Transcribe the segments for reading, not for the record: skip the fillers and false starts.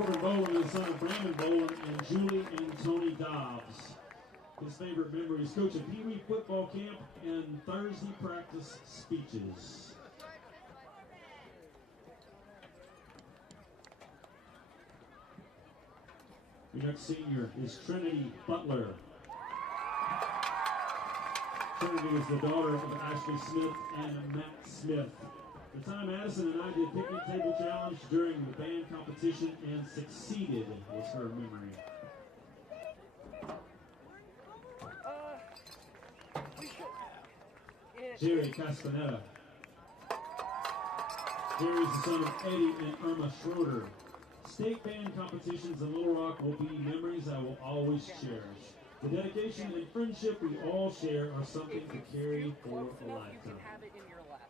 Corbin Boland is the son of Brandon Boland and Julie and Tony Dobbs. His favorite memory is coaching Pee Wee football camp and Thursday practice speeches. Your next senior is Trinity Butler. Trinity is the daughter of Ashley Smith and Matt Smith. The time Addison and I did picnic table challenge during the band competition and succeeded was her memory. Jerry Castaneda. Jerry is the son of Eddie and Irma Schroeder. State band competitions in Little Rock will be memories I will always cherish. The dedication and friendship we all share are something to carry for a lifetime. You can have it in your lap.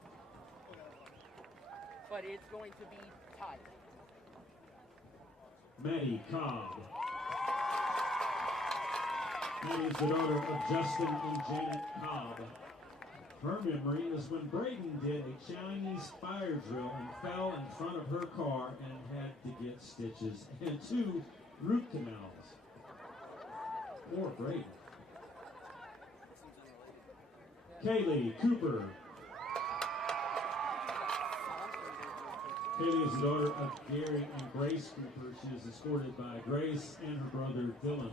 But it's going to be tight. Maddie Cobb. Maddie is the daughter of Justin and Janet Cobb. Her memory is when Braden did a Chinese fire drill and fell in front of her car and had to get stitches and 2 root canals. Poor Braden. Kaylee Cooper. Kaylee is the daughter of Gary and Grace Cooper. She is escorted by Grace and her brother Dylan.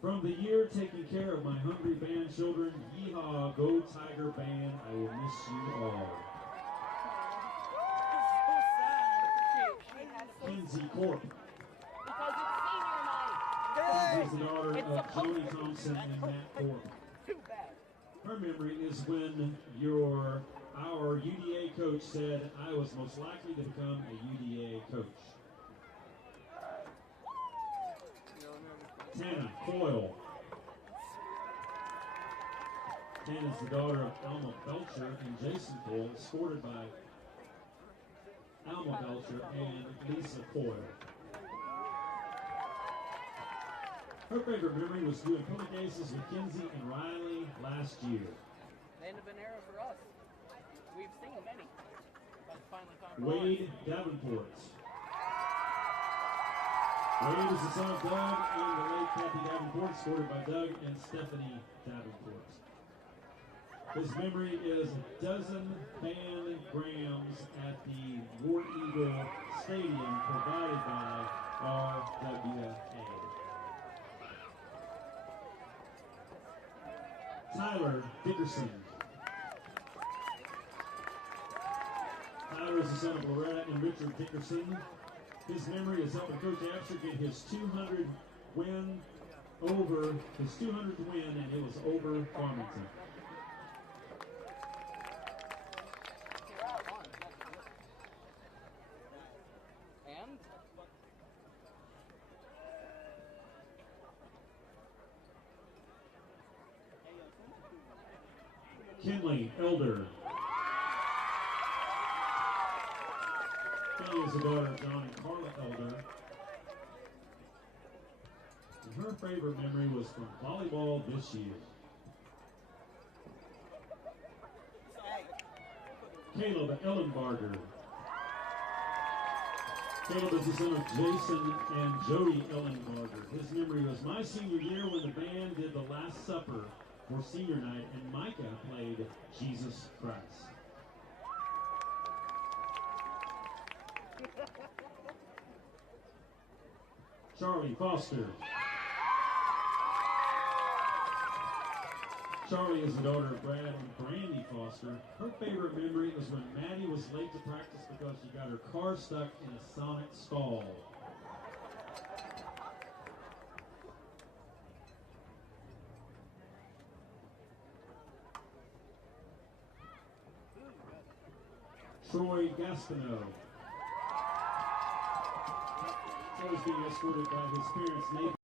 From the year taking care of my hungry band children, yeehaw, go Tiger Band, I will miss you all. Kinsey Corp. Because it's senior night. Kinsey is the daughter of Joni Thompson and Matt Corp. Too bad. Her memory is when our UDA coach said I was most likely to become a UDA coach. Tana Coyle. Tana is the daughter of Alma Belcher and Jason Coyle, escorted by Alma Belcher and Lisa Coyle. Her favorite memory was doing pillowcases with Kinsey and Riley last year. The end of an era for us. We've seen many. But finally found Wade Davenport. Wade is the son of Doug and the late Kathy Davenport, escorted by Doug and Stephanie Davenport. His memory is a dozen band grams at the War Eagle Stadium provided by RWA. Tyler Dickerson. Tyler is the son of Loretta and Richard Dickerson. His memory is helping Coach Absher get his 200th win, and it was over Farmington. And? Kinley Elder. Kinley is the daughter of John and Carla Elder. And her favorite memory was from volleyball this year. Caleb Ellenbarger. Caleb is the son of Jason and Jody Ellenbarger. His memory was my senior year when the band did the Last Supper for senior night and Micah played Jesus Christ. Charlie Foster. Charlie is the daughter of Brad and Brandy Foster. Her favorite memory was when Maddie was late to practice because she got her car stuck in a Sonic stall. Troy Gastineau. Troy is being escorted by his parents, Nathan.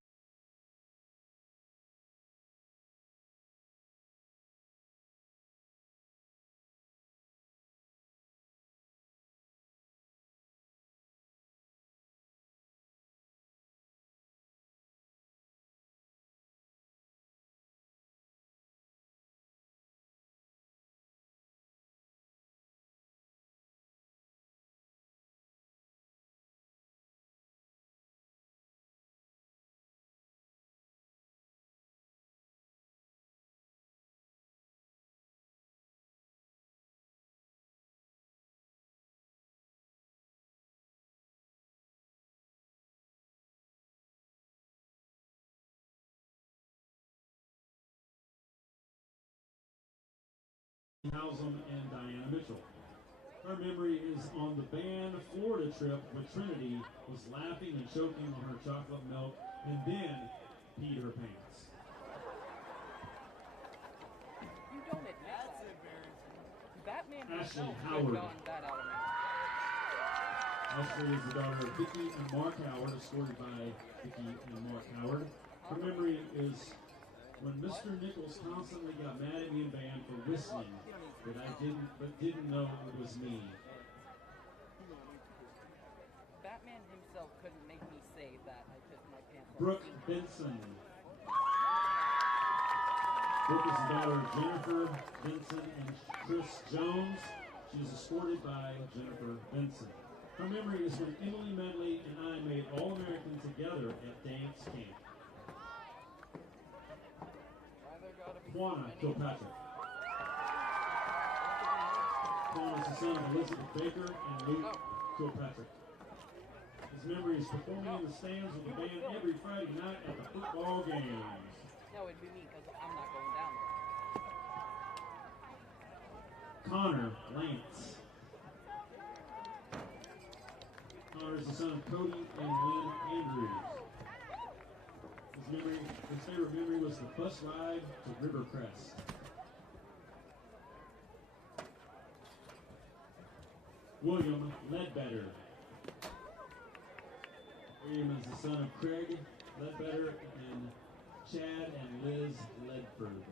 Halsam and Diana Mitchell. Her memory is on the band Florida trip when Trinity was laughing and choking on her chocolate milk and then peed her pants. You don't admit that's embarrassing. Batman Ashley himself Howard. could have gotten that out of me. Ashley is the daughter of Vicki and Mark Howard, escorted by Vicki and Mark Howard. Her memory is when Mr. Nichols constantly got mad at me in band for whistling, but didn't know it was me. Batman himself couldn't make me say that I pissed my pants on. Brooke Benson. Brooke is the daughter of Jennifer Benson and Chris Jones. She is escorted by Jennifer Benson. Her memory is when Emily Medley and I made All-American together at dance camp. Juana Kilpatrick. Juana is the son of Elizabeth Baker and Luke Kilpatrick. His memory is performing in the stands with the band every Friday night at the football games. No, it'd be me because I'm not going down there. Connor Lance. Connor is the son of Cody and Lynn Andrews. His favorite memory was the bus ride to Rivercrest. William Ledbetter. William is the son of Craig Ledbetter and Chad and Liz Ledford.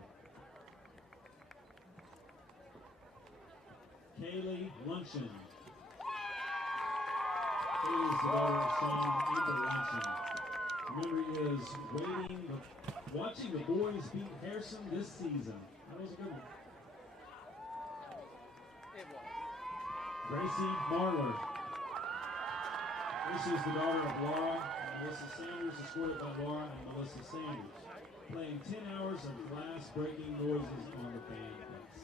Kaylee Luncheon. Kaylee is the daughter of Sean and Amber Luncheon. The memory is watching the boys beat Harrison this season. That was a good one. It was. Gracie Marler. Gracie is the daughter of Laura and Melissa Sanders, escorted by Laura and Melissa Sanders, playing 10 hours of glass-breaking noises on the band bus.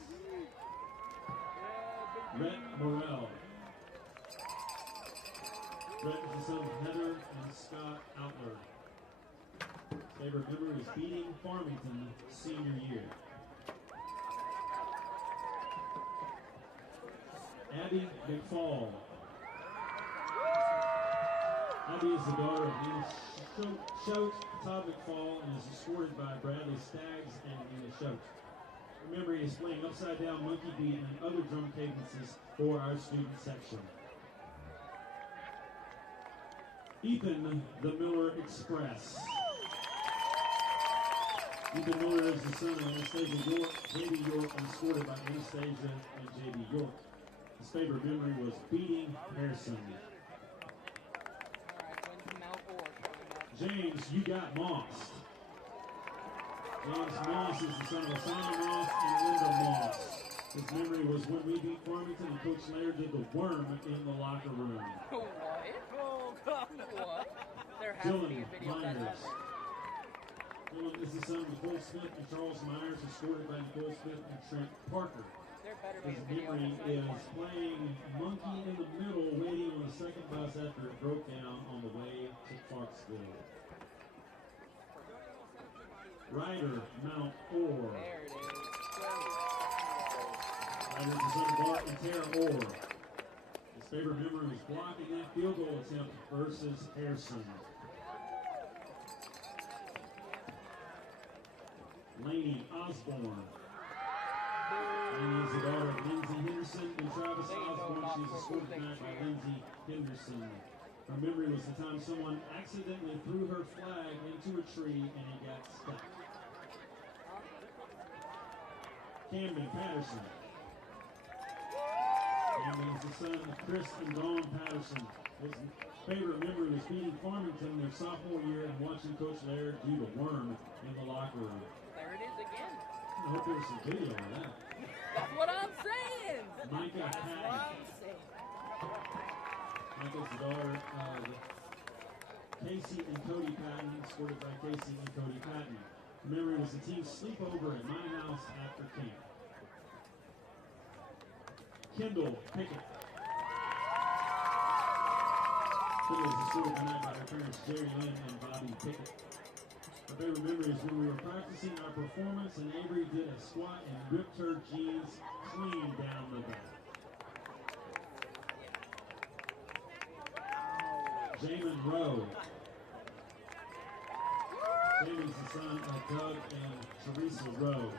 Rhett Morrell. Rhett is the son of Heather and Scott Outler. Favorite memory is beating Farmington senior year. Abby McFall. Abby is the daughter of Nina Schote, Todd McFall, and is escorted by Bradley Staggs and Nina Schote. Her memory is playing Upside Down Monkey Beat and other drum cadences for our student section. Ethan the Miller Express. Ethan Miller is the son of Anastasia York, J.B. York, and escorted by Anastasia and J.B. York. His favorite memory was beating Harrison. James, you got Moss. James Moss is the son of Simon Moss and Linda Moss. His memory was when we beat Farmington and Coach Laird did the worm in the locker room. What? Oh, God, what? There has to be a video of that happening. Dylan is the son of Nicole Smith and Charles Myers, escorted by Nicole Smith and Trent Parker. His memory is playing Monkey in the Middle, waiting on the second bus after it broke down on the way to Clarksville. Ryder Mount Orr. There it is. Ryder is the son of Bart and Tara Orr. His favorite memory was blocking that field goal attempt versus Harrison. Lainey Osborne. Lainey is the daughter of Lindsay Henderson and Travis Osborne. She is escorted tonight by Lindsay Henderson. Her memory was the time someone accidentally threw her flag into a tree and it got stuck. Camden Patterson. Camden is the son of Chris and Dawn Patterson. His favorite memory was beating Farmington their sophomore year and watching Coach Laird do the worm in the locker room. There it is again. I hope there's some video of that. That's what I'm saying. Micah Patton. Micah's the daughter of Casey and Cody Patton, escorted by Casey and Cody Patton. The memory was the team's sleepover at my house after camp. Kendall Pickett. Kendall was escorted tonight by her parents Jerry Lynn and Bobby Pickett. Her favorite memory is when we were practicing our performance and Avery did a squat and ripped her jeans clean down the back. Jamin Rowe. Jamin's the son of Doug and Teresa Rowe.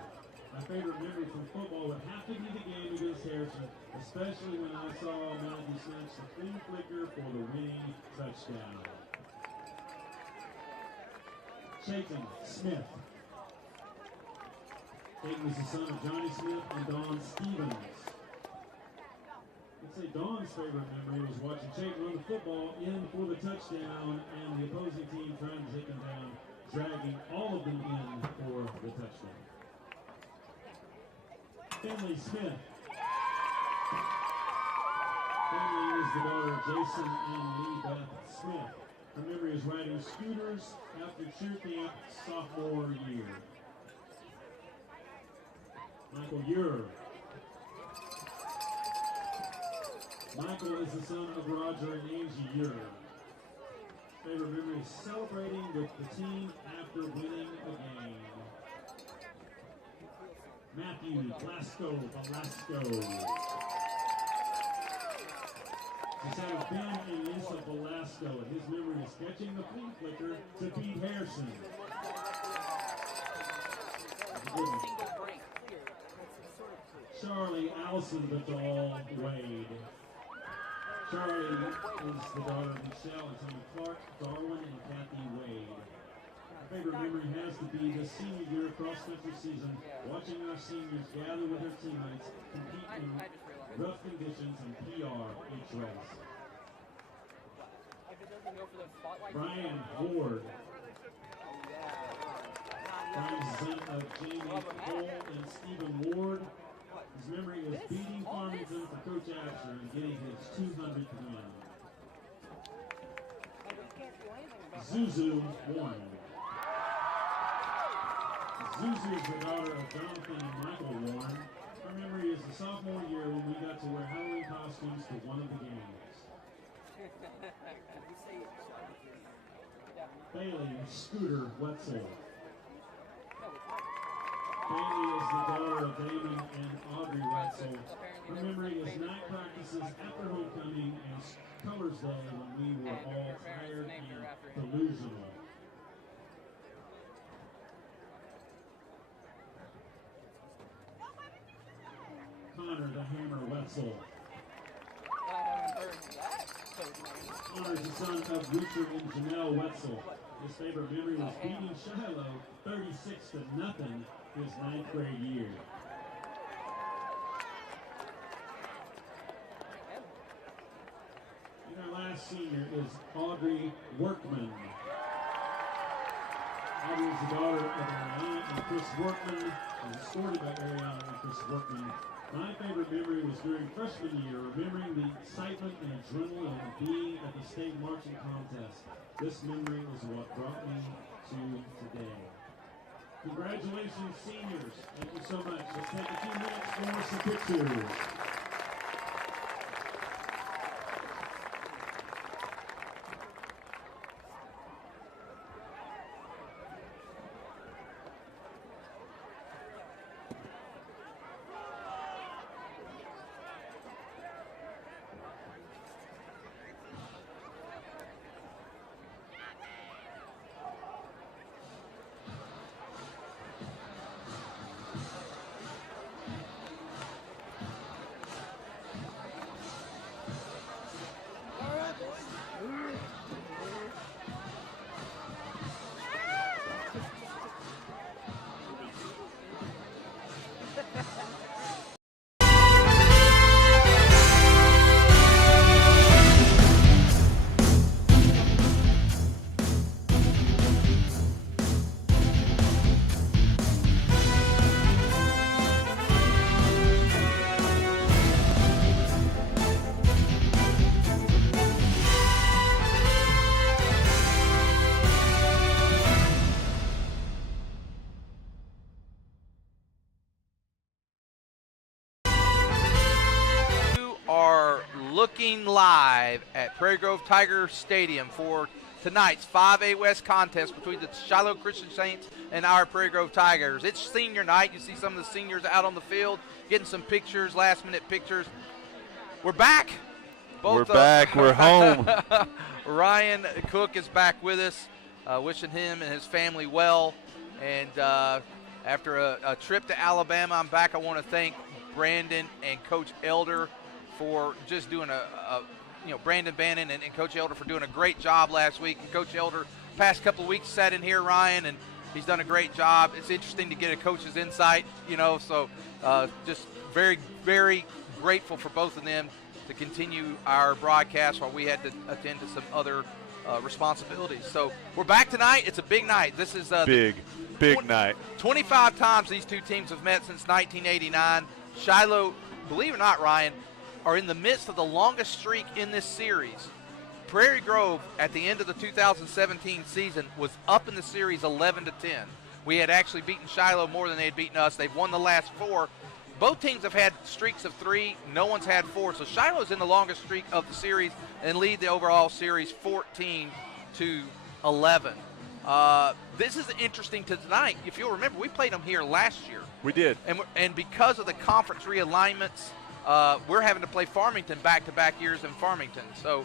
My favorite memory from football would have to be the game against Harrison, especially when I saw Matthew snatch the clean flicker for the winning touchdown. Chayton Smith. Chayton was the son of Johnny Smith and Dawn Stevens. I'd say Dawn's favorite memory was watching Chayton run the football in for the touchdown and the opposing team trying to take him down, dragging all of them in for the touchdown. Finley Smith. Finley is the daughter of Jason and Lee Beth Smith. Her memory is riding scooters after cheer camp sophomore year. Michael Ure. Michael is the son of Roger and Angie Ure. Favorite memory is celebrating with the team after winning a game. Matthew Velasco. His son of Ben and Lisa Velasco, and his memory is catching the flea flicker to beat Harrison. Charlie Allison Vidal Wade. Charlie is the daughter of Michelle and Tommy Clark, Darwin, and Kathy Wade. My favorite memory has to be the senior year cross-country season, watching our seniors gather with their teammates, compete in rough conditions, and PR each race. Brian Ward. Brian's son of Jamie Cole and Stephen Ward. His memory is beating Farmington for Coach Asher and getting his 200th win. Zuzu Warren. Zuzu is the daughter of Jonathan and Michael Warren. Her memory is the sophomore year when we got to wear Halloween costumes to one of the games. Bailey Scooter Wetzel. Bailey is the daughter of Damon and Audrey Wetzel. Her memory is night practices after homecoming and Colors Day when we were all tired and delusional. Connor the Hammer Wetzel. Connor's the son of Richard and Janelle Wetzel. His favorite memory was beating Shiloh 36-0 his 9th grade year. And our last senior is Audrey Workman. Audrey is the daughter of Ariana and Chris Workman, and escorted by Ariana and Chris Workman. My favorite memory was during freshman year, remembering the excitement and adrenaline of being at the state marching contest. This memory is what brought me to today. Congratulations, seniors. Thank you so much. Let's take a few minutes for some pictures. Looking live at Prairie Grove Tiger Stadium for tonight's 5A West contest between the Shiloh Christian Saints and our Prairie Grove Tigers. It's senior night. You see some of the seniors out on the field getting some pictures, last-minute pictures. We're back. We're back. We're home. Ryan Cook is back with us, wishing him and his family well. And after a trip to Alabama, I'm back. I want to thank Brandon and Coach Elder for just doing Brandon Bannon and Coach Elder for doing a great job last week. And Coach Elder, past couple of weeks, sat in here, Ryan, and he's done a great job. It's interesting to get a coach's insight, so just very, very grateful for both of them to continue our broadcast while we had to attend to some other responsibilities. So we're back tonight. It's a big night. This is big night. 25 times these two teams have met since 1989. Shiloh, believe it or not, Ryan, are in the midst of the longest streak in this series. Prairie Grove, at the end of the 2017 season, was up in the series 11-10. We had actually beaten Shiloh more than they had beaten us. They've won the last 4. Both teams have had streaks of 3. No one's had 4. So Shiloh's in the longest streak of the series and lead the overall series 14-11. This is interesting to tonight. If you'll remember, we played them here last year. We did. And because of the conference realignments, we're having to play Farmington back-to-back years in Farmington. So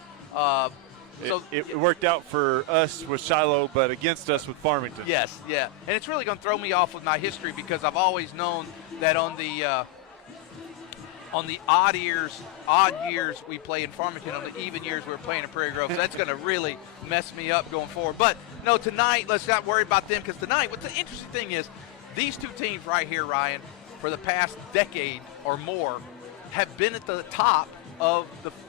it worked out for us with Shiloh, but against us with Farmington. Yes, yeah. And it's really going to throw me off with my history because I've always known that on the odd years we play in Farmington, on the even years we're playing in Prairie Grove. So that's going to really mess me up going forward. But no, tonight, let's not worry about them, because tonight, what's the interesting thing is these two teams right here, Ryan, for the past decade or more, have been at the top of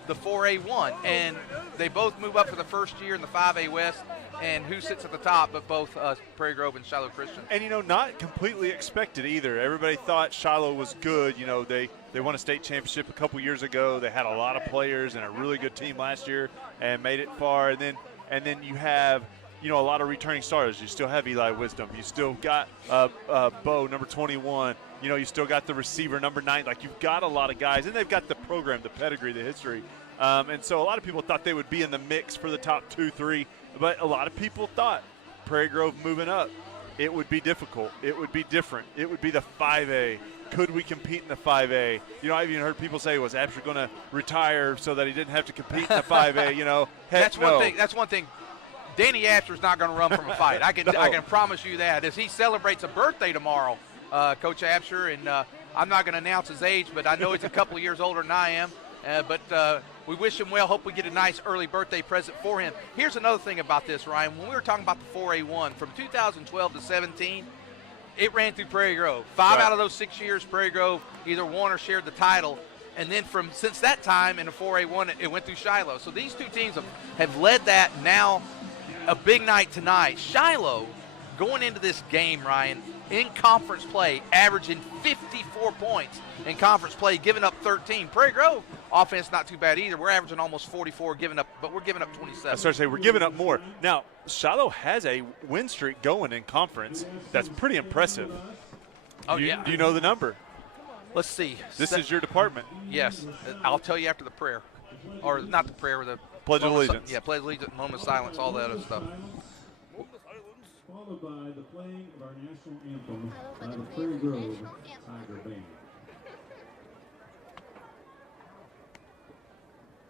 the 4A1, and they both move up for the first year in the 5A West. And who sits at the top but both Prairie Grove and Shiloh Christian? And, not completely expected either. Everybody thought Shiloh was good. They won a state championship a couple years ago. They had a lot of players and a really good team last year and made it far. And then you have, a lot of returning starters. You still have Eli Wisdom. You still got Bo, number 21. You still got the receiver, number 9. Like, you've got a lot of guys. And they've got the program, the pedigree, the history. And so a lot of people thought they would be in the mix for the top 2, 3. But a lot of people thought Prairie Grove moving up, it would be difficult. It would be different. It would be the 5A. Could we compete in the 5A? I've even heard people say, was Absher going to retire so that he didn't have to compete in the 5A? That's one thing. That's one thing. Danny Absher's not going to run from a fight. I can promise you that. As he celebrates a birthday tomorrow, Coach Absher, and I'm not going to announce his age, but I know he's a couple of years older than I am. But we wish him well. Hope we get a nice early birthday present for him. Here's another thing about this, Ryan. When we were talking about the 4A1, from 2012 to 17, it ran through Prairie Grove. 5 out of those 6 years, Prairie Grove either won or shared the title. And then since that time in the 4A1, it went through Shiloh. So these two teams have led that. Now a big night tonight. Shiloh, going into this game, Ryan, in conference play, averaging 54 points in conference play, giving up 13. Prairie Grove offense not too bad either. We're averaging almost 44, but we're giving up 27. I started to say we're giving up more. Now, Shiloh has a win streak going in conference that's pretty impressive. Do you know the number? Let's see. This is your department. Yes. I'll tell you after the prayer. Or not the prayer, the Pledge of Allegiance. Yeah, Pledge of Allegiance, moment of silence, all that other stuff. Followed by the playing of our national anthem by the Prairie Grove Tiger Band.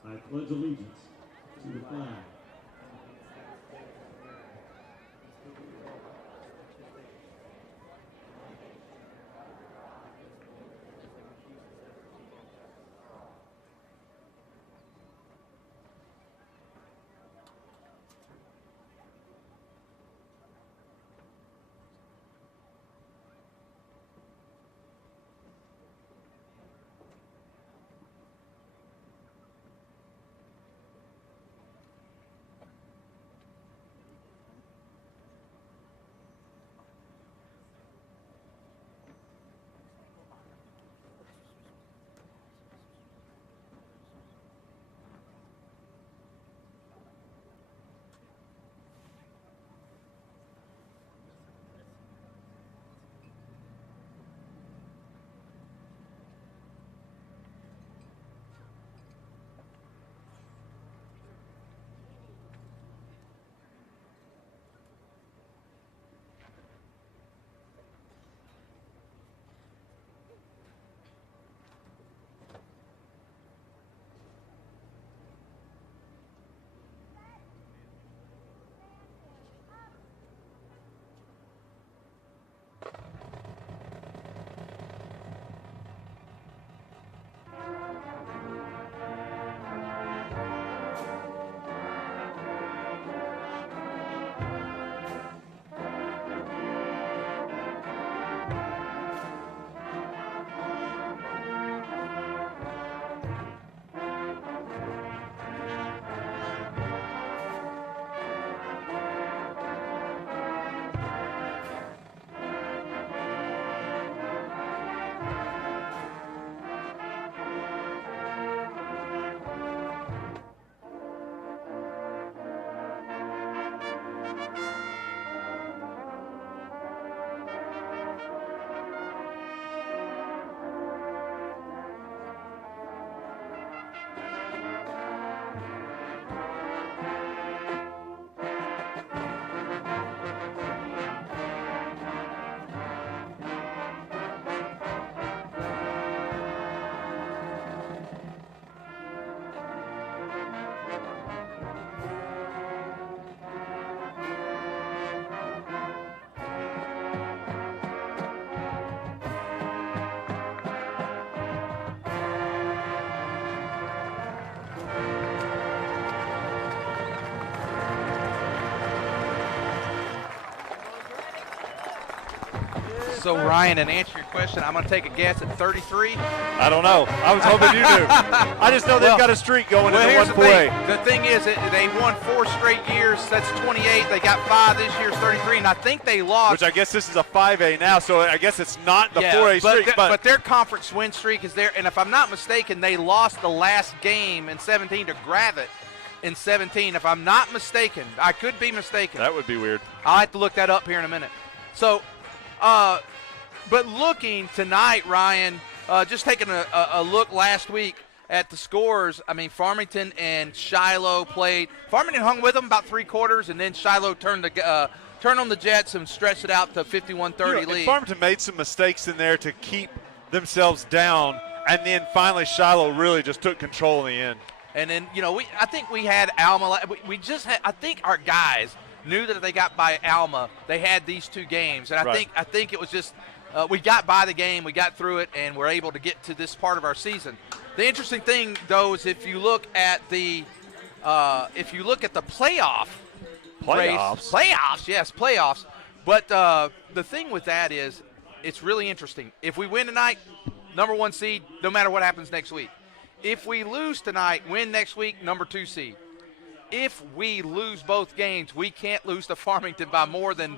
I pledge allegiance to the flag So, Ryan, and answer your question, I'm going to take a guess at 33. I don't know. I was hoping you knew. I just know they've got a streak going into here's 1-4A. the thing is, they won 4 straight years. That's 28. They got 5 this year, 33, and I think they lost. Which I guess this is a 5A now, so I guess it's not the 4A but streak. But their conference win streak is there, and if I'm not mistaken, they lost the last game in 17 to Gravett in 17. If I'm not mistaken, I could be mistaken. That would be weird. I'll have to look that up here in a minute. So, but looking tonight, Ryan, just taking a look last week at the scores, I mean, Farmington and Shiloh played. Farmington hung with them about 3 quarters, and then Shiloh turned on the Jets and stretched it out to 51-30 lead. Farmington made some mistakes in there to keep themselves down, and then finally Shiloh really just took control in the end. And then, I think we had Alma. I think our guys knew that if they got by Alma, they had these 2 games. And I think it was just we got by the game, we got through it, and we're able to get to this part of our season. The interesting thing, though, is if you look at the playoffs. Yes, playoffs. But the thing with that is, it's really interesting. If we win tonight, number 1 seed, no matter what happens next week. If we lose tonight, win next week, number 2 seed. If we lose both games, we can't lose to Farmington by more than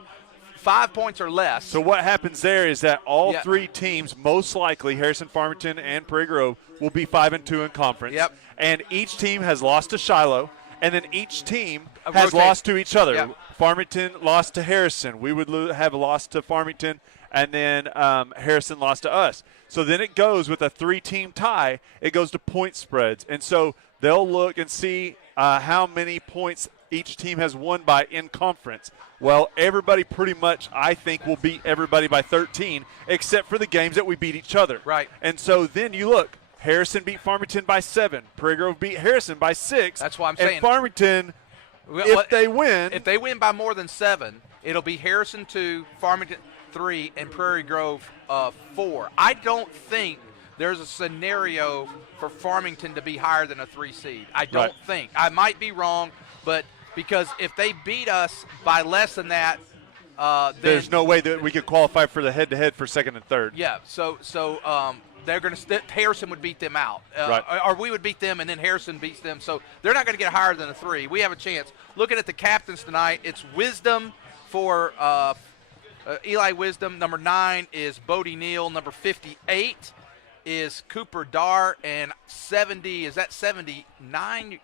5 points or less. So what happens there is that all 3 teams, most likely Harrison, Farmington, and Prairie Grove, will be 5-2 in conference. Yep. And each team has lost to Shiloh, and then each team has lost to each other. Yep. Farmington lost to Harrison. We would have lost to Farmington, and then Harrison lost to us. So then it goes with a 3-team tie. It goes to point spreads. And so they'll look and see how many points each team has won by in conference. Well, everybody pretty much, I think, will beat everybody by 13, except for the games that we beat each other. Right. And so then you look, Harrison beat Farmington by 7. Prairie Grove beat Harrison by 6. That's what I'm saying. And Farmington, if they win by more than 7, it'll be Harrison 2, Farmington 3, and Prairie Grove 4. I don't think there's a scenario for Farmington to be higher than a 3 seed. I don't think. I might be wrong, but because if they beat us by less than that, there's no way that we could qualify for the head-to-head for 2nd and 3rd. Yeah. So they're going to Harrison would beat them out, or we would beat them, and then Harrison beats them. So they're not going to get higher than a 3. We have a chance. Looking at the captains tonight, it's Wisdom for Eli Wisdom. Number 9 is Bodie Neal. Number 58 is Cooper Dar, and 70 is that 79?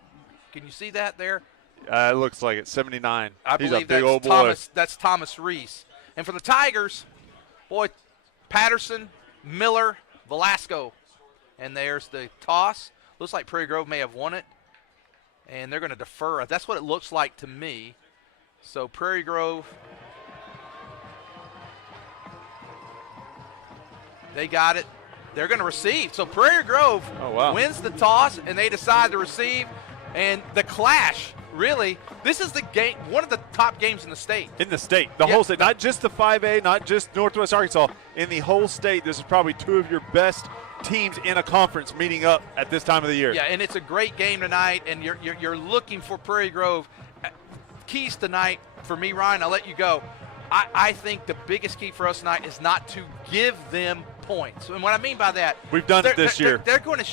Can you see that there? It looks like it's 79. I He's believe a big old boy. Thomas. That's Thomas Reese. And for the Tigers, boy, Patterson, Miller, Velasco, and there's the toss. Looks like Prairie Grove may have won it, and they're going to defer. That's what it looks like to me. So Prairie Grove, they got it. They're going to receive. So Prairie Grove wins the toss, and they decide to receive. And the clash, really, this is the game, one of the top games in the state. In the state, the whole state, not just the 5A, not just Northwest Arkansas. In the whole state, this is probably 2 of your best teams in a conference meeting up at this time of the year. Yeah, and it's a great game tonight, and you're looking for Prairie Grove. Keys tonight for me, Ryan, I'll let you go. I think the biggest key for us tonight is not to give them points. And what I mean by that, we've done it this year. They're going to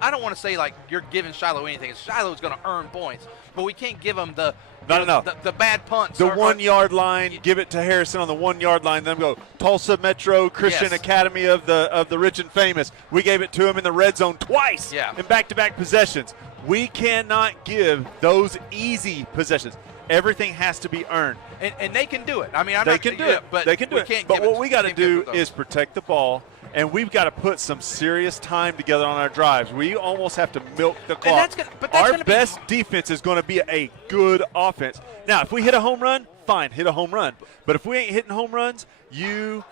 I don't want to say like you're giving Shiloh anything. Shiloh's going to earn points, but we can't give them the bad punts. The 1 yard line, give it to Harrison on the 1 yard line. Then go Tulsa Metro Christian Academy of the rich and famous. We gave it to them in the red zone twice in back-to-back possessions. We cannot give those easy possessions. Everything has to be earned. And they can do it. I mean, they can do it. But what we got to do is protect the ball, and we've got to put some serious time together on our drives. We almost have to milk the clock. Our best defense is going to be a good offense. Now, if we hit a home run, fine, hit a home run. But if we ain't hitting home runs, you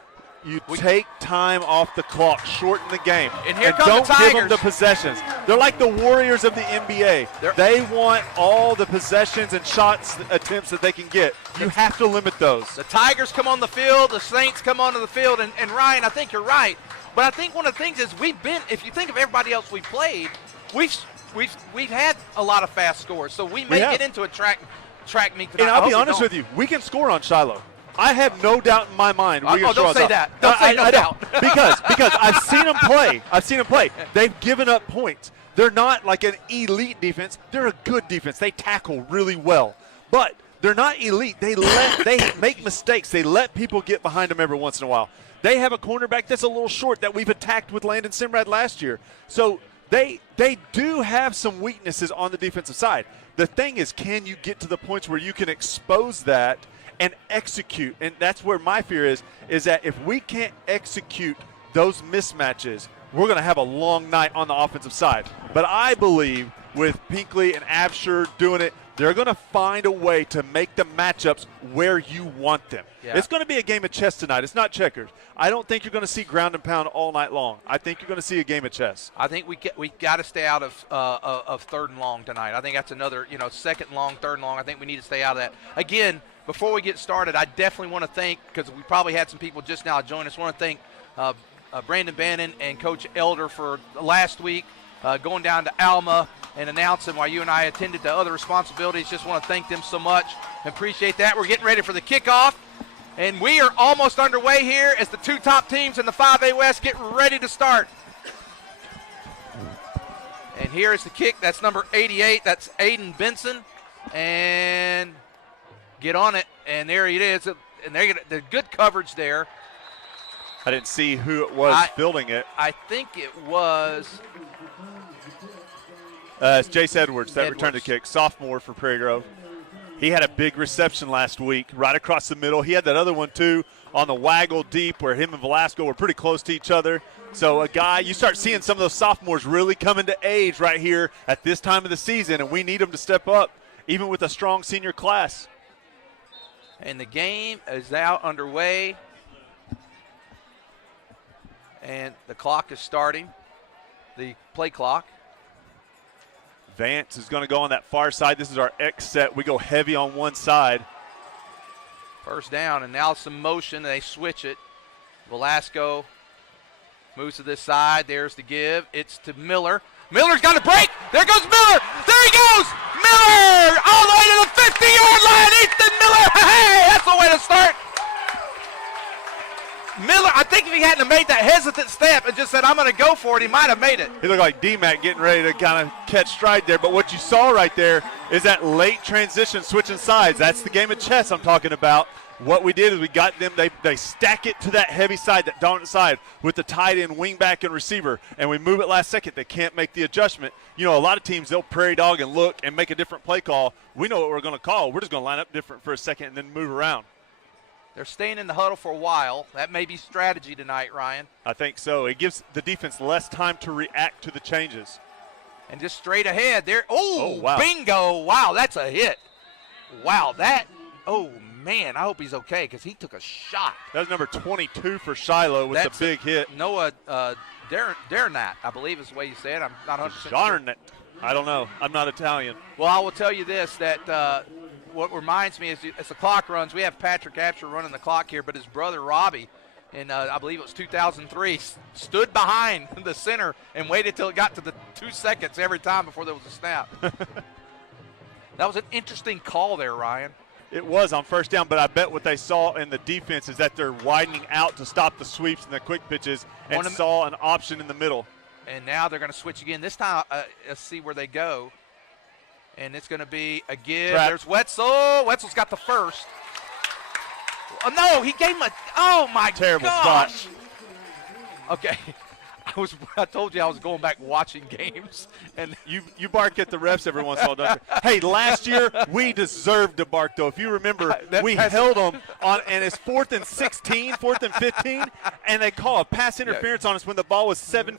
take time off the clock, shorten the game, and don't give them the possessions. They're like the Warriors of the NBA. They want all the possessions and shots attempts that they can get. You have to limit those. The Tigers come on the field, the Saints come onto the field, and Ryan, I think you're right. But I think one of the things is if you think of everybody else we played, we've had a lot of fast scores, so we may get into a track meet tonight. And I'll be honest with you, we can score on Shiloh. I have no doubt in my mind. Don't say that. Don't say no doubt. because I've seen them play. They've given up points. They're not like an elite defense. They're a good defense. They tackle really well. But they're not elite. They make mistakes. They let people get behind them every once in a while. They have a cornerback that's a little short that we've attacked with Landon Simrad last year. So they do have some weaknesses on the defensive side. The thing is, can you get to the points where you can expose that and execute? And that's where my fear is that if we can't execute those mismatches, we're going to have a long night on the offensive side. But I believe with Pinkley and Absher doing it, they're going to find a way to make the matchups where you want them. Yeah. It's going to be a game of chess tonight. It's not checkers. I don't think you're going to see ground and pound all night long. I think you're going to see a game of chess. I think we got to stay out of third and long tonight. I think that's another, second and long, third and long. I think we need to stay out of that. Again, before we get started, I definitely want to thank, because we probably had some people just now join us, I want to thank Brandon Bannon and Coach Elder for last week going down to Alma and announcing while you and I attended to other responsibilities. Just want to thank them so much and appreciate that. We're getting ready for the kickoff, and we are almost underway here as the two top teams in the 5A West get ready to start. And here is the kick. That's number 88. That's Aiden Benson. And get on it, and there it is. And the good coverage there. I didn't see who it was fielding it. I think it was it's Jace Edwards that returned the kick, sophomore for Prairie Grove. He had a big reception last week, right across the middle. He had that other one, too, on the waggle deep where him and Velasco were pretty close to each other. So a guy, you start seeing some of those sophomores really coming to age right here at this time of the season, and we need them to step up, even with a strong senior class. And the game is now underway. And the clock is starting, the play clock. Vance is going to go on that far side. This is our X set. We go heavy on one side. First down, and now some motion. They switch it. Velasco moves to this side. There's the give. It's to Miller. Miller's got a break. There goes Miller. There he goes. Miller all the way to the 50-yard line. Ethan Miller. Hey, that's the way to start. Miller, I think if he hadn't made that hesitant step and just said, I'm going to go for it, he might have made it. He looked like D-Mac getting ready to kind of catch stride there. But what you saw right there is that late transition switching sides. That's the game of chess I'm talking about. What we did is we got them, they stack it to that heavy side, that dominant side, with the tight end, wing back, and receiver, and we move it last second. They can't make the adjustment. A lot of teams, they'll prairie dog and look and make a different play call. We know what we're going to call. We're just going to line up different for a second and then move around. They're staying in the huddle for a while. That may be strategy tonight, Ryan. I think so. It gives the defense less time to react to the changes. And just straight ahead there. Oh, wow. Bingo. Wow, that's a hit. Wow, oh, man, I hope he's okay because he took a shot. That was number 22 for Shiloh with the big hit. Noah Darnat, I believe is the way you say it. I'm not 100% Darnat. I don't know. I'm not Italian. Well, I will tell you this, that what reminds me is as the clock runs, we have Patrick Absher running the clock here, but his brother Robbie, in I believe it was 2003, stood behind the center and waited till it got to the 2 seconds every time before there was a snap. That was an interesting call there, Ryan. It was on first down, but I bet what they saw in the defense is that they're widening out to stop the sweeps and the quick pitches and saw an option in the middle. And now they're going to switch again. This time, let's see where they go. And it's going to be a give. Trap. There's Wetzel. Wetzel's got the first. Oh, no, he gave him oh, my terrible gosh. spot. Okay. I told you I was going back watching games. And you bark at the refs every once in a while, don't you? Hey, last year we deserved to bark, though. If you remember, we held them on, and it's 4th and 16, 4th and 15, and they call a pass interference on us when the ball was 7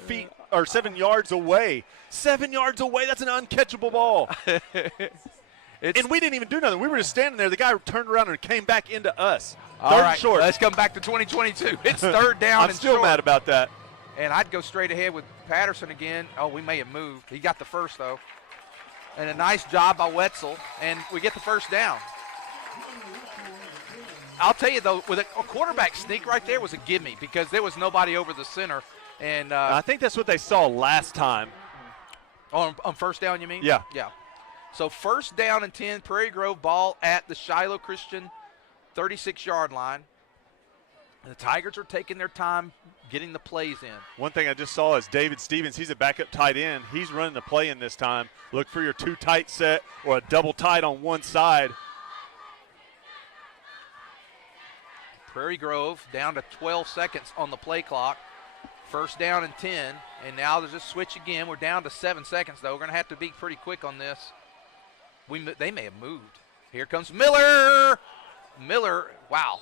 yards away. 7 yards away, that's an uncatchable ball. And we didn't even do nothing. We were just standing there. The guy turned around and came back into us. Third and short. Let's come back to 2022. It's third down I'm and still short. mad about that. And I'd go straight ahead with Patterson again. Oh, we may have moved. He got the first, though. And a nice job by Wetzel. And we get the first down. I'll tell you, though, with a quarterback sneak right there was a gimme because there was nobody over the center. And I think that's what they saw last time. On first down, you mean? Yeah. Yeah. So first down and 10, Prairie Grove ball at the Shiloh Christian 36-yard line. And the Tigers are taking their time getting the plays in. One thing I just saw is David Stevens. He's a backup tight end. He's running the play in this time. Look for your 2 tight set or a double tight on one side. Prairie Grove down to 12 seconds on the play clock. First down and 10. And now there's a switch again. We're down to 7 seconds, though. We're going to have to be pretty quick on this. They may have moved. Here comes Miller. Miller, wow.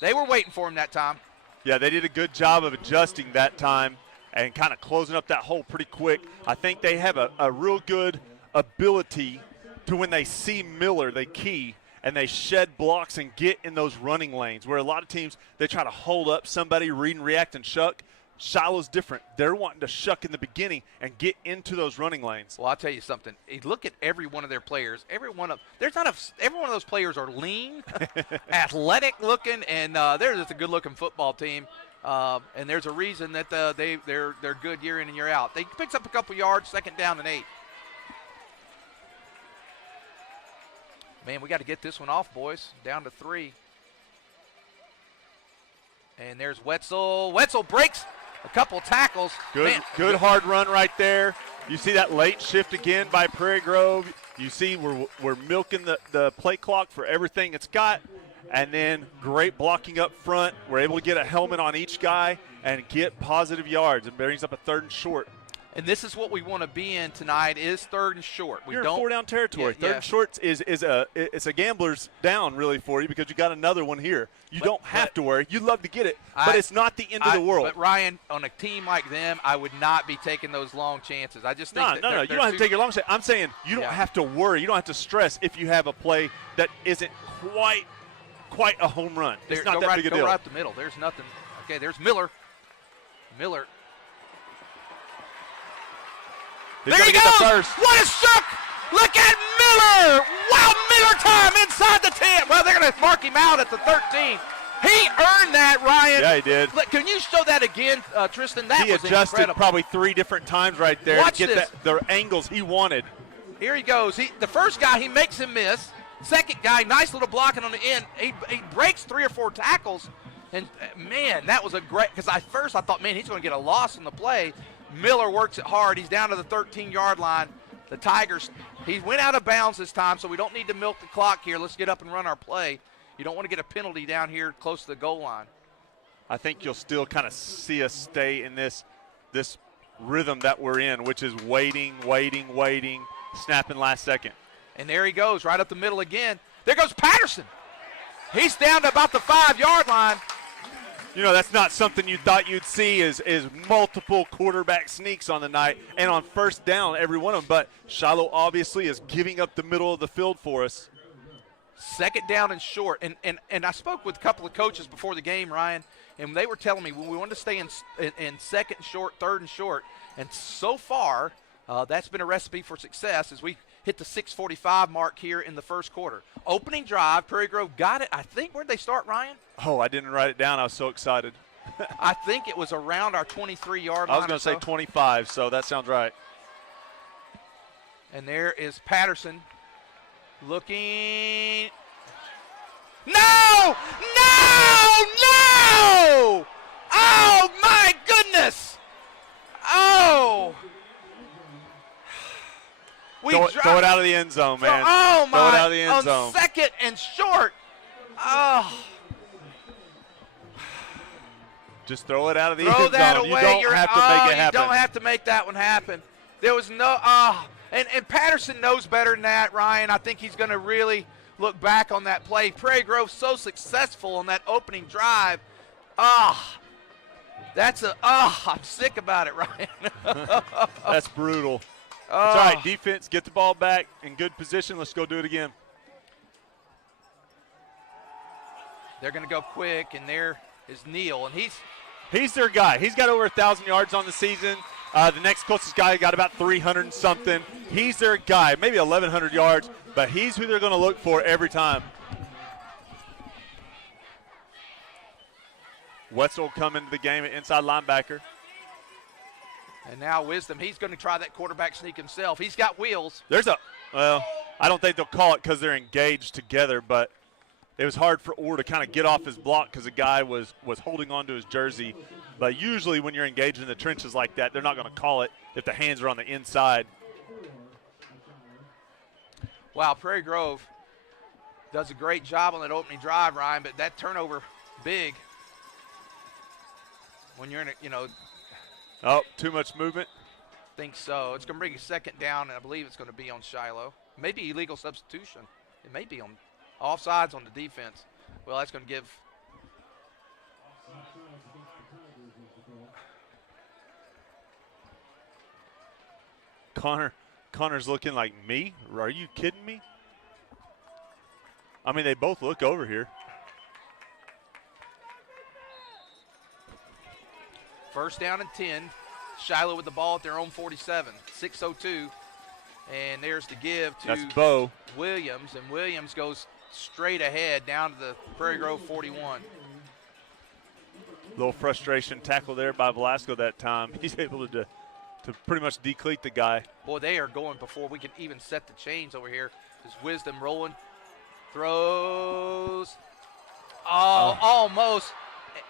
They were waiting for him that time. Yeah, they did a good job of adjusting that time and kind of closing up that hole pretty quick. I think they have a real good ability to, when they see Miller, they key and they shed blocks and get in those running lanes, where a lot of teams, they try to hold up somebody, read and react and shuck. Shiloh's different. They're wanting to shuck in the beginning and get into those running lanes. Well, I'll tell you something. Look at every one of their players. Every one of those players are lean, athletic looking, and they're just a good looking football team. And there's a reason that they're good year in and year out. They picks up a couple yards, second down and 8. Man, we got to get this one off, boys. Down to 3. And there's Wetzel. Wetzel breaks a couple tackles. Good hard run right there. You see that late shift again by Prairie Grove. You see we're milking the play clock for everything it's got. And then great blocking up front. We're able to get a helmet on each guy and get positive yards. And brings up a 3rd and short. And this is what we want to be in tonight, is 3rd and short. You're in 4-down territory. Yeah, 3rd and short is a gambler's down really for you, because you got another one here. You don't have to worry. You'd love to get it, but it's not the end of the world. But Ryan, on a team like them, I would not be taking those long chances. I just think no. You don't have to take your long shot. I'm saying you don't have to worry. You don't have to stress if you have a play that isn't quite a home run. It's not that big a deal. Go right up the middle. There's nothing. Okay, there's Miller. There he goes! What a shuck! Look at Miller! Wow, Miller time inside the 10. Well, they're going to mark him out at the 13. He earned that, Ryan. Yeah, he did. Look, can you show that again, Tristan? That was incredible. He adjusted probably 3 different times right there to get the angles he wanted. Here he goes. The first guy, he makes him miss. Second guy, nice little blocking on the end. He breaks 3 or 4 tackles. And, man, that was a great – because I thought, man, he's going to get a loss on the play. Miller works it hard. He's down to the 13-yard line. The Tigers, he went out of bounds this time, so we don't need to milk the clock here. Let's get up and run our play. You don't want to get a penalty down here close to the goal line. I think you'll still kind of see us stay in this rhythm that we're in, which is waiting, snapping last second. And there he goes, right up the middle again. There goes Patterson. He's down to about the 5-yard line. You know, that's not something you thought you'd see is multiple quarterback sneaks on the night and on first down, every one of them. But Shiloh obviously is giving up the middle of the field for us. Second down and short. And I spoke with a couple of coaches before the game, Ryan, and they were telling me we wanted to stay in second and short, 3rd and short. And so far, that's been a recipe for success as we hit the 6:45 mark here in the first quarter. Opening drive, Prairie Grove got it. I think, where'd they start, Ryan? Oh, I didn't write it down. I was so excited. I think it was around our 23-yard line. I was going to say 25, so that sounds right. And there is Patterson looking. No! Oh, my goodness! Oh! Throw it out of the end zone, man. Oh, my. Throw it out of the end zone. On second and short. Oh. Just throw it out of the end zone. Throw that away. You don't have to make it happen. You don't have to make that one happen. There was no and Patterson knows better than that, Ryan. I think he's going to really look back on that play. Prairie Grove so successful on that opening drive. I'm sick about it, Ryan. That's brutal. It's all right, defense, get the ball back in good position. Let's go do it again. They're going to go quick, and there is Neal, and he's their guy. He's got over 1,000 yards on the season. The next closest guy got about 300 and something. He's their guy, maybe 1,100 yards, but he's who they're going to look for every time. Wetzel come into the game at inside linebacker. And now Wisdom, he's going to try that quarterback sneak himself. He's got wheels. I don't think they'll call it because they're engaged together, but it was hard for Orr to kind of get off his block because the guy was holding on to his jersey. But usually when you're engaged in the trenches like that, they're not going to call it if the hands are on the inside. Wow, Prairie Grove does a great job on that opening drive, Ryan, but that turnover big when you're in a, Oh, too much movement. think so. It's going to bring a second down, and I believe it's going to be on Shiloh. Maybe illegal substitution. It may be on offsides on the defense. Well, that's going to give Connor's looking like me. Are you kidding me? I mean, they both look over here. first down and 10. Shiloh with the ball at their own 47. 6:02. And there's the give to That's Bo Williams, and Williams goes straight ahead down to the Prairie Grove 41. Little frustration tackle there by Velasco that time. He's able to pretty much decleat the guy. Boy, they are going before we can even set the chains over here. There's Wisdom rolling. Throws. Oh, almost.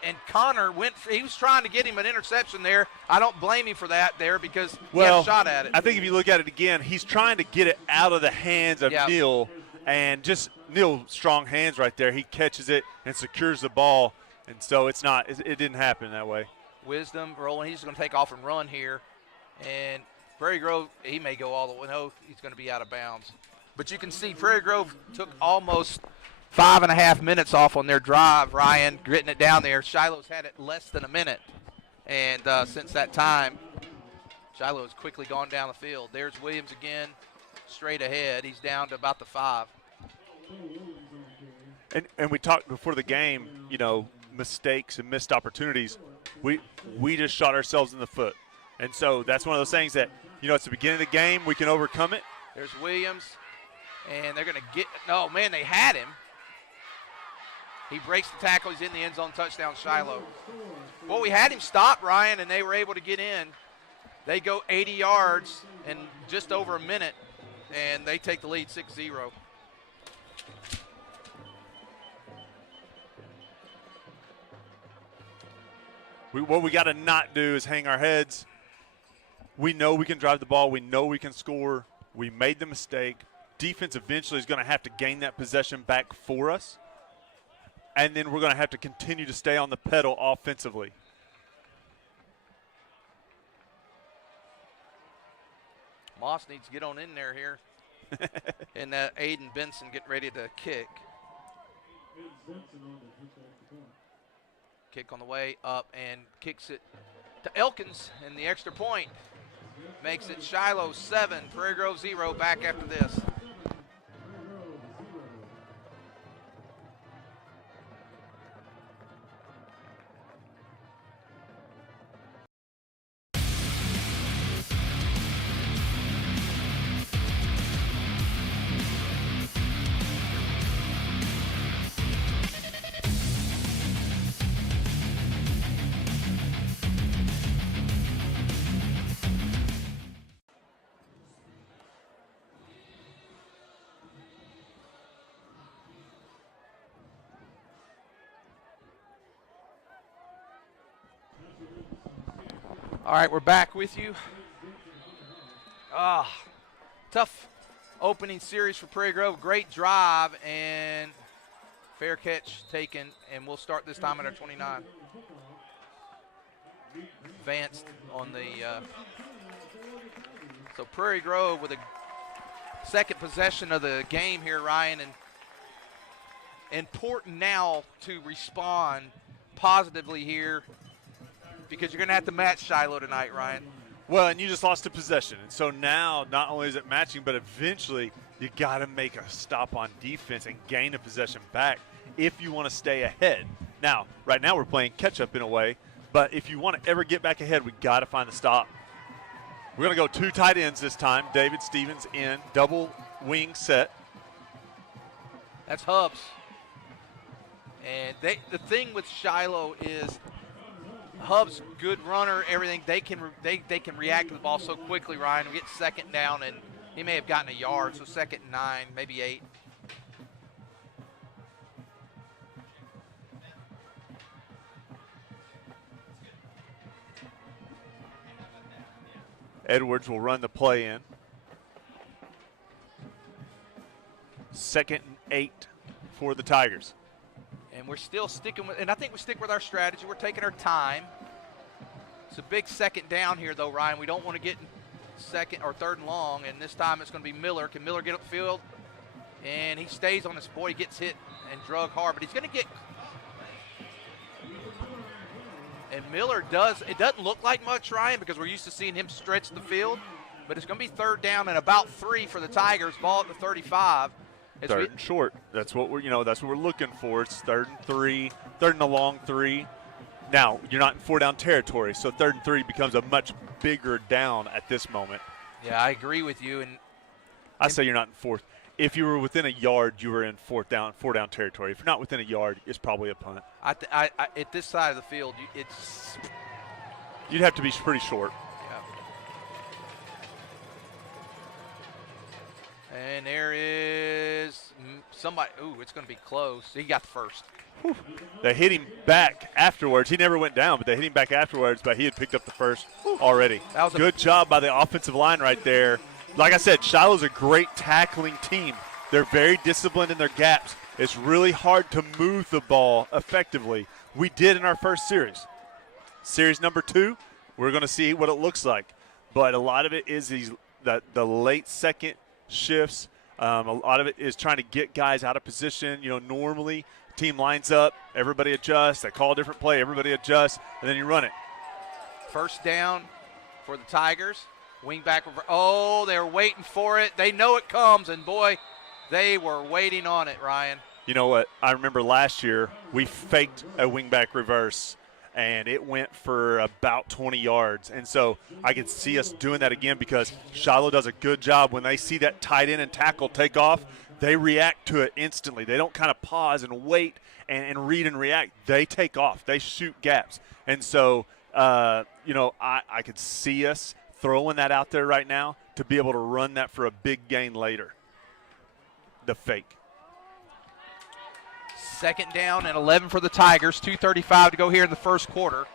And Connor he was trying to get him an interception there. I don't blame him for that there because he had a shot at it. I think if you look at it again, he's trying to get it out of the hands of Neal, and just Neal's strong hands right there. He catches it and secures the ball, and so it didn't happen that way. Wisdom rolling. He's going to take off and run here. And Prairie Grove, he may go all the way. No, he's going to be out of bounds. But you can see Prairie Grove took almost 5.5 minutes off on their drive, Ryan, getting it down there. Shiloh's had it less than a minute. And since that time, Shiloh has quickly gone down the field. There's Williams again, straight ahead. He's down to about the 5. And we talked before the game, mistakes and missed opportunities. We just shot ourselves in the foot. And so that's one of those things that, it's the beginning of the game, we can overcome it. There's Williams, and they're going to get – no, man, they had him. He breaks the tackle. He's in the end zone, touchdown Shiloh. Well, we had him stop, Ryan, and they were able to get in. They go 80 yards in just over a minute, and they take the lead 6-0. What we got to not do is hang our heads. We know we can drive the ball. We know we can score. We made the mistake. Defense eventually is going to have to gain that possession back for us. And then we're going to have to continue to stay on the pedal offensively. Moss needs to get on in there here. And Aiden Benson getting ready to kick. Kick on the way up and kicks it to Elkins, and the extra point makes it Shiloh 7, Prairie Grove 0 back after this. All right, we're back with you. Tough opening series for Prairie Grove. Great drive and fair catch taken, and we'll start this time at our 29. Advanced on the so Prairie Grove with a second possession of the game here, Ryan, and important now to respond positively here, because you're going to have to match Shiloh tonight, Ryan. Well, and you just lost a possession. And so now not only is it matching, but eventually you got to make a stop on defense and gain a possession back if you want to stay ahead. Now, right now we're playing catch-up in a way, but if you want to ever get back ahead, we got to find the stop. We're going to go 2 tight ends this time. David Stevens in, double wing set. That's Hubs. And the thing with Shiloh is Hub's good runner, everything. They can react to the ball so quickly, Ryan. We get second down, and he may have gotten a yard, so 2nd and 9, maybe 8. Edwards will run the play in. 2nd and 8 for the Tigers. And we're still sticking with, and I think we stick with our strategy. We're taking our time. It's a big 2nd down here, though, Ryan. We don't want to get in 2nd or 3rd and long, and this time it's going to be Miller. Can Miller get upfield? And he stays on his boy. He gets hit and drug hard, but he's going to get. And Miller does. It doesn't look like much, Ryan, because we're used to seeing him stretch the field. But it's going to be 3rd down and about 3 for the Tigers. Ball at the 35. 3rd and short. That's what we're. That's what we're looking for. It's 3rd and 3. 3rd and a long 3. Now you're not in 4-down territory, so 3rd and 3 becomes a much bigger down at this moment. Yeah, I agree with you. And I say you're not in 4th. If you were within a yard, you were in 4-down territory. If you're not within a yard, it's probably a punt. I at this side of the field, you'd have to be pretty short. Yeah. And there is somebody. Ooh, it's going to be close. He got the first. Whew. They hit him back afterwards. He never went down, but they hit him back afterwards, but he had picked up the first already. That was good job by the offensive line right there. Like I said, Shiloh's a great tackling team. They're very disciplined in their gaps. It's really hard to move the ball effectively. We did in our first series. Series number 2, we're going to see what it looks like. But a lot of it is the late second shifts. A lot of it is trying to get guys out of position. Normally team lines up, everybody adjusts, they call a different play, everybody adjusts, and then you run it. 1st down for the Tigers. Wing back. Oh, they're waiting for it. They know it comes, and boy, they were waiting on it, Ryan. You know what? I remember last year we faked a wing back reverse, and it went for about 20 yards. And so I could see us doing that again because Shiloh does a good job. When they see that tight end and tackle take off, they react to it instantly. They don't kind of pause and wait and read and react. They take off. They shoot gaps. And so, I could see us throwing that out there right now to be able to run that for a big gain later. The fake. 2nd down and 11 for the Tigers. 2:35 to go here in the first quarter.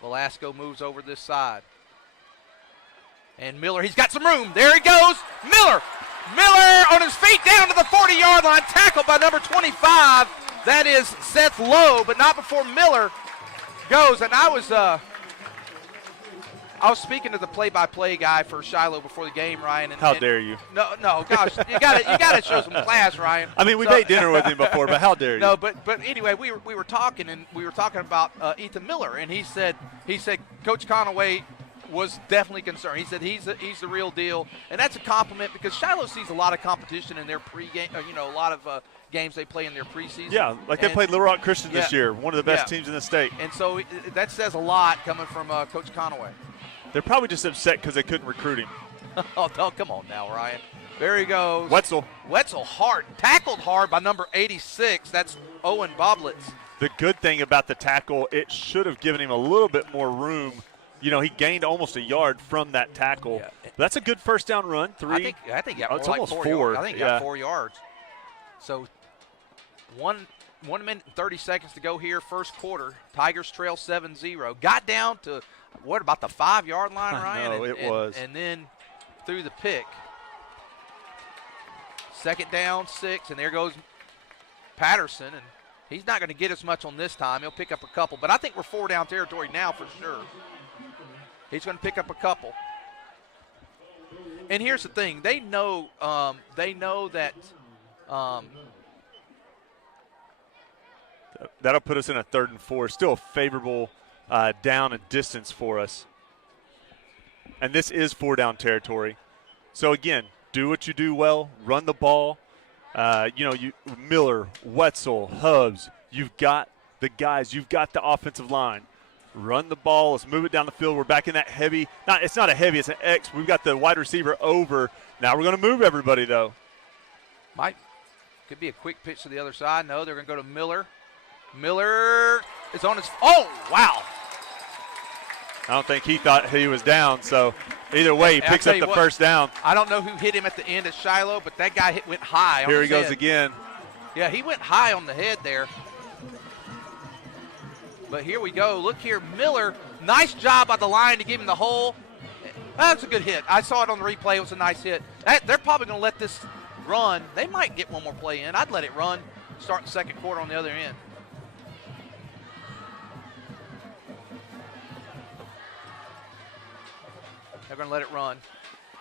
Velasco moves over this side. And Miller, he's got some room. There he goes. Miller on his feet down to the 40-yard line. Tackled by number 25. That is Seth Lowe, but not before Miller goes. And I was speaking to the play-by-play guy for Shiloh before the game, Ryan. How dare you? No, gosh, you got to show some class, Ryan. I mean, we've ate dinner with him before, but how dare you? No, but anyway, we were talking about Ethan Miller, and he said Coach Conaway was definitely concerned. He said he's the real deal, and that's a compliment because Shiloh sees a lot of competition in their pregame. A lot of games they play in their preseason. Yeah, they played Little Rock Christian this year, one of the best teams in the state. And so that says a lot coming from Coach Conaway. They're probably just upset because they couldn't recruit him. Oh, come on now, Ryan. There he goes. Wetzel hard. Tackled hard by number 86. That's Owen Boblitz. The good thing about the tackle, it should have given him a little bit more room. He gained almost a yard from that tackle. Yeah. That's a good 1st down run. 3. I think he got it's more almost like 4 yards. I think he got 4 yards. So 1 minute and 30 seconds to go here, first quarter. Tigers trail 7-0. Got down to what about the 5-yard line, Ryan? No, it was. And then through the pick. 2nd down, 6, and there goes Patterson, and he's not going to get as much on this time. He'll pick up a couple, but I think we're 4-down territory now for sure. He's going to pick up a couple. And here's the thing: they know that. That'll put us in a 3rd and 4. Still a favorable down and distance for us. And this is 4-down territory. So, again, do what you do well. Run the ball. Miller, Wetzel, Hubbs, you've got the guys. You've got the offensive line. Run the ball. Let's move it down the field. We're back in that heavy. It's not a heavy. It's an X. We've got the wide receiver over. Now we're going to move everybody, though. Could be a quick pitch to the other side. No, they're going to go to Miller. Miller is on his – oh, wow. I don't think he thought he was down, so either way, he picks up the 1st down. I don't know who hit him at the end at Shiloh, but that guy went high on Here his he goes head. again. Yeah, he went high on the head there. But here we go. Look here, Miller. Nice job by the line to give him the hole. That's a good hit. I saw it on the replay. It was a nice hit. They're probably going to let this run. They might get one more play in. I'd let it run. Start the second quarter on the other end. They're going to let it run.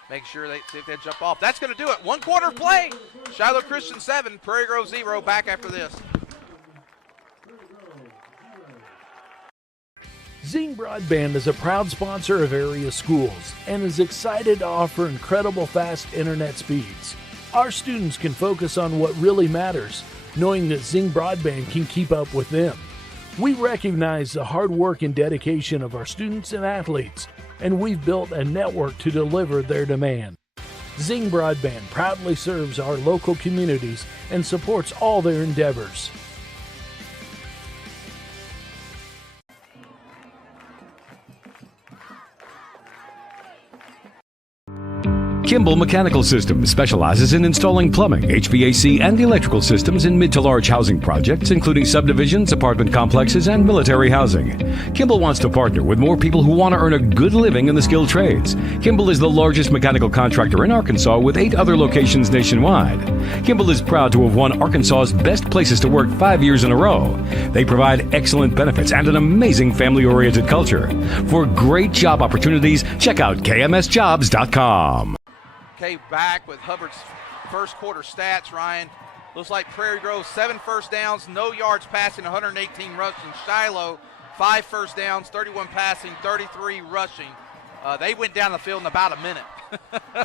Make sure they see if they jump off. That's going to do it. 1 quarter play. Shiloh Christian 7, Prairie Grove 0. Back after this. Zing Broadband is a proud sponsor of area schools and is excited to offer incredible fast internet speeds. Our students can focus on what really matters, knowing that Zing Broadband can keep up with them. We recognize the hard work and dedication of our students and athletes, and we've built a network to deliver their demand. Zing Broadband proudly serves our local communities and supports all their endeavors. Kimball Mechanical Systems specializes in installing plumbing, HVAC, and electrical systems in mid to large housing projects, including subdivisions, apartment complexes, and military housing. Kimball wants to partner with more people who want to earn a good living in the skilled trades. Kimball is the largest mechanical contractor in Arkansas with 8 other locations nationwide. Kimball is proud to have won Arkansas's Best Places to Work 5 years in a row. They provide excellent benefits and an amazing family-oriented culture. For great job opportunities, check out kmsjobs.com. Okay, back with Hubbard's first quarter stats, Ryan. Looks like Prairie Grove, 7 first downs, no yards passing, 118 rushing. Shiloh, 5 first downs, 31 passing, 33 rushing. They went down the field in about a minute.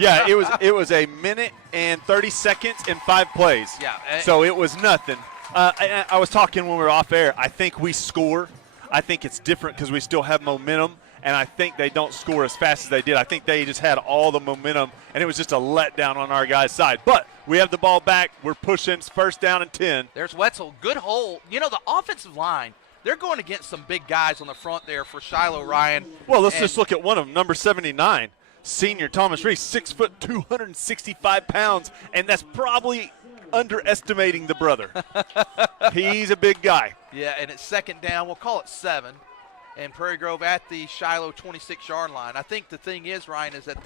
Yeah, it was a minute and 30 seconds and 5 plays. Yeah. So it was nothing. I was talking when we were off air. I think we score. I think it's different because we still have momentum. And I think they don't score as fast as they did. I think they just had all the momentum, and it was just a letdown on our guys' side. But we have the ball back. We're pushing. First down and 10. There's Wetzel. Good hole. You know, the offensive line, they're going against some big guys on the front there for Shiloh, Ryan. Well, let's just look at one of them, number 79, senior Thomas Reese, 6 foot, 265 pounds, and that's probably underestimating the brother. He's a big guy. Yeah, and it's second down. We'll call it 7. And Prairie Grove at the Shiloh 26-yard line. I think the thing is, Ryan, is that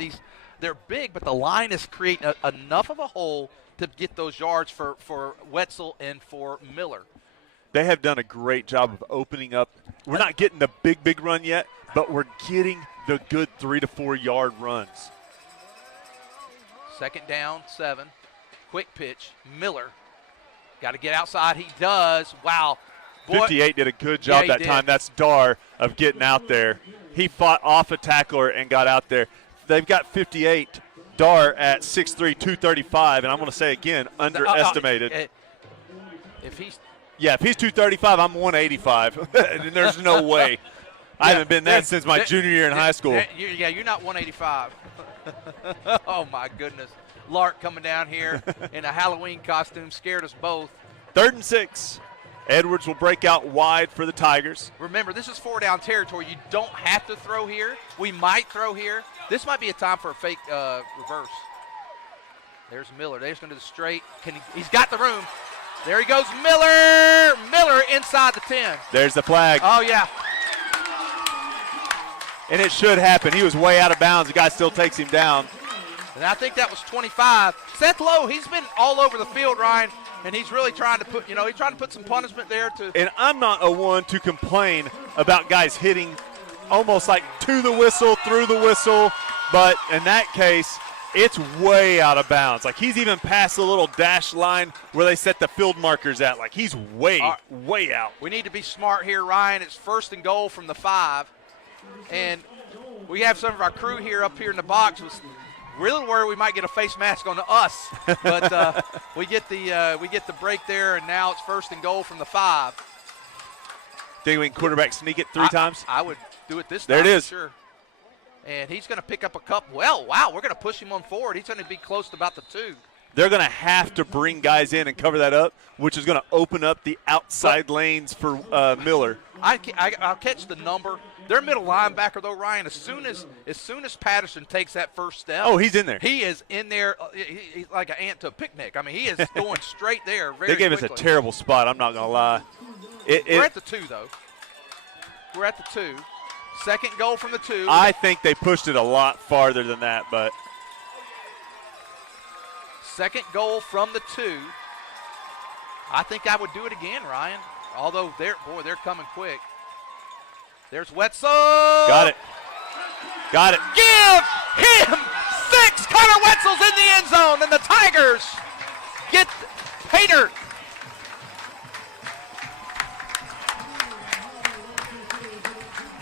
they're big, but the line is creating enough of a hole to get those yards for Wetzel and for Miller. They have done a great job of opening up. We're not getting the big run yet, but we're getting the good 3 to 4 yard runs. Second down, 7. Quick pitch. Miller. Got to get outside. He does. Wow. Boy, 58 did a good job that time. That's Dar of getting out there. He fought off a tackler and got out there. They've got 58, Dar at 6'3", 235, and I'm going to say again, underestimated. If he's 235, I'm 185. There's no way. I haven't been that since my junior year in high school. You're not 185. Oh, my goodness. Lark coming down here in a Halloween costume scared us both. 3rd and 6. Edwards will break out wide for the Tigers. Remember, this is 4-down territory. You don't have to throw here. We might throw here. This might be a time for a fake reverse. There's Miller. They're just going to do the straight. He's got the room. There he goes, Miller. Miller inside the 10. There's the flag. Oh, yeah. And it should happen. He was way out of bounds. The guy still takes him down. And I think that was 25. Seth Lowe, he's been all over the field, Ryan. And he's really trying to put some punishment there to. And I'm not a one to complain about guys hitting almost like to the whistle, through the whistle, but in that case, it's way out of bounds. Like he's even past the little dash line where they set the field markers at. Like he's way out. We need to be smart here, Ryan. It's 1st and goal from the 5, and we have some of our crew here up here in the box. We're a little worried we might get a face mask on us, but we get the break there, and now it's 1st and goal from the 5. Think we can quarterback sneak it 3 times? I would do it this time. There it is. For sure. And he's going to pick up a couple. Well, wow, we're going to push him on forward. He's going to be close to about the 2. They're going to have to bring guys in and cover that up, which is going to open up the outside lanes for Miller. I'll catch the number. Their middle linebacker, though, Ryan, as soon as Patterson takes that first step. Oh, he's in there. He is in there. He's like an ant to a picnic. I mean, he is going straight there very They gave quickly. us a terrible spot, I'm not going to lie. We're at the 2, though. We're at the 2. Second goal from the 2. I think they pushed it a lot farther than that, but. Second goal from the 2. I think I would do it again, Ryan. Although they're coming quick. There's Wetzel. Got it. Got it. Give him 6. Connor Wetzel's in the end zone, and the Tigers get Pater.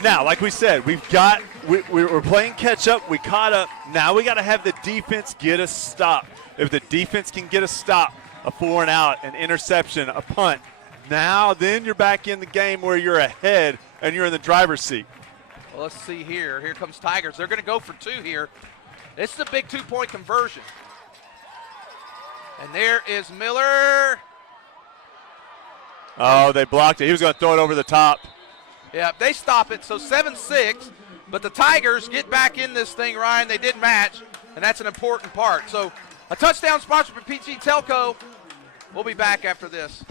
Now, like we said, we're playing catch up. We caught up. Now we got to have the defense get a stop. If the defense can get a stop, a 4 and out, an interception, a punt, now then you're back in the game where you're ahead and you're in the driver's seat. Well, let's see here. Here comes Tigers. They're going to go for 2 here. This is a big 2-point conversion. And there is Miller. Oh, they blocked it. He was going to throw it over the top. Yeah, they stop it, so 7-6. But the Tigers get back in this thing, Ryan. They did match, and that's an important part. So a touchdown sponsored by PG Telco. We'll be back after this.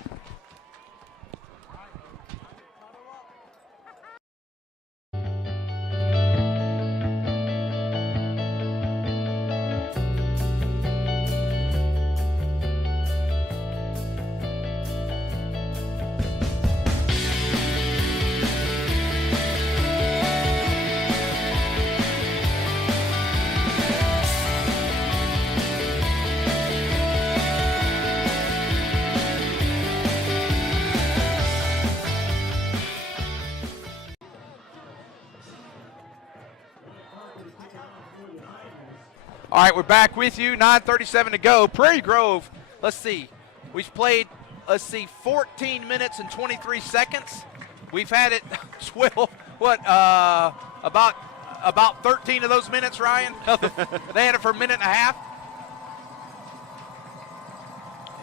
All right, we're back with you. 9:37 to go. Prairie Grove, let's see. We've played, 14 minutes and 23 seconds. We've had it 12, about 13 of those minutes, Ryan. They had it for a minute and a half.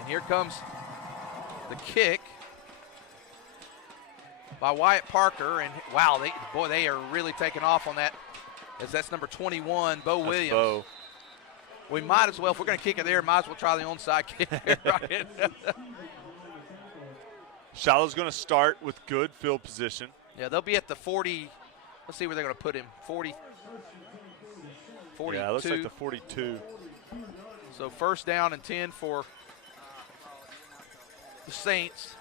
And here comes the kick by Wyatt Parker. And, wow, they are really taking off on that, as that's number 21, Bo Williams. Bo. We might as well, if we're going to kick it there, might as well try the onside kick there, right? Shiloh's going to start with good field position. Yeah, they'll be at the 40. Let's see where they're going to put him. 42. Yeah, it looks like the 42. So first down and 10 for the Saints.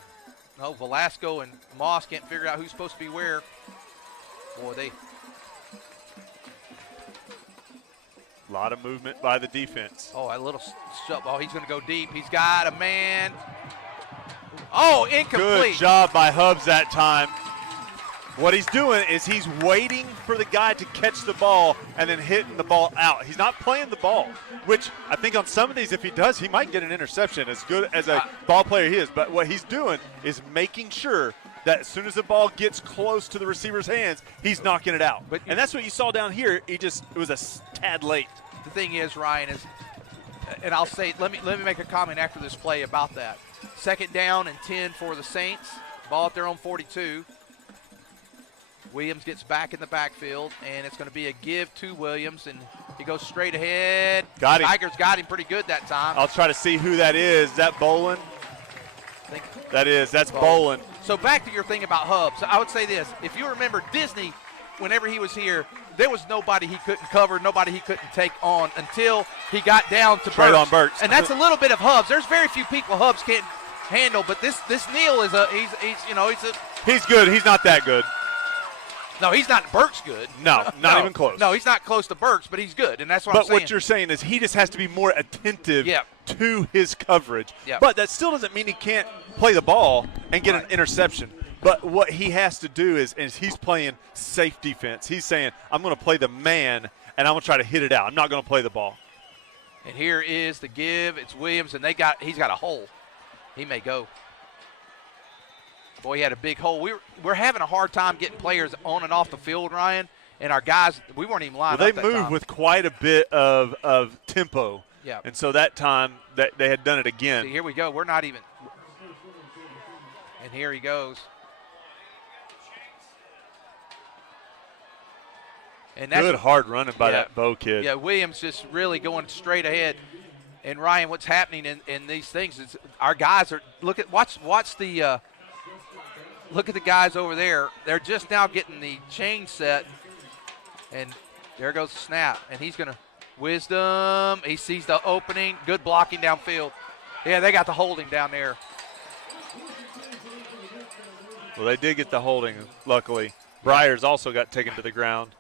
No, Velasco and Moss can't figure out who's supposed to be where. Boy, they. A lot of movement by the defense. Oh, a little shove. Oh, he's going to go deep. He's got a man. Oh, incomplete. Good job by Hubbs that time. What he's doing is he's waiting for the guy to catch the ball and then hitting the ball out. He's not playing the ball, which I think on some of these, if he does, he might get an interception, as good as a ball player he is. But what he's doing is making sure that as soon as the ball gets close to the receiver's hands, he's knocking it out. And that's what you saw down here. It was a tad late. The thing is, Ryan, is, and I'll say, let me make a comment after this play about that. Second down and 10 for the Saints. Ball at their own 42. Williams gets back in the backfield, and it's going to be a give to Williams, and he goes straight ahead. Got him. Tigers got him pretty good that time. I'll try to see who that is. Is that Bolin? That's Bolin. So back to your thing about Hubbs. I would say this. If you remember Disney, whenever he was here, there was nobody he couldn't cover, nobody he couldn't take on until he got down to Traylon Burks. And that's a little bit of Hubbs. There's very few people Hubbs can't handle, but this Neal is he's good. He's not that good. No, he's not Burks good. No, not even close. No, he's not close to Burks, but he's good, and that's what I'm saying. But what you're saying is he just has to be more attentive to his coverage. Yep. But that still doesn't mean he can't play the ball and get an interception. But what he has to do is he's playing safe defense. He's saying, I'm going to play the man, and I'm going to try to hit it out. I'm not going to play the ball. And here is the give. It's Williams, and he's got a hole. He may go. Boy, he had a big hole. We're having a hard time getting players on and off the field, Ryan, and our guys, we weren't even lined up that They moved with quite a bit of tempo. Yeah. And so that time they had done it again. See, here we go. We're not even. And here he goes. And that's good hard running by that Bo kid. Yeah, Williams just really going straight ahead. And Ryan, what's happening in these things is our guys are watch the look at the guys over there. They're just now getting the chain set, and there goes the snap. And he's going to Wisdom. He sees the opening. Good blocking downfield. Yeah, they got the holding down there. Well, they did get the holding, luckily. Briars also got taken to the ground.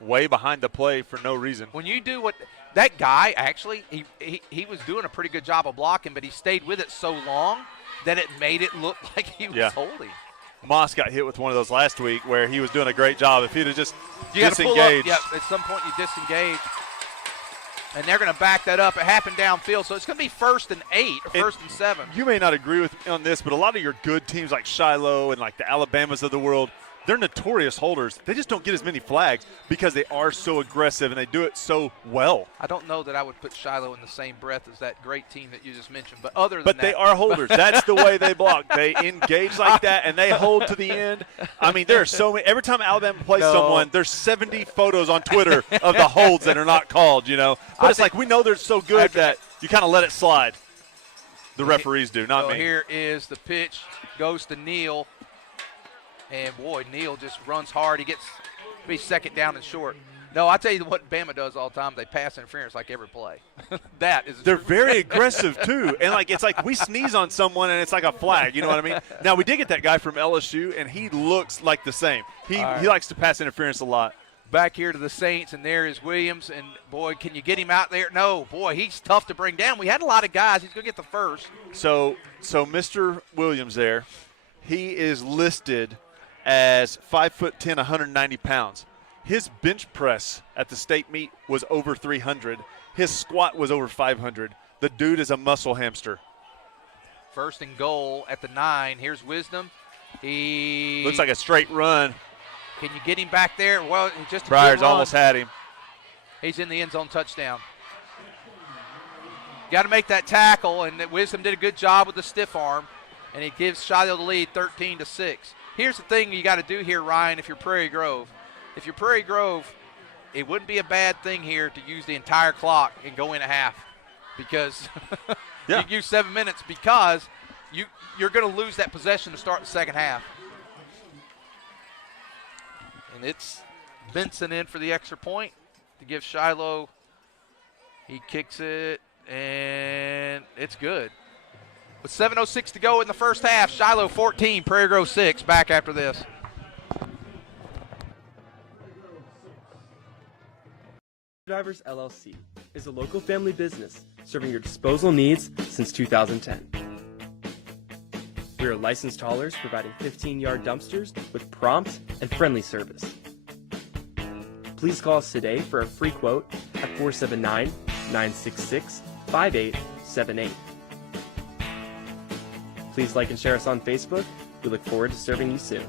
Way behind the play for no reason. When you do what that guy actually, he was doing a pretty good job of blocking, but he stayed with it so long that it made it look like he was holding. Moss got hit with one of those last week where he was doing a great job. If he'd have just disengaged. Pull up. Yeah, at some point you disengage. And they're going to back that up. It happened downfield, so it's going to be 1st and 8 or 1st and 7. You may not agree with me on this, but a lot of your good teams like Shiloh and like the Alabamas of the world, they're notorious holders. They just don't get as many flags because they are so aggressive and they do it so well. I don't know that I would put Shiloh in the same breath as that great team that you just mentioned, but other than that. But they are holders. That's the way they block. They engage like that, and they hold to the end. I mean, there are so many. Every time Alabama plays someone, there's 70 photos on Twitter of the holds that are not called, you know. But it's like we know they're so good that you kind of let it slide. The referees do, not me. Here is the pitch. Goes to Neal. And, boy, Neal just runs hard. He gets be second down and short. No, I tell you what Bama does all the time. They pass interference like every play. They're very aggressive, too. And, like, it's like we sneeze on someone and it's like a flag. You know what I mean? Now, we did get that guy from LSU, and he looks like the same. He likes to pass interference a lot. Back here to the Saints, and there is Williams. And, boy, can you get him out there? No, boy, he's tough to bring down. We had a lot of guys. He's going to get the first. So Mr. Williams there, he is listed as 5'10", 190 pounds. His bench press at the state meet was over 300. His squat was over 500. The dude is a muscle hamster. 1st and goal at the 9. Here's Wisdom. He looks like a straight run. Can you get him back there? Well, just a Briars good run. Almost had him. He's in the end zone touchdown. Got to make that tackle, and Wisdom did a good job with the stiff arm, and he gives Shiloh the lead 13-6. Here's the thing you got to do here, Ryan, if you're Prairie Grove. If you're Prairie Grove, it wouldn't be a bad thing here to use the entire clock and go in a half because you use 7 minutes because you're going to lose that possession to start the second half. And it's Benson in for the extra point to give Shiloh. He kicks it, and it's good. With 7:06 to go in the first half, Shiloh 14, Prairie Grove 6. Back after this. Drivers LLC is a local family business serving your disposal needs since 2010. We are licensed haulers providing 15-yard dumpsters with prompt and friendly service. Please call us today for a free quote at 479-966-5878. Please like and share us on Facebook. We look forward to serving you soon.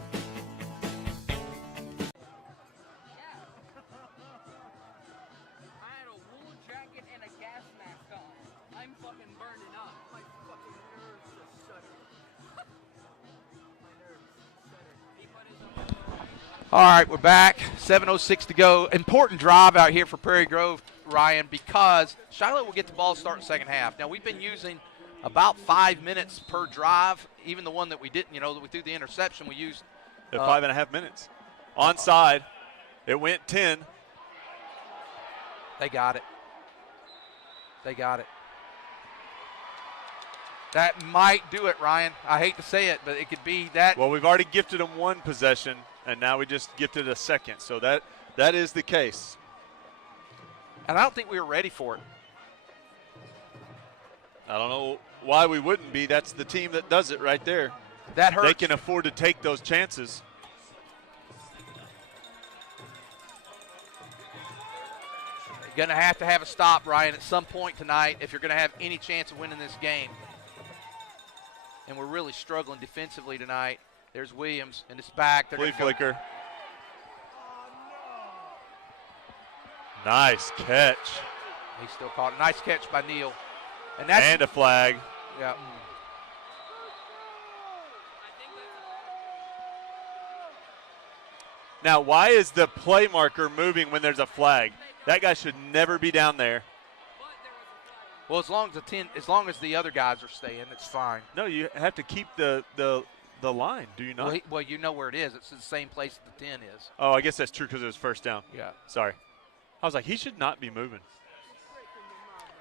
All right, we're back. 7:06 to go. Important drive out here for Prairie Grove, Ryan, because Shiloh will get the ball to start the second half. Now, we've been using about 5 minutes per drive. Even the one that we didn't, that we threw the interception, we used 5.5 minutes. Onside. It went 10. They got it. That might do it, Ryan. I hate to say it, but it could be that. Well, we've already gifted them one possession, and now we just gifted a second. So that is the case. And I don't think we were ready for it. I don't know why we wouldn't be. That's the team that does it right there. That hurts. They can afford to take those chances. You're going to have a stop, Ryan, at some point tonight if you're going to have any chance of winning this game. And we're really struggling defensively tonight. There's Williams, and it's back. Flea flicker. Nice catch. He still caught it. Nice catch by Neal. And a flag. Yeah. Now, why is the play marker moving when there's a flag? That guy should never be down there. Well, as long as the other guys are staying, it's fine. No, you have to keep the the line, do you not? Well, you know where it is. It's the same place that the 10 is. Oh, I guess that's true because it was first down. Yeah. Sorry. I was like, he should not be moving.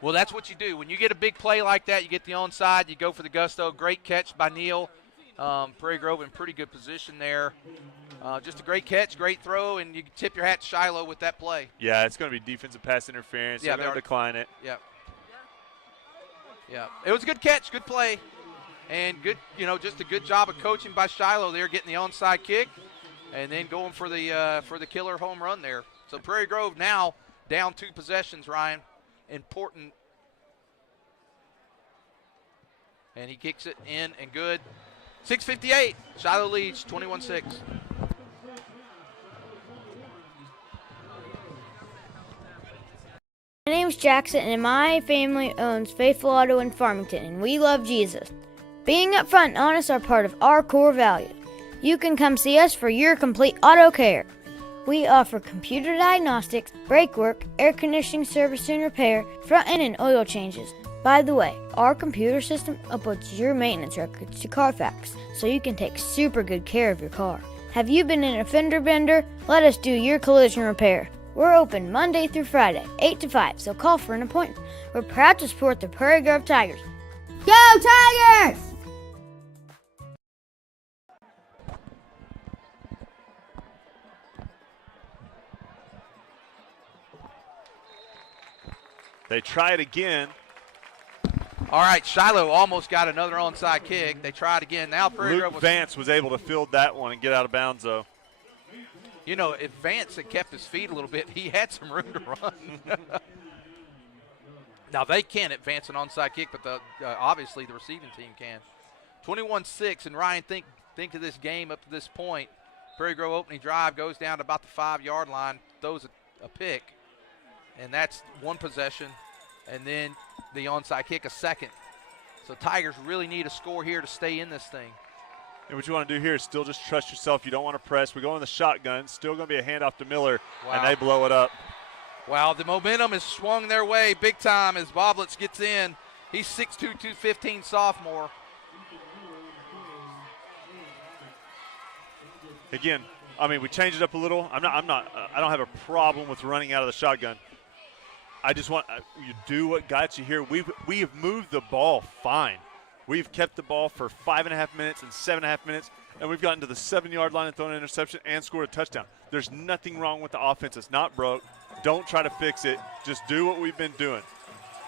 Well, that's what you do. When you get a big play like that, you get the onside, you go for the gusto. Great catch by Neal. Prairie Grove in pretty good position there. Just a great catch, great throw, and you tip your hat to Shiloh with that play. Yeah, it's going to be defensive pass interference. Yeah, they're going to decline it. Yeah. Yeah. It was a good catch, good play, and good, just a good job of coaching by Shiloh there, getting the onside kick, and then going for the killer home run there. So Prairie Grove now down 2 possessions, Ryan. Important. And he kicks it in and good. 6:58. Shiloh leads 21-6. My name's Jackson, and my family owns Faithful Auto in Farmington, and we love Jesus. Being upfront and honest are part of our core values. You can come see us for your complete auto care. We offer computer diagnostics, brake work, air conditioning service and repair, front end and oil changes. By the way, our computer system uploads your maintenance records to Carfax, so you can take super good care of your car. Have you been in a fender bender? Let us do your collision repair. We're open Monday through Friday, 8 to 5, so call for an appointment. We're proud to support the Prairie Grove Tigers. Go Tigers! They try it again. All right, Shiloh almost got another onside kick. They tried again. Now Prairie Grove Luke Vance was able to field that one and get out of bounds, though. If Vance had kept his feet a little bit, he had some room to run. Now, they can't advance an onside kick, but obviously the receiving team can. 21-6, and Ryan, think of this game up to this point. Prairie Grove opening drive goes down to about the 5-yard line, throws a pick, and that's 1 possession, and then the onside kick a second. So Tigers really need a score here to stay in this thing. And what you want to do here is still just trust yourself. You don't want to press. We go in the shotgun. Still going to be a handoff to Miller, and they blow it up. Wow, the momentum is swung their way big time as Boblitz gets in. He's 6'2", 215 sophomore. Again, we changed it up a little. I don't have a problem with running out of the shotgun. I just want you do what got you here. We have moved the ball fine. We've kept the ball for 5.5 minutes and 7.5 minutes, and we've gotten to the 7-yard line and thrown an interception and scored a touchdown. There's nothing wrong with the offense. It's not broke. Don't try to fix it. Just do what we've been doing.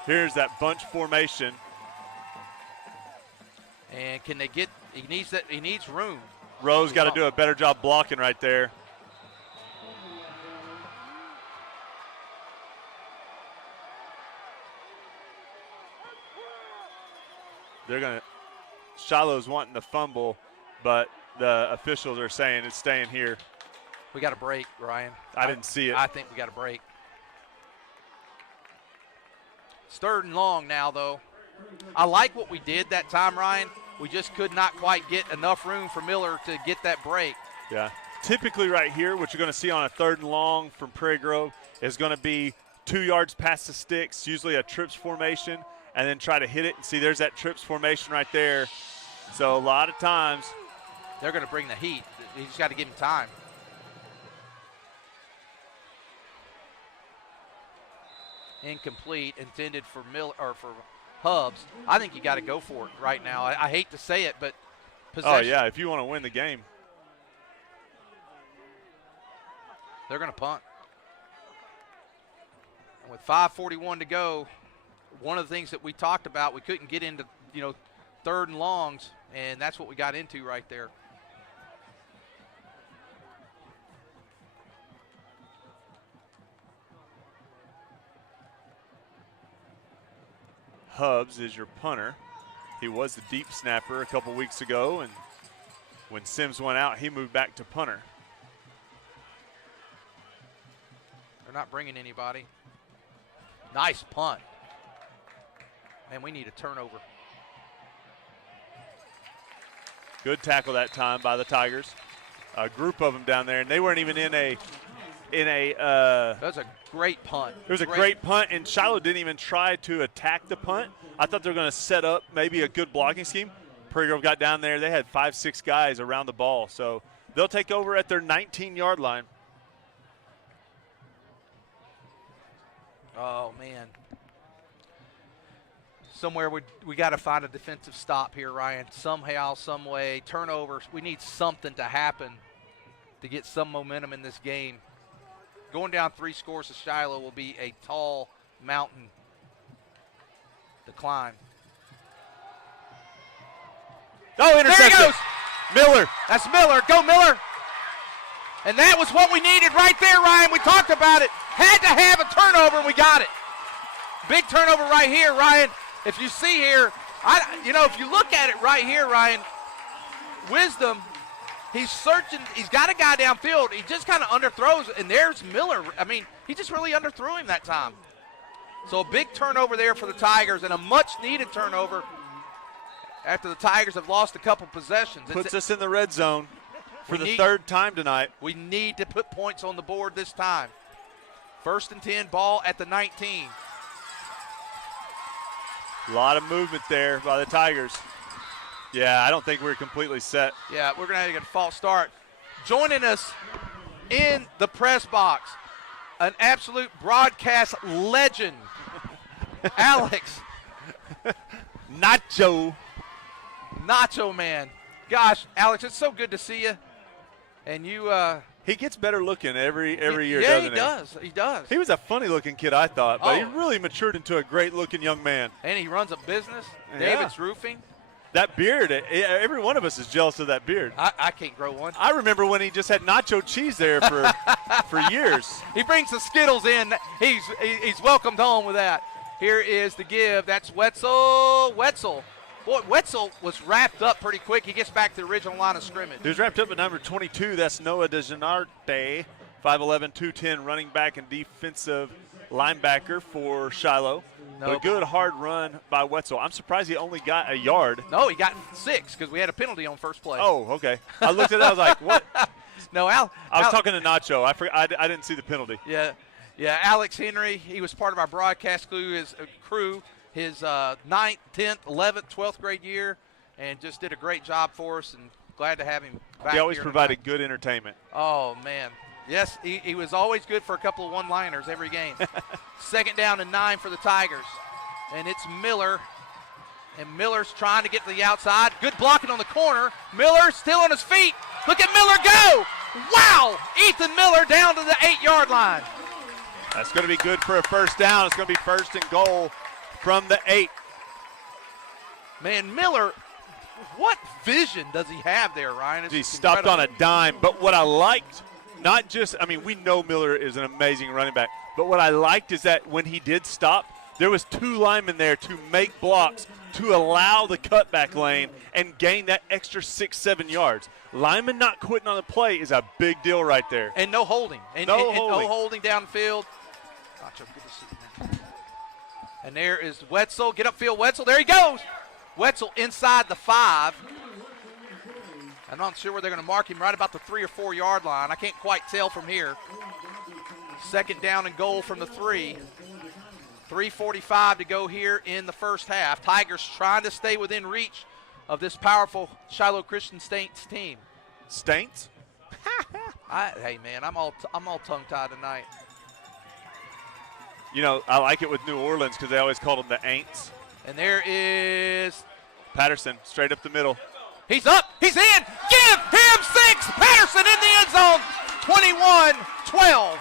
Here's that bunch formation. And can they get? He needs room. Rowe's got to do a better job blocking right there. Shiloh's wanting the fumble, but the officials are saying it's staying here. We got a break, Ryan. I didn't see it. I think we got a break. It's 3rd and long now, though. I like what we did that time, Ryan. We just could not quite get enough room for Miller to get that break. Yeah. Typically right here, what you're going to see on a 3rd and long from Prairie Grove is going to be 2 yards past the sticks, usually a trips formation, and then try to hit it. And see, there's that trips formation right there. So a lot of times they're going to bring the heat. You just got to give them time. Incomplete, intended for Miller or for Hubbs. I think you got to go for it right now. I hate to say it, but possession. Oh yeah, if you want to win the game, they're going to punt. And with 5:41 to go, one of the things that we talked about, we couldn't get into 3rd and longs, and that's what we got into right there. Hubbs is your punter. He was the deep snapper a couple weeks ago, and when Sims went out, he moved back to punter. They're not bringing anybody. Nice punt. Man, we need a turnover. Good tackle that time by the Tigers. A group of them down there, and they weren't even in a that was a great punt. It was a great punt, and Shiloh didn't even try to attack the punt. I thought they were going to set up maybe a good blocking scheme. Prairie Grove got down there, they had 5-6 guys around the ball. So they'll take over at their 19-yard line. Oh, man. Somewhere we got to find a defensive stop here, Ryan. Somehow, some way, turnovers. We need something to happen to get some momentum in this game. Going down 3 scores to Shiloh will be a tall mountain to climb. Oh, intercepted. There he goes. Miller. That's Miller. Go, Miller. And that was what we needed right there, Ryan. We talked about it. Had to have a turnover, and we got it. Big turnover right here, Ryan. If you see here, if you look at it right here, Ryan, Wisdom, he's searching. He's got a guy downfield. He just kind of underthrows, and there's Miller. I mean, he just really underthrew him that time. So a big turnover there for the Tigers, and a much-needed turnover after the Tigers have lost a couple possessions. Puts us in the red zone for the third time tonight. We need to put points on the board this time. 1st and 10, ball at the 19. A lot of movement there by the Tigers. Yeah, I don't think we're completely set. Yeah, we're going to have to get a false start. Joining us in the press box, an absolute broadcast legend, Alex. Nacho Man. Gosh, Alex, it's so good to see you. And you he gets better looking every year, yeah, doesn't he? He does. He was a funny-looking kid, I thought, but he Oh. really matured into a great-looking young man. And he runs a business, Yeah. David's Roofing. That beard, every one of us is jealous of that beard. I can't grow one. I remember when he just had nacho cheese there for years. He brings the Skittles in. He's welcomed home with that. Here is the give. That's Wetzel. Boy, Wetzel was wrapped up pretty quick. He gets back to the original line of scrimmage. He was wrapped up at number 22. That's Noah DeGenarte, 5'11", 210, running back and defensive linebacker for Shiloh. But a good hard run by Wetzel. I'm surprised he only got a yard. No, he got 6 because we had a penalty on first play. Oh, okay. I looked at that. I was like, what? No, I was talking to Nacho. I didn't see the penalty. Yeah, Alex Henry, he was part of our broadcast crew his 9th, 10th, 11th, 12th grade year, and just did a great job for us, and glad to have him back. He always here provided tonight. good entertainment. Oh, man. Yes, he was always good for a couple of one-liners every game. 2nd down and 9 for the Tigers. And it's Miller. And Miller's trying to get to the outside. Good blocking on the corner. Miller still on his feet. Look at Miller go. Wow! Ethan Miller down to the 8-yard line. That's going to be good for a first down. It's going to be 1st and goal from the 8. Man, Miller, what vision does he have there, Ryan? He stopped on a dime. But what I liked, we know Miller is an amazing running back. But what I liked is that when he did stop, there was 2 linemen there to make blocks, to allow the cutback lane and gain that extra 6-7 yards. Lineman not quitting on the play is a big deal right there. And no holding. No holding downfield. Nacho, good to see you, man. And there is Wetzel. Get upfield, Wetzel. There he goes. Wetzel inside the 5. I'm not sure where they're going to mark him, right about the 3 or 4 yard line. I can't quite tell from here. 2nd down and goal from the 3. 3:45 to go here in the first half. Tigers trying to stay within reach of this powerful Shiloh Christian Saints team. Saints? Hey man, I'm all tongue-tied tonight. You know, I like it with New Orleans because they always called them the Aints. And there is Patterson, straight up the middle. He's up. He's in. Give him 6. Patterson in the end zone. 21-12.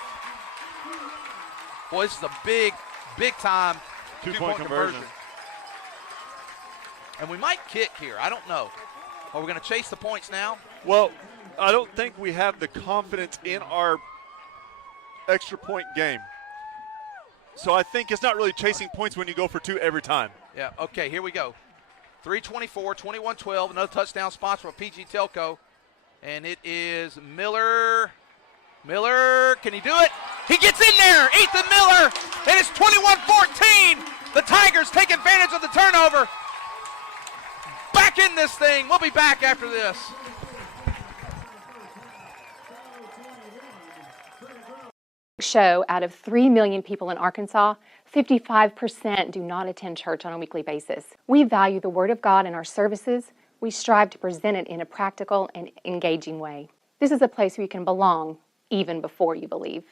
Boy, this is a big time two-point conversion. And we might kick here. I don't know. Are we going to chase the points now? Well, I don't think we have the confidence in our extra point game. So I think it's not really chasing points when you go for 2 every time. Yeah, okay, here we go. 3:24, 21-12, another touchdown sponsor of PG Telco. And it is Miller. Miller, can he do it? He gets in there, Ethan Miller, and it's 21-14. The Tigers take advantage of the turnover. Back in this thing. We'll be back after this. Show out of 3 million people in Arkansas, 55% do not attend church on a weekly basis. We value the Word of God in our services. We strive to present it in a practical and engaging way. This is a place where you can belong even before you believe.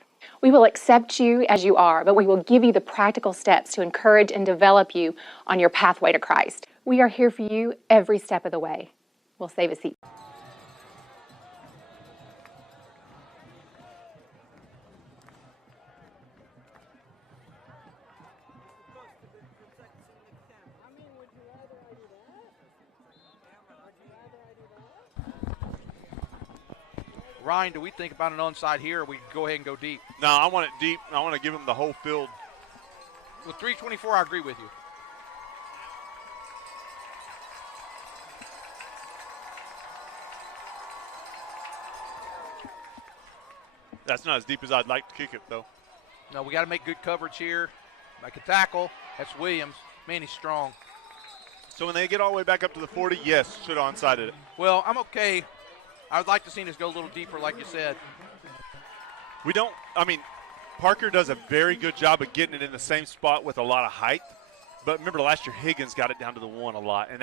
We will accept you as you are, but we will give you the practical steps to encourage and develop you on your pathway to Christ. We are here for you every step of the way. We'll save a seat. Ryan, do we think about an onside here, or we go ahead and go deep? No, I want it deep. I want to give them the whole field. With 3:24, I agree with you. That's not as deep as I'd like to kick it, though. No, we got to make good coverage here. Make a tackle. That's Williams. Man, he's strong. So when they get all the way back up to the 40, yes, should have onside it. Well, I'm okay. I would like to see us go a little deeper, like you said. Parker does a very good job of getting it in the same spot with a lot of height. But remember, last year Higgins got it down to the 1 a lot, and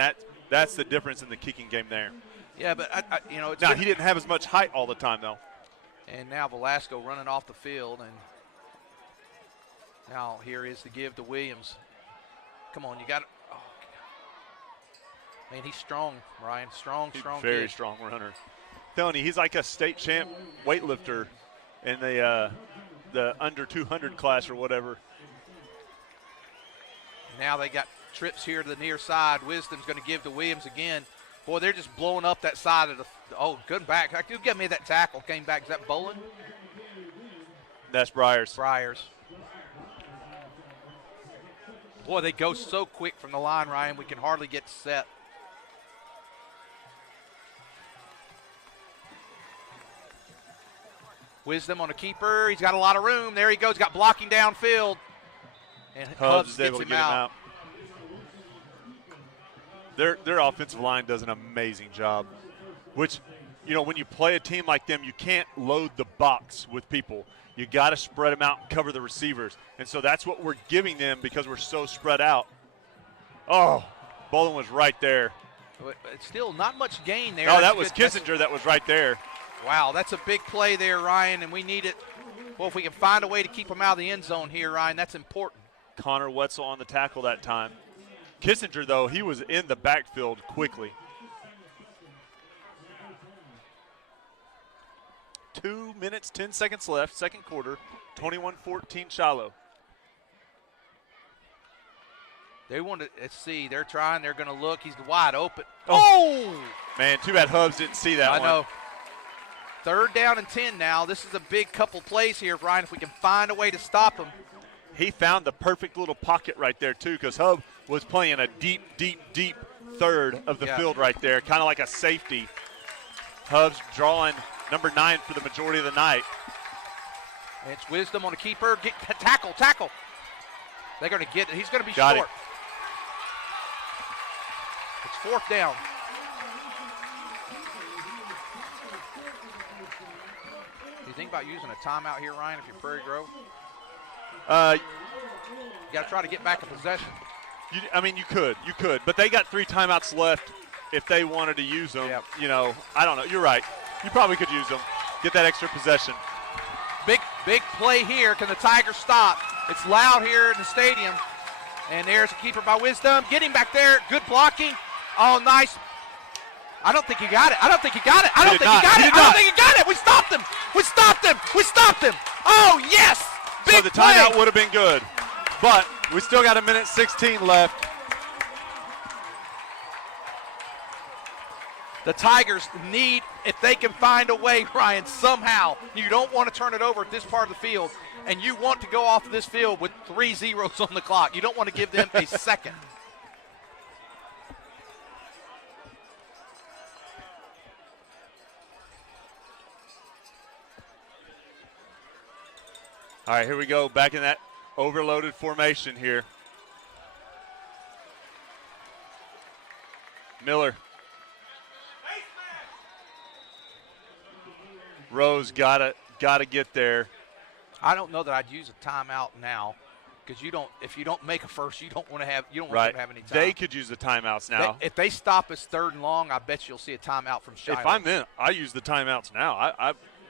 that's the difference in the kicking game there. Yeah, but it's now he didn't have as much height all the time though. And now Velasco running off the field, and now here is the give to Williams. Come on, you got it. Oh, man, he's strong, Ryan. Strong. Very kid. strong runner. Telling you, he's like a state champ weightlifter in the under 200 class or whatever. Now they got trips here to the near side. Wisdom's going to give to Williams again. Boy, they're just blowing up that side of the – oh, good back. Who gave me that tackle? Came back. Is that Bolin? That's Briars. Boy, they go so quick from the line, Ryan. We can hardly get set. Wisdom on a keeper. He's got a lot of room. There he goes. Got blocking downfield. And Hubs Hubs is able gets to him get him out. Their offensive line does an amazing job, which, when you play a team like them, you can't load the box with people. You got to spread them out and cover the receivers. And so that's what we're giving them because we're so spread out. Oh, Bolin was right there. But still not much gain there. Oh, that was Kissinger that was right there. Wow, that's a big play there, Ryan, and we need it. Well, if we can find a way to keep them out of the end zone here, Ryan, that's important. Connor Wetzel on the tackle that time. Kissinger, though, he was in the backfield quickly. 2 minutes, 10 seconds left, second quarter, 21-14 Shiloh. They want to see. They're trying. They're going to look. He's wide open. Oh! Man, too bad Hubs didn't see that one. I know. 3rd down and 10 now. This is a big couple plays here, Ryan, if we can find a way to stop him. He found the perfect little pocket right there, too, because Hub was playing a deep, deep, deep third of the field right there, kind of like a safety. Hubs drawing number 9 for the majority of the night. It's Wisdom on a keeper. Tackle. They're going to get it. He's going to be Got short. it. It's 4th down. Do you think about using a timeout here, Ryan, if you're Prairie Grove? You got to try to get back a possession. You could. But they got 3 timeouts left if they wanted to use them. Yep. I don't know. You're right. You probably could use them. Get that extra possession. Big play here. Can the Tigers stop? It's loud here in the stadium. And there's a keeper by Wisdom. Get him back there. Good blocking. Oh, nice. I don't think he got it. I don't think he got it. We stopped him. Oh, yes. Big so the play. timeout would have been good. But we still got 1:16 left. The Tigers need, if they can find a way, Ryan, somehow. You don't want to turn it over at this part of the field, and you want to go off of this field with 3 zeros on the clock. You don't want to give them a second. All right, here we go. Back in that overloaded formation here. Miller. Rose gotta get there. I don't know that I'd use a timeout now because if you don't make a first, you don't want them to have any time. They could use the timeouts now. If they stop us 3rd and long, I bet you'll see a timeout from Shiloh. If I'm in, I use the timeouts now.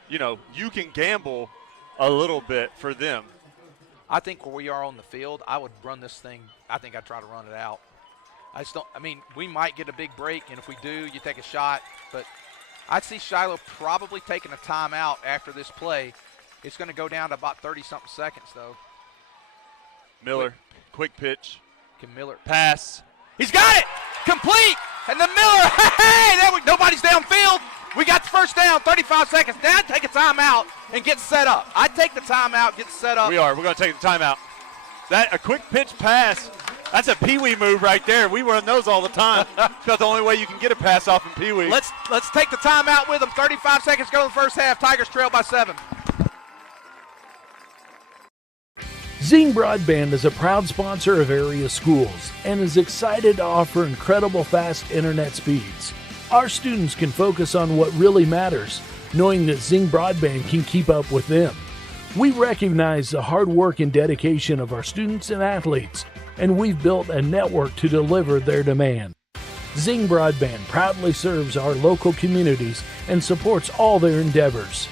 You can gamble a little bit for them. I think where we are on the field, I would run this thing. I think I'd try to run it out. We might get a big break, and if we do, you take a shot. But I'd see Shiloh probably taking a timeout after this play. It's going to go down to about 30-something seconds, though. Miller, quick pitch. Can Miller pass? He's got it! Complete! And then Miller, nobody's downfield. We got the first down, 35 seconds. Now take a timeout and get set up. I'd take the timeout, get set up. We're going to take the timeout. A quick pitch pass, that's a Pee-wee move right there. We run those all the time. That's the only way you can get a pass off in Pee-wee. Let's take the timeout with them. 35 seconds go in the first half. Tigers trail by 7. Zing Broadband is a proud sponsor of area schools and is excited to offer incredible fast internet speeds. Our students can focus on what really matters, knowing that Zing Broadband can keep up with them. We recognize the hard work and dedication of our students and athletes, and we've built a network to deliver their demand. Zing Broadband proudly serves our local communities and supports all their endeavors.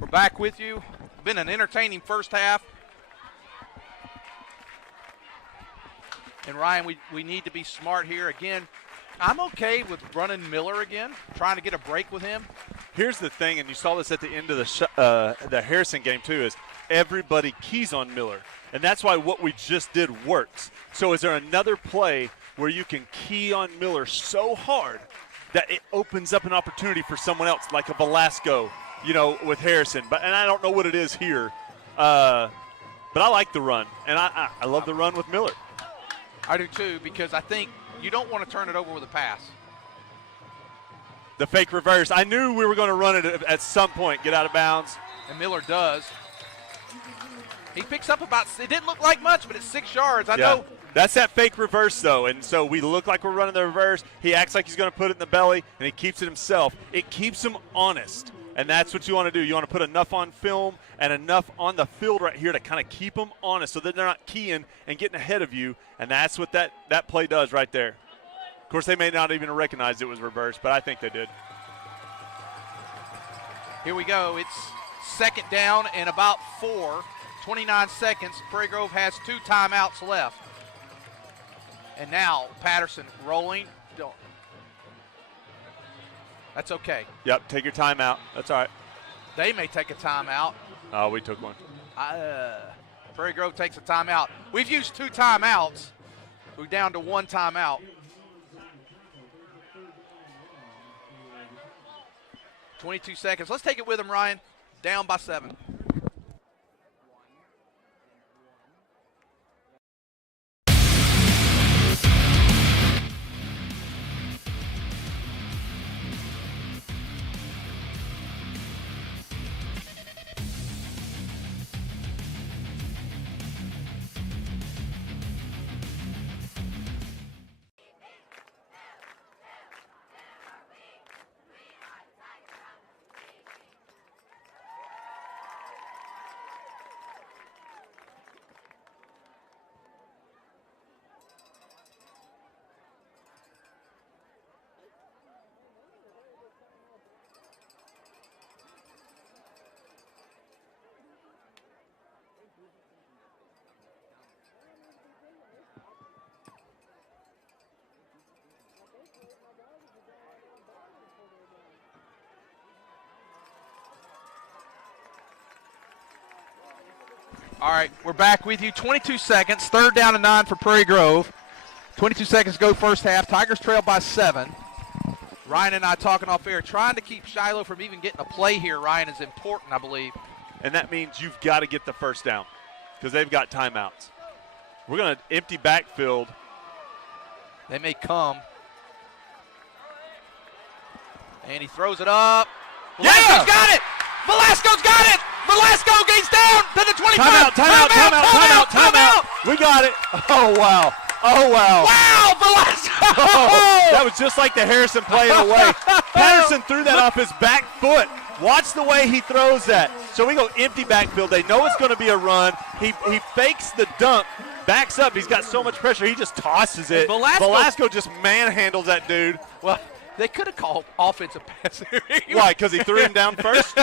We're back with you. Been an entertaining first half. And Ryan, we need to be smart here. Again, I'm okay with running Miller again, trying to get a break with him. Here's the thing, and you saw this at the end of the Harrison game too, is everybody keys on Miller. And that's why what we just did works. So is there another play where you can key on Miller so hard that it opens up an opportunity for someone else, like a Velasco, with Harrison? And I don't know what it is here. But I like the run, and I love the run with Miller. I do too, because I think you don't want to turn it over with a pass. The fake reverse. I knew we were going to run it at some point, get out of bounds. And Miller does. He picks up it didn't look like much, but it's 6 yards. I know. That's that fake reverse, though, and so we look like we're running the reverse. He acts like he's going to put it in the belly, and he keeps it himself. It keeps him honest. And that's what you want to do. You want to put enough on film and enough on the field right here to kind of keep them honest so that they're not keying and getting ahead of you. And that's what that play does right there. Of course, they may not even recognize it was reversed, but I think they did. Here we go. It's 2nd down and about 29 seconds. Prairie Grove has 2 timeouts left. And now Patterson rolling. That's okay. Yep, take your timeout. That's all right. They may take a timeout. Oh, we took one. Prairie Grove takes a timeout. We've used 2 timeouts. We're down to 1 timeout. 22 seconds. Let's take it with them, Ryan. Down by 7. All right, we're back with you. 22 seconds, 3rd down and 9 for Prairie Grove. 22 seconds to go first half. Tigers trail by 7. Ryan and I talking off air, trying to keep Shiloh from even getting a play here, Ryan, is important, I believe. And that means you've got to get the first down because they've got timeouts. We're going to empty backfield. They may come. And he throws it up. Velasco's got it! Velasco's got it! Velasco gets down to the 25. Timeout. We got it. Oh, wow. Oh, wow. Wow, Velasco! Oh, that was just like the Harrison play in a way. Patterson threw that off his back foot. Watch the way he throws that. So we go empty backfield. They know it's going to be a run. He fakes the dunk, backs up. He's got so much pressure, he just tosses it. Velasco just manhandles that dude. Well, they could have called offensive pass. Why, because he threw him down first?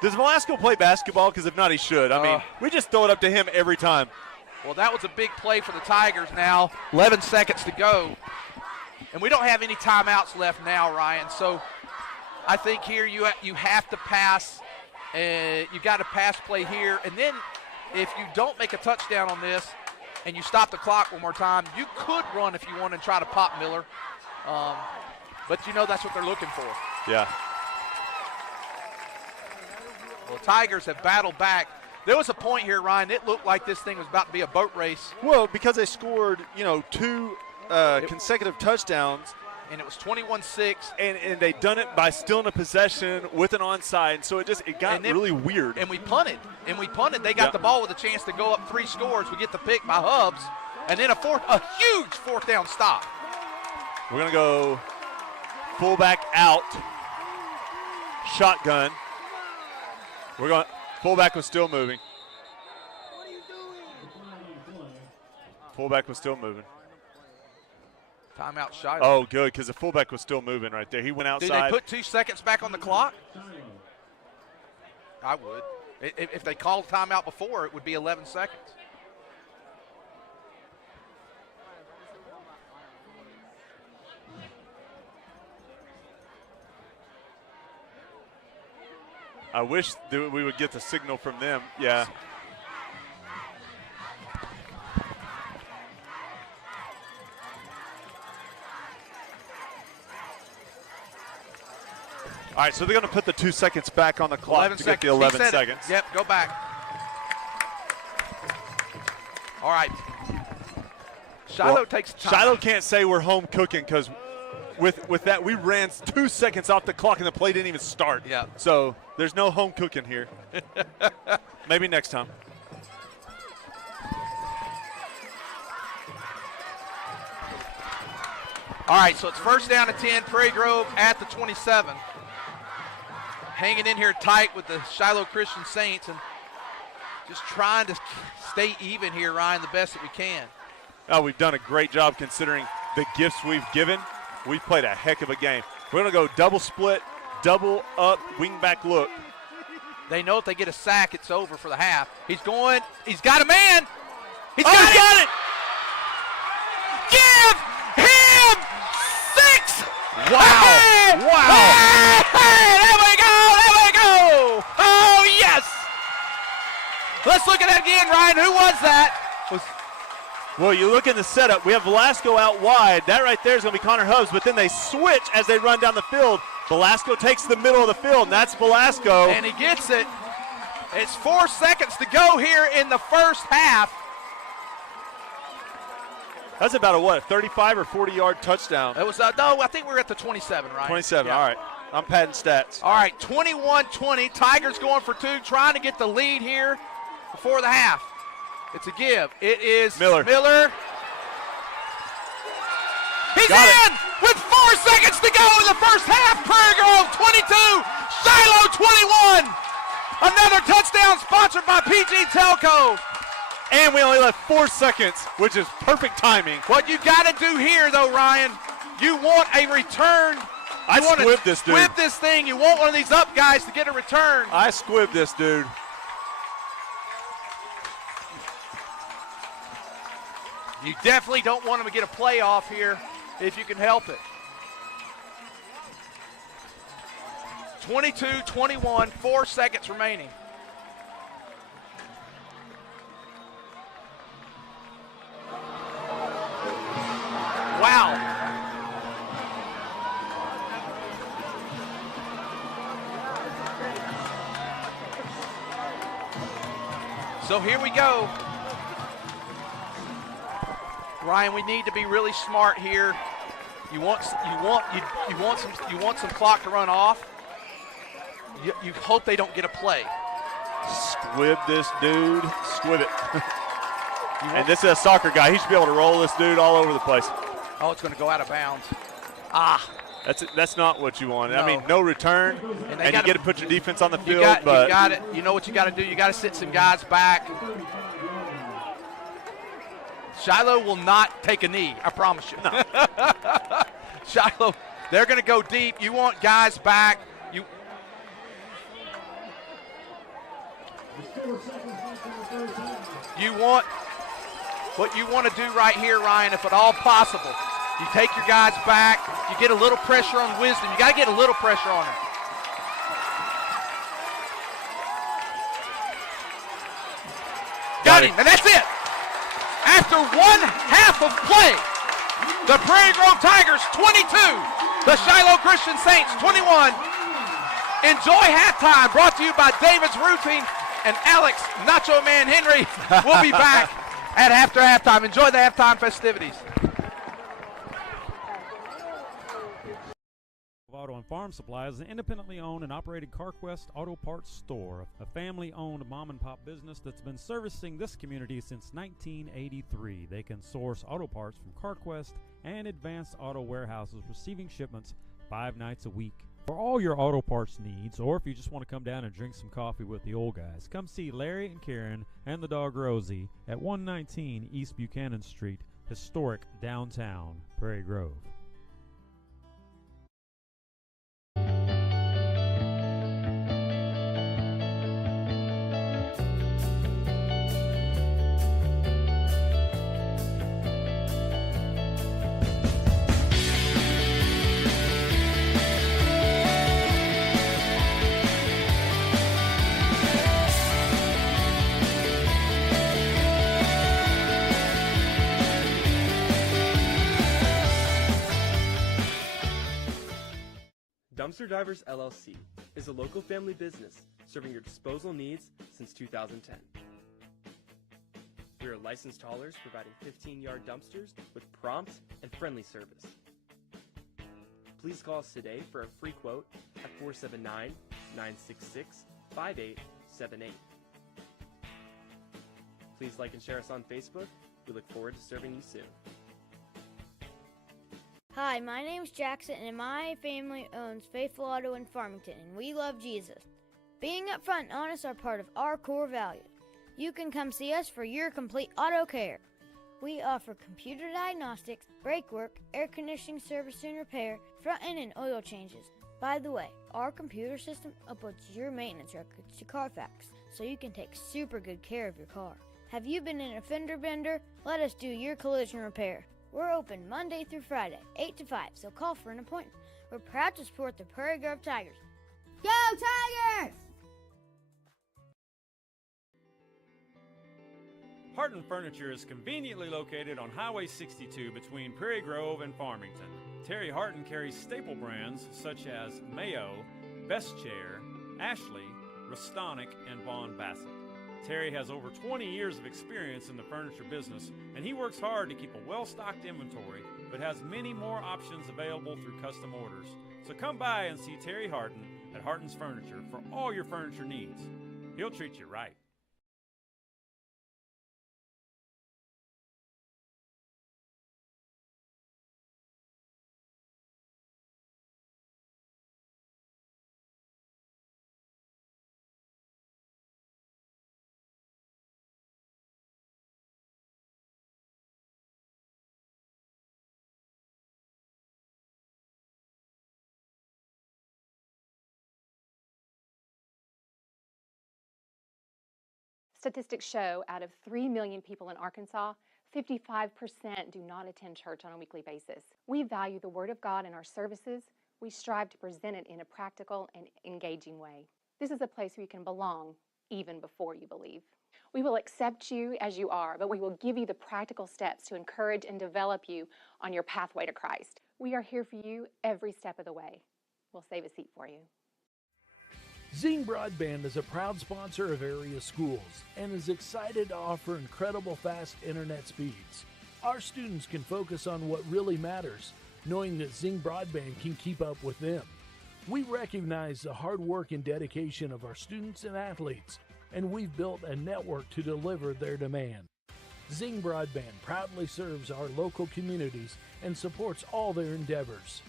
Does Velasco play basketball? Because if not, he should. I mean, we just throw it up to him every time. Well, that was a big play for the Tigers now. 11 seconds to go. And we don't have any timeouts left now, Ryan. So I think here you have to pass. You got to pass play here. And then if you don't make a touchdown on this and you stop the clock one more time, you could run if you want and try to pop Miller. But you know that's what they're looking for. Yeah. Well, Tigers have battled back. There was a point here, Ryan, it looked like this thing was about to be a boat race. Well, because they scored, 2 consecutive touchdowns. And it was 21-6. And they done it by stealing a possession with an onside, so it got really weird. And we punted. They got the ball with a chance to go up 3 scores. We get the pick by Hubbs. And then a huge fourth down stop. We're going to go fullback out, shotgun. Fullback was still moving. Fullback was still moving. Timeout Shiloh. Oh, good, because the fullback was still moving right there. He went outside. Did they put 2 seconds back on the clock? I would. If they called timeout before, it would be 11 seconds. I wish that we would get the signal from them. Yeah. All right, so they're going to put the 2 seconds back on the clock to get the 11 seconds. Yep, go back. All right. Shiloh takes time. Shiloh can't say we're home cooking because with that, we ran 2 seconds off the clock and the play didn't even start. Yeah. So there's no home cooking here. Maybe next time. All right, so it's first down and 10, Prairie Grove at the 27. Hanging in here tight with the Shiloh Christian Saints and just trying to stay even here, Ryan, the best that we can. Oh, we've done a great job considering the gifts we've given. We've played a heck of a game. We're going to go double split, double up, wing back look. They know if they get a sack, it's over for the half. He's going. He's got a man. He's got it. Give him 6. Wow. Hey! Wow. Hey! There we go. There we go. Oh, yes. Let's look at that again, Ryan. Who was that? Well, you look in the setup. We have Velasco out wide. That right there is going to be Connor Hubbs, but then they switch as they run down the field. Velasco takes the middle of the field, and that's Velasco. And he gets it. It's 4 seconds to go here in the first half. That's about a 35 or 40-yard touchdown? It was, no, I think we were at the 27, right? 27, yeah. All right. I'm padding stats. All right, 21-20. Tigers going for 2, trying to get the lead here before the half. It's a give. It is Miller. He's in with 4 seconds to go in the first half. Prairie Grove 22, Shiloh 21. Another touchdown sponsored by PG Telco. And we only left 4 seconds, which is perfect timing. What you got to do here, though, Ryan, you want a return. I squibbed this dude. Squib this thing. You want one of these up guys to get a return. I squibbed this dude. You definitely don't want him to get a playoff here if you can help it. 22-21, 4 seconds remaining. Wow. So here we go. Ryan, we need to be really smart here. You want some clock to run off. You hope they don't get a play. Squib this dude. Squib it. And this is a soccer guy. He should be able to roll this dude all over the place. Oh, it's going to go out of bounds. That's not what you want. No. I mean, no return, and you get to put your defense on the field. You got it. You know what you got to do. You got to sit some guys back. Shiloh will not take a knee. I promise you. No. Shiloh, they're going to go deep. You want guys back. You want what you want to do right here, Ryan, if at all possible. You take your guys back. You get a little pressure on Wisdom. You got to get a little pressure on him. Got him, and that's it. After one half of play, the Prairie Grove Tigers 22, the Shiloh Christian Saints 21. Enjoy halftime, brought to you by David's Roofing and Alex Nacho Man Henry. We'll be back after halftime. Enjoy the halftime festivities. Auto and Farm Supply is an independently owned and operated CarQuest Auto Parts store, a family-owned mom-and-pop business that's been servicing this community since 1983. They can source auto parts from CarQuest and Advanced Auto Warehouses, receiving shipments 5 nights a week. For all your auto parts needs, or if you just want to come down and drink some coffee with the old guys, come see Larry and Karen and the dog Rosie at 119 East Buchanan Street, historic downtown Prairie Grove. Dumpster Divers LLC is a local family business serving your disposal needs since 2010. We are licensed haulers providing 15-yard dumpsters with prompt and friendly service. Please call us today for a free quote at 479-966-5878. Please like and share us on Facebook. We look forward to serving you soon. Hi, my name's Jackson, and my family owns Faithful Auto in Farmington, and we love Jesus. Being upfront and honest are part of our core values. You can come see us for your complete auto care. We offer computer diagnostics, brake work, air conditioning service and repair, front end and oil changes. By the way, our computer system uploads your maintenance records to Carfax, so you can take super good care of your car. Have you been in a fender bender? Let us do your collision repair. We're open Monday through Friday, 8 to 5, so call for an appointment. We're proud to support the Prairie Grove Tigers. Go Tigers! Harton Furniture is conveniently located on Highway 62 between Prairie Grove and Farmington. Terry Harton carries staple brands such as Mayo, Best Chair, Ashley, Restonic, and Vaughn Bassett. Terry has over 20 years of experience in the furniture business, and he works hard to keep a well-stocked inventory, but has many more options available through custom orders. So come by and see Terry Harton at Harton's Furniture for all your furniture needs. He'll treat you right. Statistics show out of 3 million people in Arkansas, 55% do not attend church on a weekly basis. We value the Word of God in our services. We strive to present it in a practical and engaging way. This is a place where you can belong even before you believe. We will accept you as you are, but we will give you the practical steps to encourage and develop you on your pathway to Christ. We are here for you every step of the way. We'll save a seat for you. Zing Broadband is a proud sponsor of area schools and is excited to offer incredible fast internet speeds. Our students can focus on what really matters, knowing that Zing Broadband can keep up with them. We recognize the hard work and dedication of our students and athletes, and we've built a network to deliver their demand. Zing Broadband proudly serves our local communities and supports all their endeavors.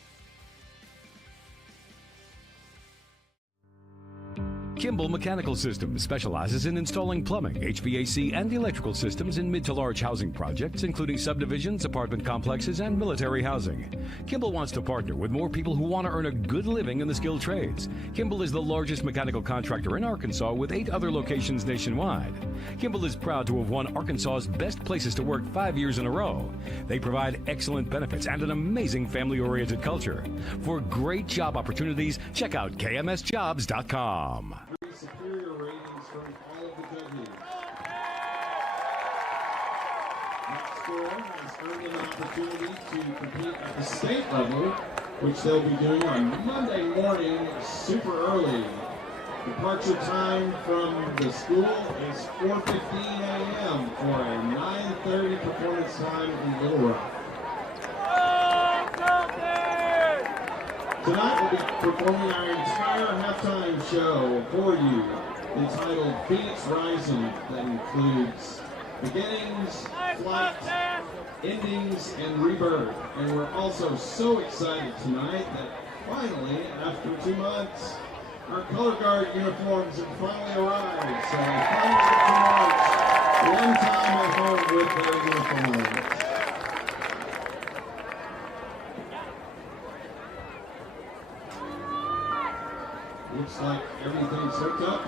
Kimball Mechanical Systems specializes in installing plumbing, HVAC, and electrical systems in mid to large housing projects, including subdivisions, apartment complexes, and military housing. Kimball wants to partner with more people who want to earn a good living in the skilled trades. Kimball is the largest mechanical contractor in Arkansas with 8 other locations nationwide. Kimball is proud to have won Arkansas's Best Places to Work 5 years in a row. They provide excellent benefits and an amazing family-oriented culture. For great job opportunities, check out kmsjobs.com. Superior ratings from all of the judges. Next score has earned them an opportunity to compete at the state level, which they'll be doing on Monday morning, super early. Departure time from the school is 4:15 a.m. for a 9:30 performance time in Little Rock. Tonight we'll be performing our entire halftime show for you, entitled Phoenix Rising, that includes beginnings, flight, endings, and rebirth. And we're also so excited tonight that finally, after 2 months, our color guard uniforms have finally arrived. So finally get to march one time at home with their uniforms. Looks like everything's hooked up.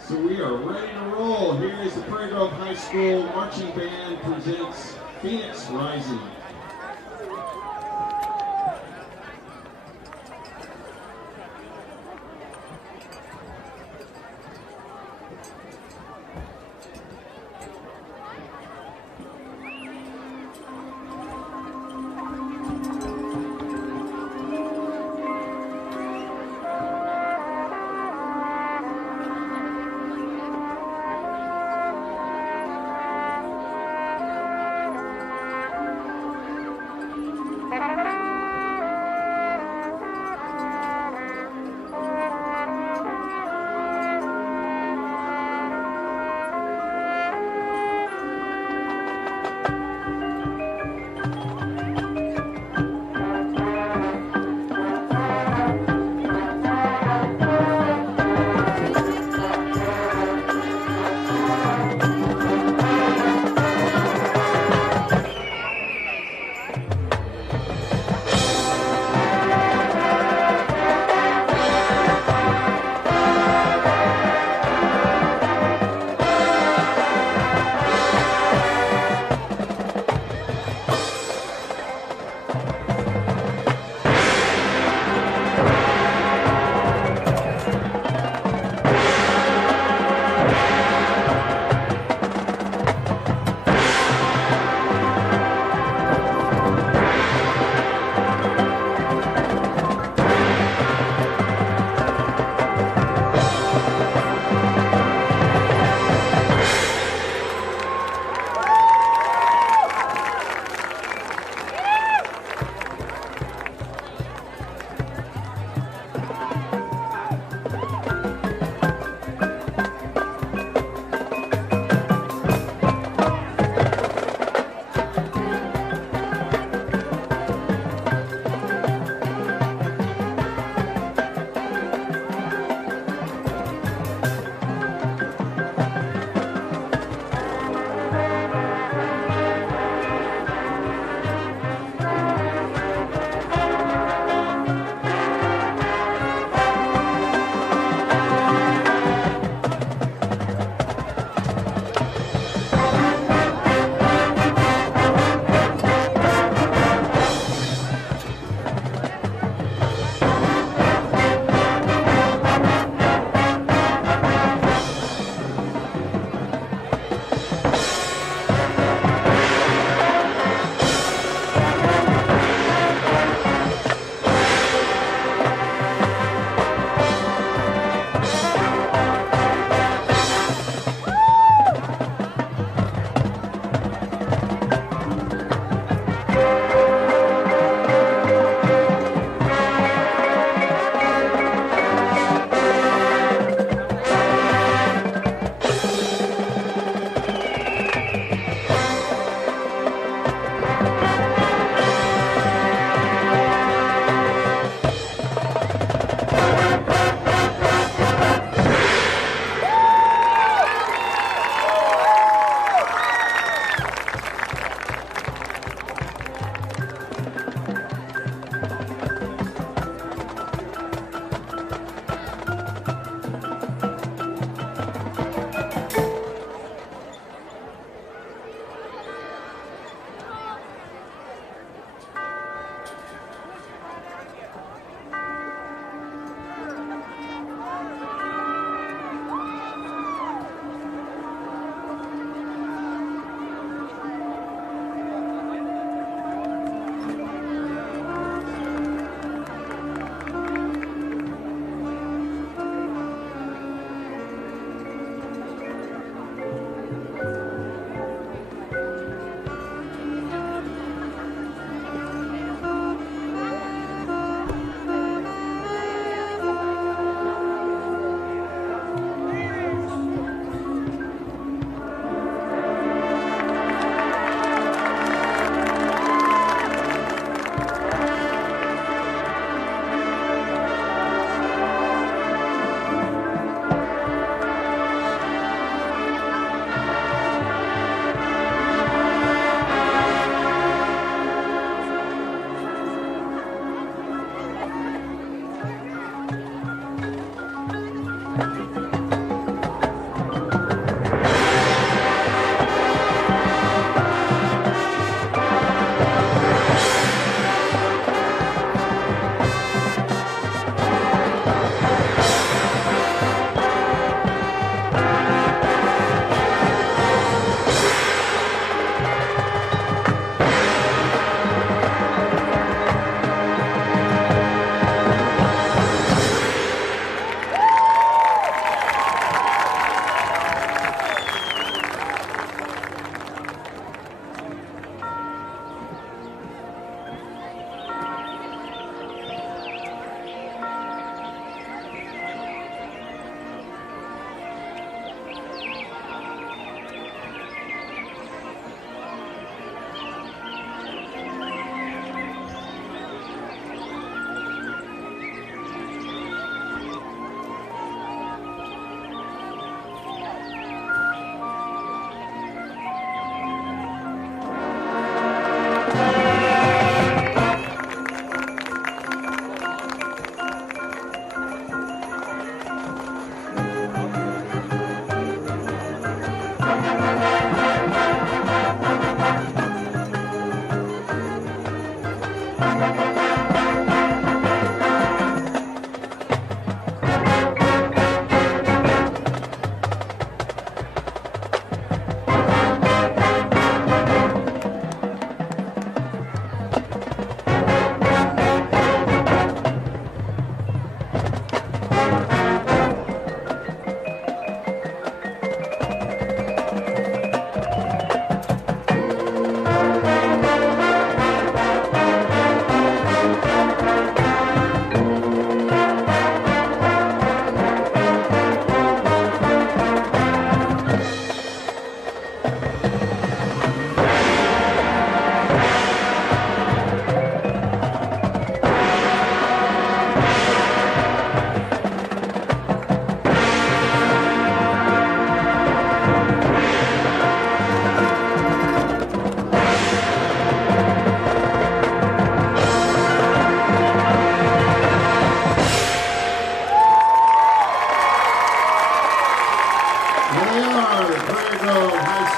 So we are ready to roll. Here is the Prairie Grove High School Marching Band presents Phoenix Rising.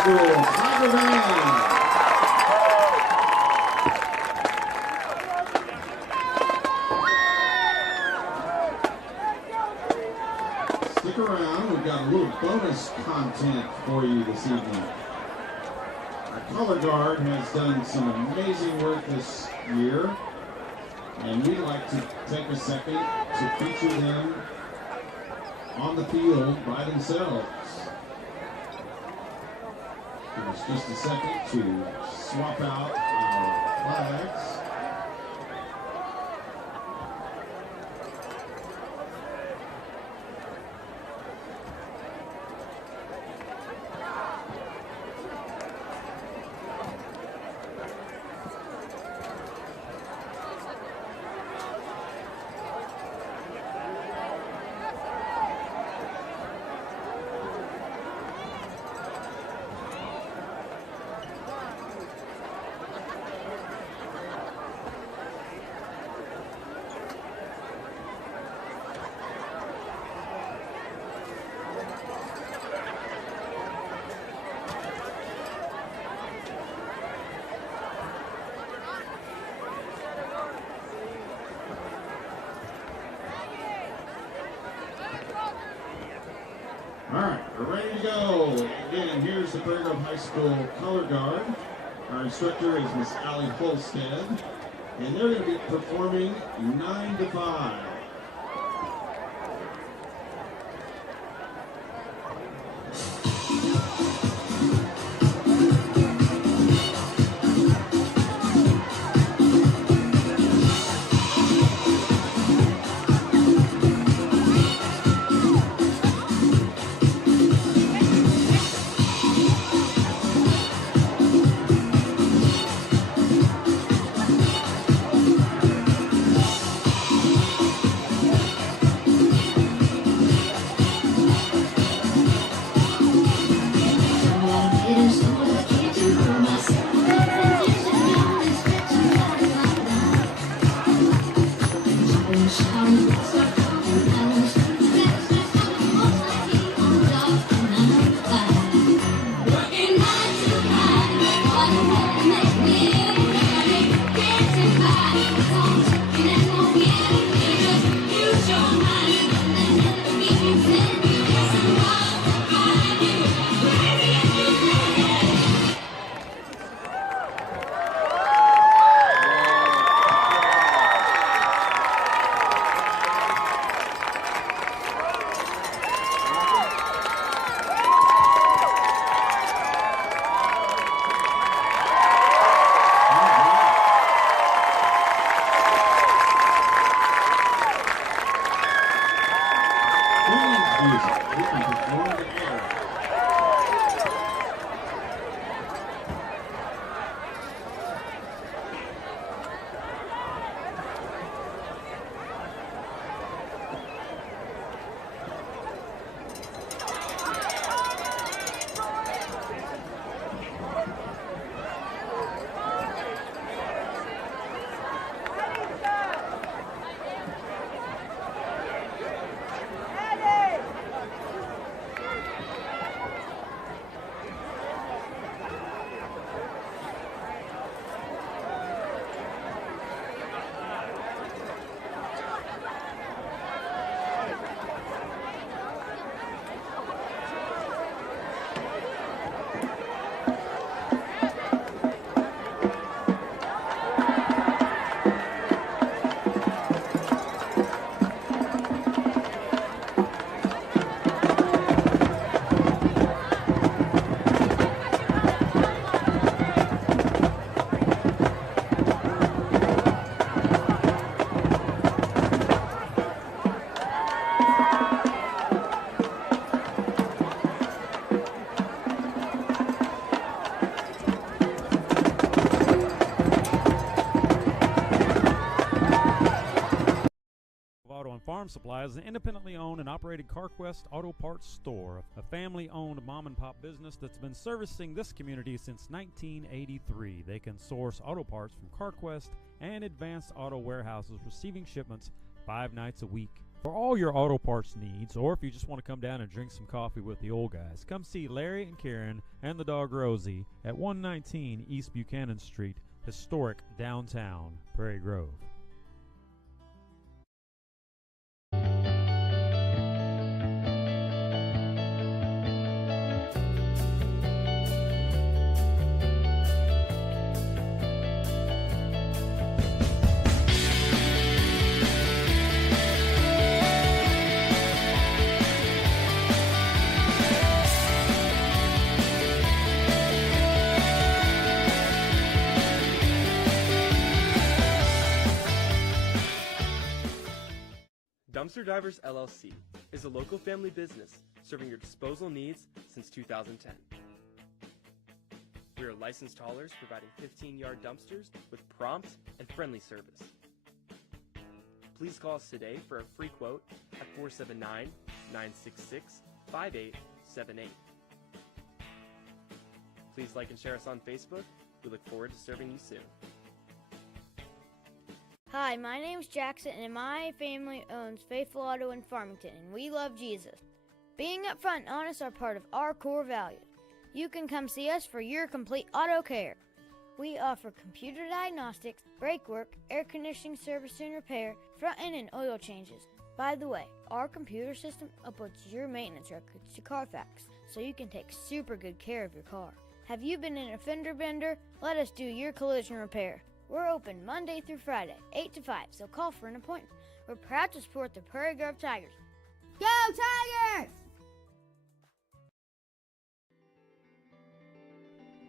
School Tiger Band. Stick around, we've got a little bonus content for you this evening. Our color guard has done some amazing work this year, and we'd like to take a second to feature them on the field by themselves. Give us just a second to swap out our flags. All right, we're ready to go. Again, here's the Prairie Grove High School color guard. Our instructor is Miss Allie Holstead, and they're going to be performing 9 to 5. Farm Supply is an independently owned and operated CarQuest Auto Parts store, a family-owned mom-and-pop business that's been servicing this community since 1983. They can source auto parts from CarQuest and Advanced Auto Warehouses, receiving shipments 5 nights a week For all your auto parts needs, or if you just want to come down and drink some coffee with the old guys, come see Larry and Karen and the dog Rosie at 119 East Buchanan Street, historic downtown Prairie Grove. Dumpster Divers LLC is a local family business serving your disposal needs since 2010. We are licensed haulers providing 15-yard dumpsters with prompt and friendly service. Please call us today for a free quote at 479-966-5878. Please like and share us on Facebook. We look forward to serving you soon. Hi, my name's Jackson, and my family owns Faithful Auto in Farmington, and we love Jesus. Being upfront and honest are part of our core values. You can come see us for your complete auto care. We offer computer diagnostics, brake work, air conditioning service and repair, front end and oil changes. By the way, our computer system uploads your maintenance records to Carfax, so you can take super good care of your car. Have you been in a fender bender? Let us do your collision repair. We're open Monday through Friday, 8 to 5, so call for an appointment. We're proud to support the Prairie Grove Tigers. Go Tigers!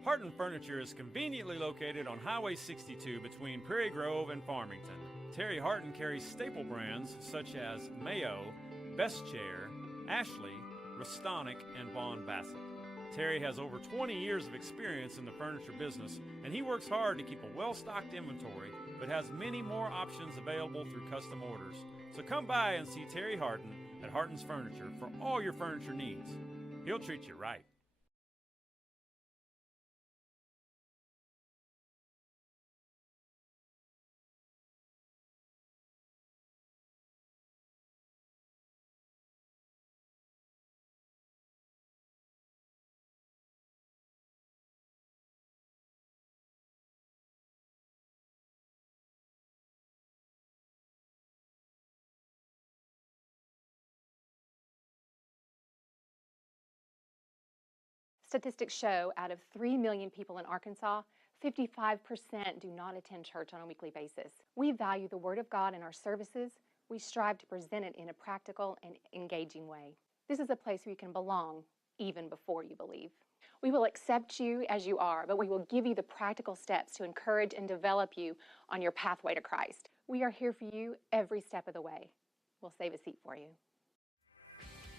Harton Furniture is conveniently located on Highway 62 between Prairie Grove and Farmington. Terry Harton carries staple brands such as Mayo, Best Chair, Ashley, Restonic, and Vaughn Bassett. Terry has over 20 years of experience in the furniture business, and he works hard to keep a well-stocked inventory, but has many more options available through custom orders. So come by and see Terry Harton at Harton's Furniture for all your furniture needs. He'll treat you right. Statistics show out of 3 million people in Arkansas, 55% do not attend church on a weekly basis. We value the Word of God in our services. We strive to present it in a practical and engaging way. This is a place where you can belong even before you believe. We will accept you as you are, but we will give you the practical steps to encourage and develop you on your pathway to Christ. We are here for you every step of the way. We'll save a seat for you.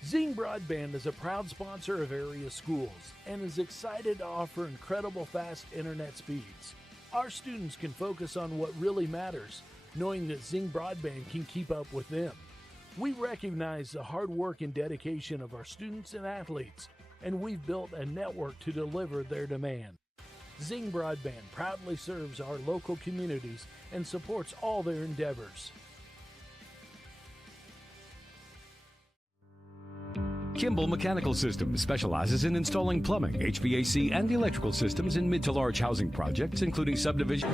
Zing Broadband is a proud sponsor of area schools and is excited to offer incredible fast internet speeds. Our students can focus on what really matters, knowing that Zing Broadband can keep up with them. We recognize the hard work and dedication of our students and athletes, and we've built a network to deliver their demand. Zing Broadband proudly serves our local communities and supports all their endeavors. Kimball Mechanical Systems specializes in installing plumbing, HVAC, and electrical systems in mid to large housing projects, including subdivision.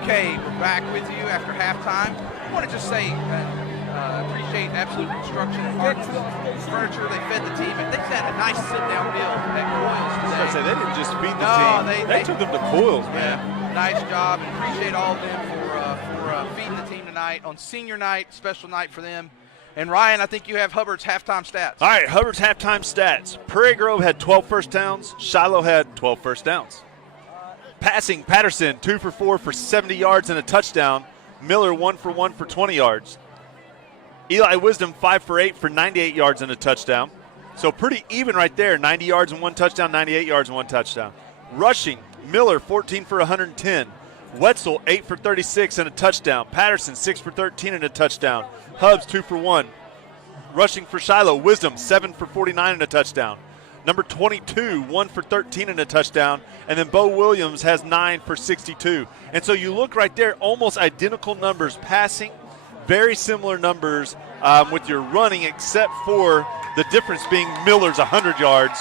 Okay, we're back with you after halftime. I want to just say, appreciate Absolute Construction and Harton's Furniture. They fed the team, and they had a nice sit-down meal at Coils today. I was going to say, they didn't just feed the team. They took them to Coils, man. Yeah, nice job, and appreciate all of them for feeding the team tonight on senior night, special night for them. And Ryan, I think you have Hubbard's halftime stats. All right, Hubbard's halftime stats. Prairie Grove had 12 first downs. Shiloh had 12 first downs. Passing, Patterson 2 for 4 for 70 yards and a touchdown. Miller 1 for 1 for 20 yards. Eli Wisdom 5 for 8 for 98 yards and a touchdown. So pretty even right there. 90 yards and 1 touchdown, 98 yards and 1 touchdown. Rushing, Miller 14 for 110. Wetzel 8 for 36 and a touchdown. Patterson 6 for 13 and a touchdown. Hubbs 2 for 1. Rushing for Shiloh, Wisdom 7 for 49 and a touchdown. Number 22, 1 for 13 and a touchdown. And then Bo Williams has 9 for 62. And so you look right there, almost identical numbers passing, very similar numbers with your running, except for the difference being Miller's 100 yards.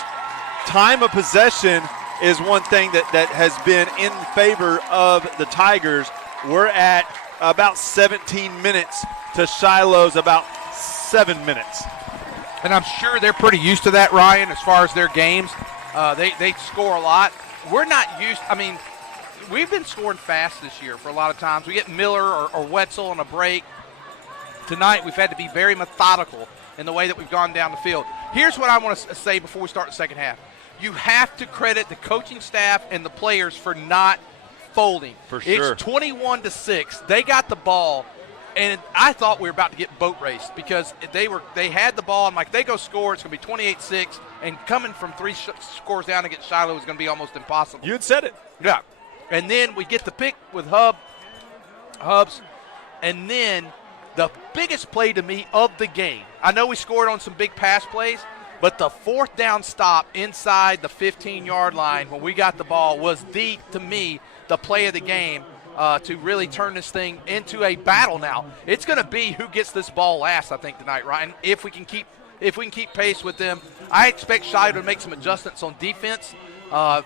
Time of possession is one thing that has been in favor of the Tigers. We're at about 17 minutes to Shiloh's about 7 minutes. And I'm sure they're pretty used to that, Ryan, as far as their games. They score a lot. We're not used. I mean, we've been scoring fast this year for a lot of times. We get Miller or Wetzel on a break. Tonight we've had to be very methodical in the way that we've gone down the field. Here's what I want to say before we start the second half. You have to credit the coaching staff and the players for not folding. For sure. It's 21-6. They got the ball, and I thought we were about to get boat raced because they had the ball. I'm like, they go score, it's going to be 28-6, and coming from three scores down against Shiloh is going to be almost impossible. You had said it. Yeah. And then we get the pick with Hubs, and then the biggest play to me of the game. I know we scored on some big pass plays, but the fourth down stop inside the 15-yard line when we got the ball was to me, the play of the game to really turn this thing into a battle now. It's going to be who gets this ball last, I think, tonight, Ryan. If we can keep pace with them, I expect Shiloh to make some adjustments on defense. I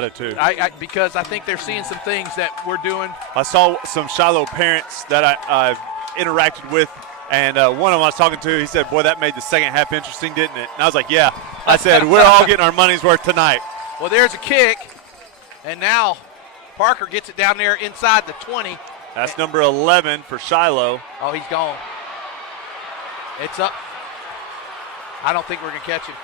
do too. Because I think they're seeing some things that we're doing. I saw some Shiloh parents that I've interacted with, and one of them I was talking to, he said, boy, that made the second half interesting, didn't it? And I was like, yeah. I said, we're all getting our money's worth tonight. Well, there's a kick, and now Parker gets it down there inside the 20. That's number 11 for Shiloh. Oh, he's gone. It's up. I don't think we're going to catch him.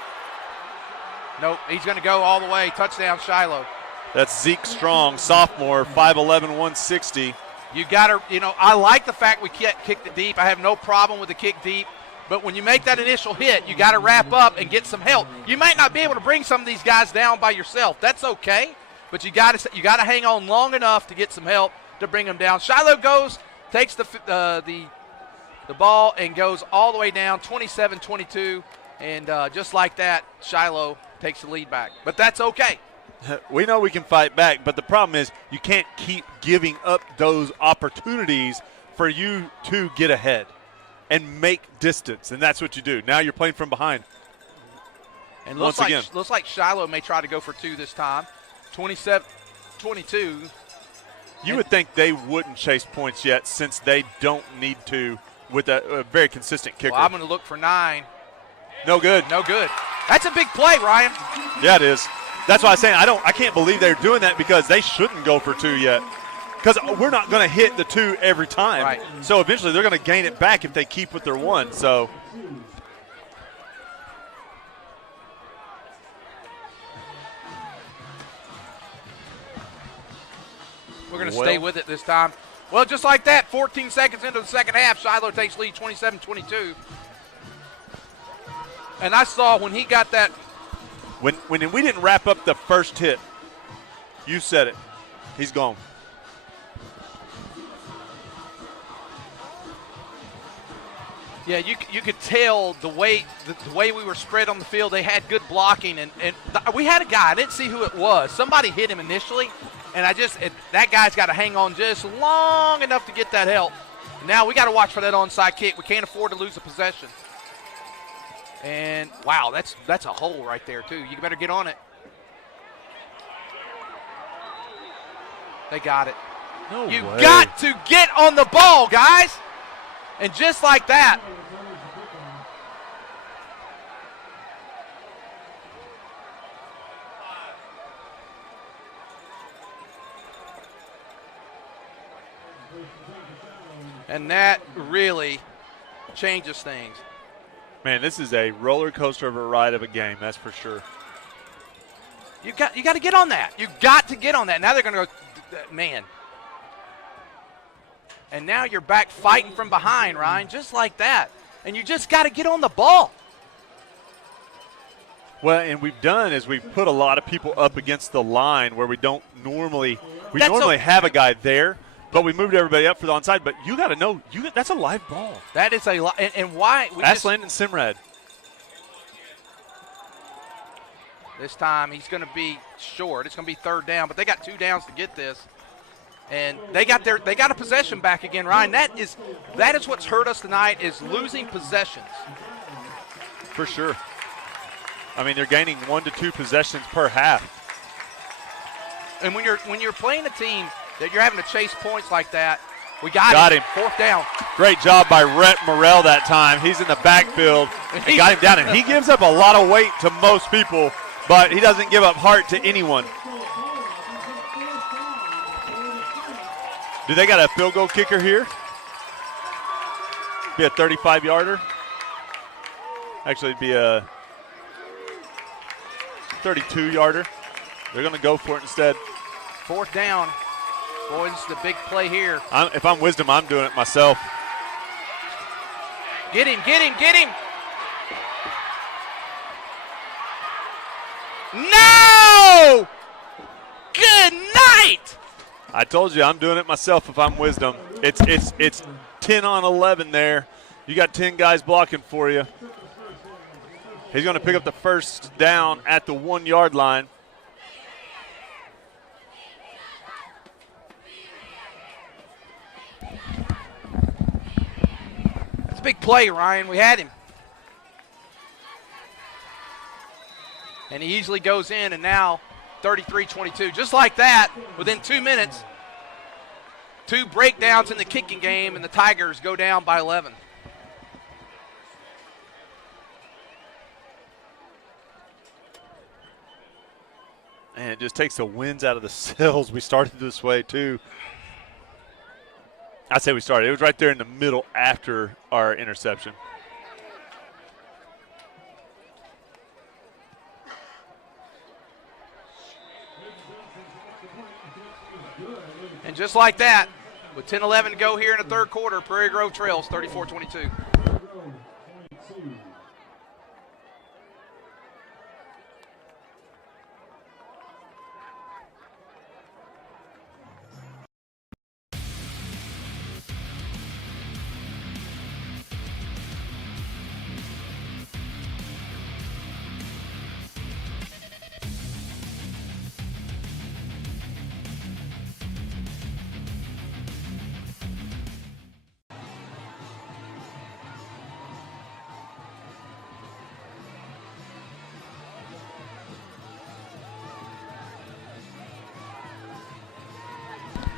Nope, he's going to go all the way. Touchdown, Shiloh. That's Zeke Strong, sophomore, 5'11", 160. You got to, I like the fact we kicked it deep. I have no problem with the kick deep. But when you make that initial hit, you got to wrap up and get some help. You might not be able to bring some of these guys down by yourself. That's okay. But you got to hang on long enough to get some help to bring them down. Shiloh takes the ball and goes all the way down, 27-22. And just like that, Shiloh takes the lead back. But that's okay. We know we can fight back, but the problem is you can't keep giving up those opportunities for you to get ahead and make distance, and that's what you do. Now you're playing from behind. And looks like Shiloh may try to go for two this time. 27-22. You would think they wouldn't chase points yet since they don't need to with a very consistent kicker. Well, I'm going to look for 9. No good. No good. That's a big play, Ryan. Yeah, it is. That's why I'm saying I can't believe they're doing that because they shouldn't go for 2 yet. Because we're not going to hit the 2 every time. Right. So eventually they're going to gain it back if they keep with their 1. So we're going to stay with it this time. Well, just like that, 14 seconds into the second half, Shiloh takes lead 27-22. And I saw when he got that. When we didn't wrap up the first hit, you said it. He's gone. Yeah, you could tell the way we were spread on the field. They had good blocking, and we had a guy. I didn't see who it was. Somebody hit him initially, and that guy's got to hang on just long enough to get that help. Now we got to watch for that onside kick. We can't afford to lose a possession. And, wow, that's a hole right there, too. You better get on it. They got it. No You way. got to get on the ball, guys. And just like that. And that really changes things. Man, this is a roller coaster of a ride of a game, that's for sure. You got to get on that. You got to get on that. Now they're going to go, man. And now you're back fighting from behind, Ryan, just like that. And you just got to get on the ball. Well, and we've put a lot of people up against the line where we don't normally have a guy there, but we moved everybody up for the onside. But you got to know that's a live ball. That is a lot. And why? That's Landon Simrad. This time he's going to be short. It's going to be third down, but they got 2 downs to get this. And they got a possession back again, Ryan. That is what's hurt us tonight, is losing possessions. For sure. I mean, they're gaining 1 to 2 possessions per half. And when you're playing a team that you're having to chase points like that, we got him. 4th down. Great job by Rhett Morrell that time. He's in the backfield and got him down. And he gives up a lot of weight to most people, but he doesn't give up heart to anyone. Do they got a field goal kicker here? Be a 35-yarder. Actually, it'd be a 32-yarder. They're going to go for it instead. 4th down. Boy, this is the big play here. If I'm Wisdom, I'm doing it myself. Get him, get him, get him. No! Good night! I told you I'm doing it myself if I'm Wisdom. It's 10 on 11 there. You got 10 guys blocking for you. He's going to pick up the 1st down at the 1-yard line. That's a big play, Ryan. We had him. And he easily goes in, and now 33-22. Just like that, within 2 minutes, 2 breakdowns in the kicking game, and the Tigers go down by 11. And it just takes the winds out of the sails. We started this way, too. I say we started. It was right there in the middle after our interception. And just like that, with 10-11 to go here in the 3rd quarter, Prairie Grove trails 34-22.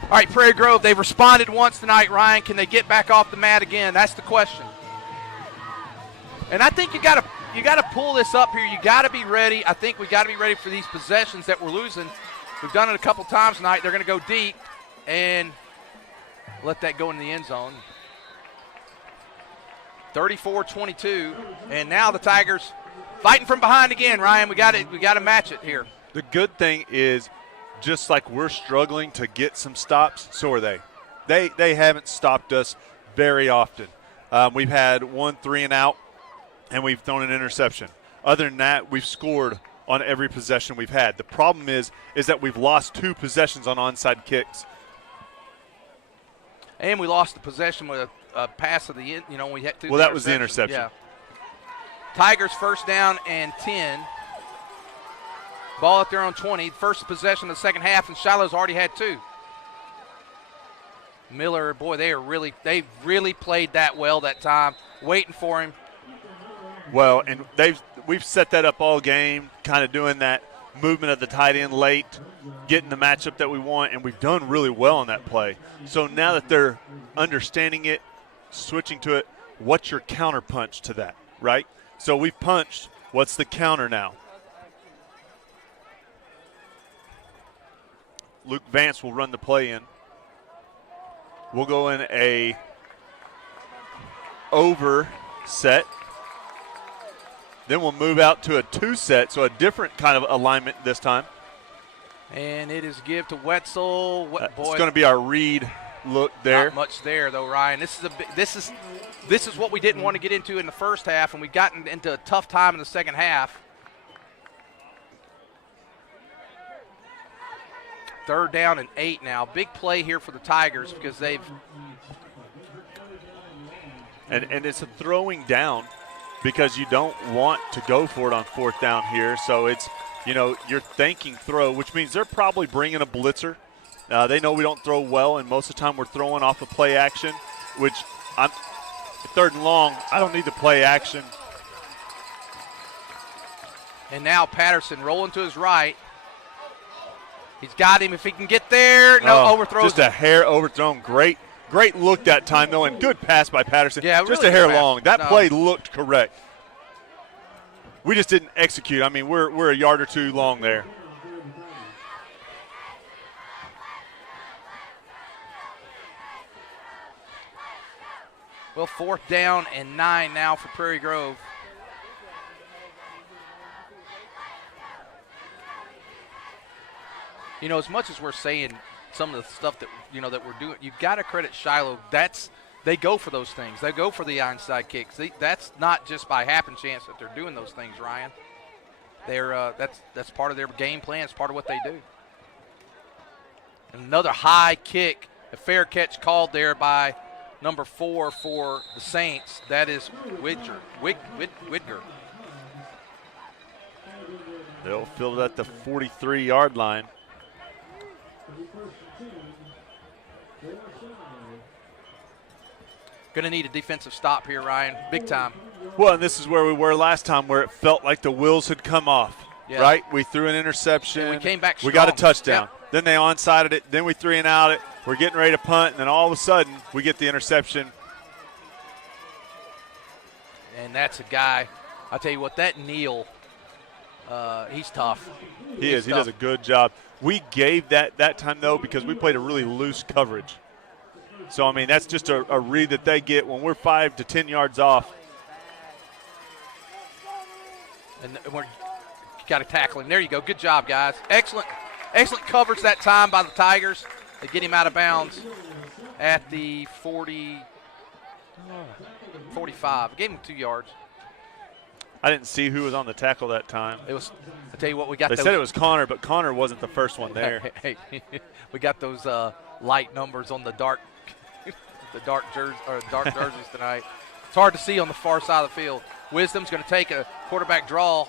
All right, Prairie Grove, they've responded once tonight, Ryan. Can they get back off the mat again? That's the question. And I think you got to pull this up here. You got to be ready. I think we got to be ready for these possessions that we're losing. We've done it a couple times tonight. They're going to go deep and let that go in the end zone. 34-22, and now the Tigers fighting from behind again, Ryan. We got to match it here. The good thing is, just like we're struggling to get some stops, so are they. They haven't stopped us very often. We've had 1 3-and-out, and we've thrown an interception. Other than that, we've scored on every possession we've had. The problem is that we've lost 2 possessions on onside kicks. And we lost the possession with a pass of the end. You know, we had to. Well, that was the interception. Yeah. Tigers 1st down and 10. Ball at their own 20. First possession of the 2nd half, and Shiloh's already had 2. Miller, boy, they really played that well that time, waiting for him. Well, and we've set that up all game, kind of doing that movement of the tight end late, getting the matchup that we want, and we've done really well on that play. So now that they're understanding it, switching to it, what's your counter punch to that, right? So we've punched. What's the counter now? Luke Vance will run the play in. We'll go in a over set. Then we'll move out to a 2 set, so a different kind of alignment this time. And it is give to Wetzel. It's going to be our read look there. Not much there though, Ryan. This is what we didn't want to get into in the first half, and we've gotten into a tough time in the 2nd half. 3rd down and 8 now. Big play here for the Tigers because they've and it's a throwing down because you don't want to go for it on 4th down here. So it's, you know, you're thinking throw, which means they're probably bringing a blitzer They know we don't throw well, and most of the time we're throwing off of play action, which I'm 3rd and long. I don't need the play action. And now Patterson rolling to his right. He's got him if he can get there. No, overthrows. Just a hair overthrown. Great look that time, though, and good pass by Patterson. Yeah, just really a hair good pass. long. That play looked correct. We just didn't execute. I mean, we're a yard or two long there. Well, 4th down and 9 now for Prairie Grove. You know, as much as we're saying some of the stuff that, you know, that we're doing, you've got to credit Shiloh. They go for those things. They go for the onside kicks. That's not just by happen chance that they're doing those things, Ryan. That's part of their game plan. It's part of what they do. Another high kick, a fair catch called there by number 4 for the Saints. That is Widger. They'll field it at the 43-yard line. Going to need a defensive stop here, Ryan, big time. Well, and this is where we were last time, where it felt like the wheels had come off, right? We threw an interception. And we came back strong. We got a touchdown. Yep. Then they onside it. Then we 3-and-out it. We're getting ready to punt, and then all of a sudden we get the interception. And that's a guy, I'll tell you what, that Neal, he's tough. He is. He does a good job. We gave that time, though, because we played a really loose coverage. So, I mean, that's just a read that they get when we're 5 to 10 yards off. And we're got to tackle him. There you go. Good job, guys. Excellent coverage that time by the Tigers. They get him out of bounds at the 45. Gave him 2 yards. I didn't see who was on the tackle that time. It was. I tell you what, we got. They said it was Connor, but Connor wasn't the first one there. Hey, we got those light numbers on the dark jerseys tonight. It's hard to see on the far side of the field. Wisdom's going to take a quarterback draw.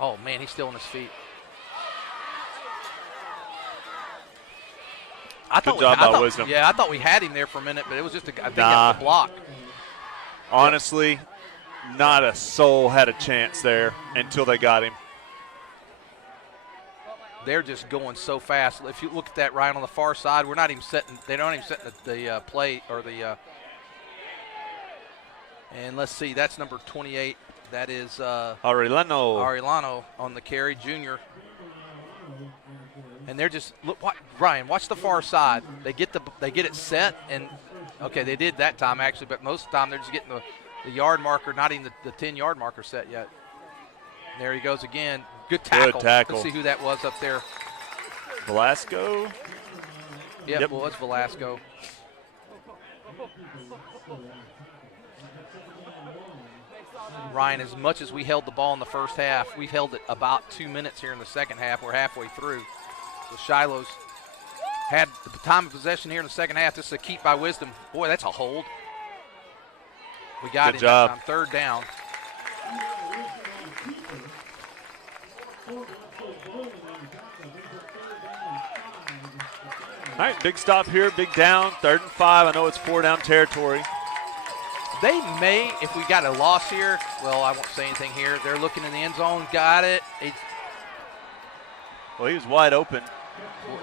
Oh man, he's still on his feet. Good job by Wisdom. Yeah, I thought we had him there for a minute, but it was just a block. Honestly, not a soul had a chance there until they got him. They're just going so fast. If you look at that, Ryan, on the far side, we're not even setting. They're not even setting the play or the. And let's see, that's number 28. That is Arellano on the carry, junior. And they're just look. Ryan, watch the far side. They get it set, and okay, they did that time actually, but most of the time they're just getting the yard marker, not even the 10-yard marker set yet. And there he goes again. Good tackle. Good tackle. Let's see who that was up there. Velasco? Yep. Well, it's Velasco. Ryan, as much as we held the ball in the first half, we've held it about 2 minutes here in the second half. We're halfway through. So Shiloh's had the time of possession here in the second half. This is a keep by Wisdom. Boy, that's a hold. We got Good him job. that time. 3rd down. All right, big stop here, big down, 3rd and 5. I know it's 4-down territory. They may, if we got a loss here, well, I won't say anything here. They're looking in the end zone, got it. Well, he was wide open.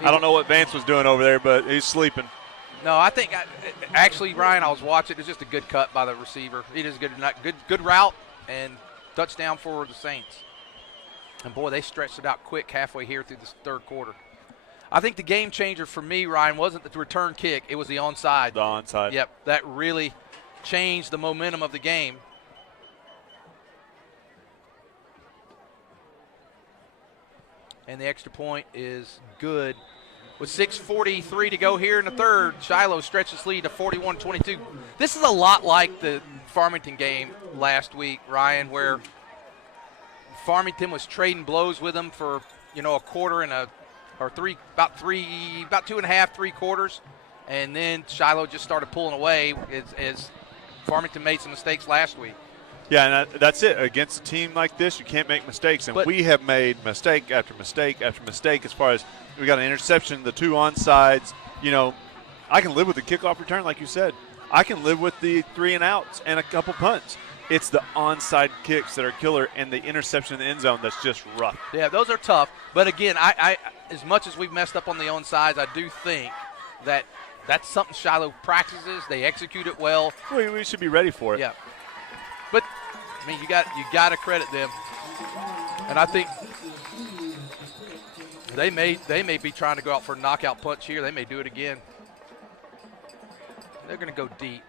I don't know what Vance was doing over there, but he's sleeping. No, I think actually, Ryan, I was watching. It was just a good cut by the receiver. He does good route and touchdown for the Saints. And boy, they stretched it out quick halfway here through this 3rd quarter. I think the game changer for me, Ryan, wasn't the return kick. It was the onside. The onside. Yep, that really changed the momentum of the game. And the extra point is good. With 6:43 to go here in the 3rd, Shiloh stretches lead to 41-22. This is a lot like the Farmington game last week, Ryan, where Farmington was trading blows with them for, a quarter and about 2.5, 3 quarters, and then Shiloh just started pulling away as Farmington made some mistakes last week. Yeah, and that's it. Against a team like this, you can't make mistakes. And we have made mistake after mistake after mistake as far as we got an interception, the 2 onside. You know, I can live with the kickoff return, like you said. I can live with the 3 and outs and a couple punts. It's the onside kicks that are killer and the interception in the end zone that's just rough. Yeah, those are tough. But, again, I as much as we've messed up on the onsides, I do think that that's something Shiloh practices. They execute it well. We should be ready for it. Yeah. But, I mean, you got to credit them. And I think they may be trying to go out for a knockout punch here. They may do it again. They're going to go deep.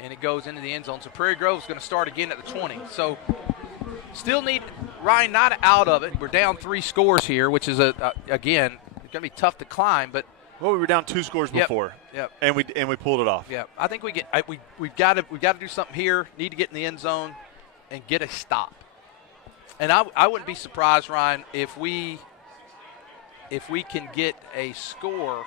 And it goes into the end zone. So Prairie Grove is going to start again at the 20. So still need Ryan not out of it. We're down 3 scores here, which is again it's going to be tough to climb. But we were down 2 scores before. Yep. And we pulled it off. Yeah. I think we've got to do something here. Need to get in the end zone and get a stop. And I wouldn't be surprised, Ryan, if we can get a score.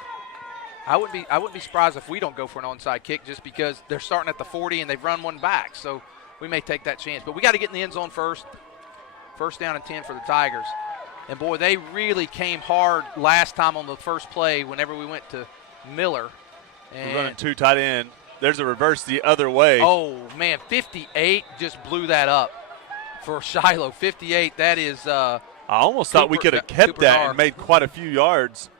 I wouldn't be surprised if we don't go for an onside kick just because they're starting at the 40 and they've run one back. So we may take that chance. But we got to get in the end zone first. First down and 10 for the Tigers. And, boy, they really came hard last time on the first play whenever we went to Miller. We're running 2 tight end. There's a reverse the other way. Oh, man, 58 just blew that up for Shiloh. 58, that is I almost thought we could have kept that and made quite a few yards.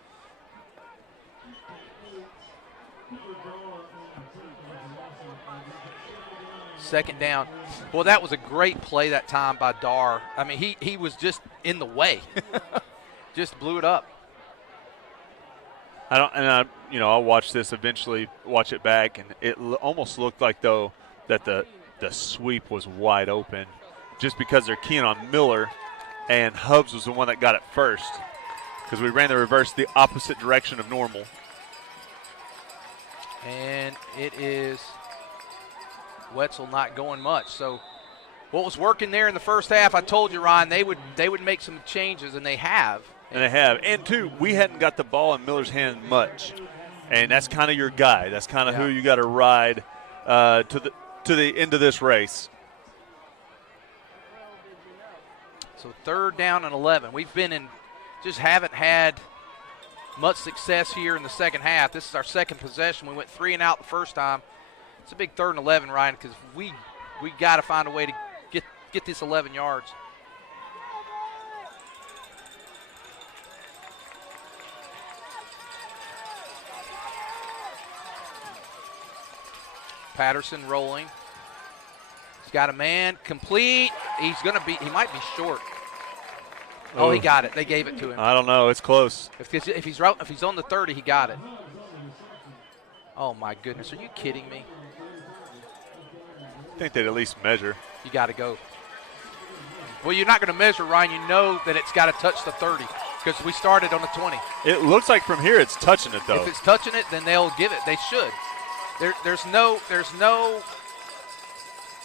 Second down. Well, that was a great play that time by Dar. I mean, he was just in the way. Just blew it up. I'll watch this eventually, watch it back, and it almost looked like, though, that the sweep was wide open just because they're keying on Miller, and Hubbs was the one that got it first because we ran the reverse the opposite direction of normal. And it is Wetzel not going much. So what was working there in the first half, I told you, Ryan, they would make some changes, and they have. And they have. And, too, we hadn't got the ball in Miller's hand much. And that's kind of your guy. That's kind of who you got to ride to the end of this race. So 3rd down and 11. We've been just haven't had much success here in the second half. This is our second possession. We went 3 and out the first time. It's a big 3rd and 11, Ryan, because we got to find a way to get this 11 yards. Patterson rolling. He's got a man complete. He might be short. Oh, he got it. They gave it to him. I don't know. It's close. If he's on the 30, he got it. Oh, my goodness. Are you kidding me? I think they'd at least measure. You got to go. Well, you're not going to measure, Ryan. You know that it's got to touch the 30 because we started on the 20. It looks like from here it's touching it, though. If it's touching it, then they'll give it. They should. There's no.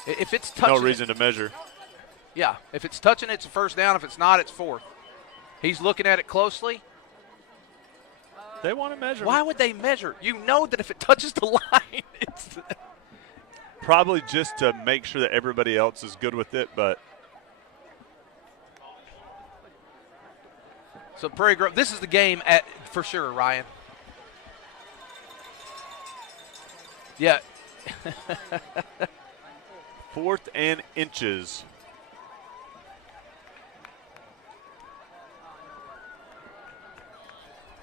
If it's touching no reason to measure. Yeah. If it's touching it, it's a first down. If it's not, it's 4th. He's looking at it closely. They want to measure. Why would they measure? You know that if it touches the line, it's probably just to make sure that everybody else is good with it, but. So Prairie Grove, this is the game for sure, Ryan. Yeah. 4th and inches.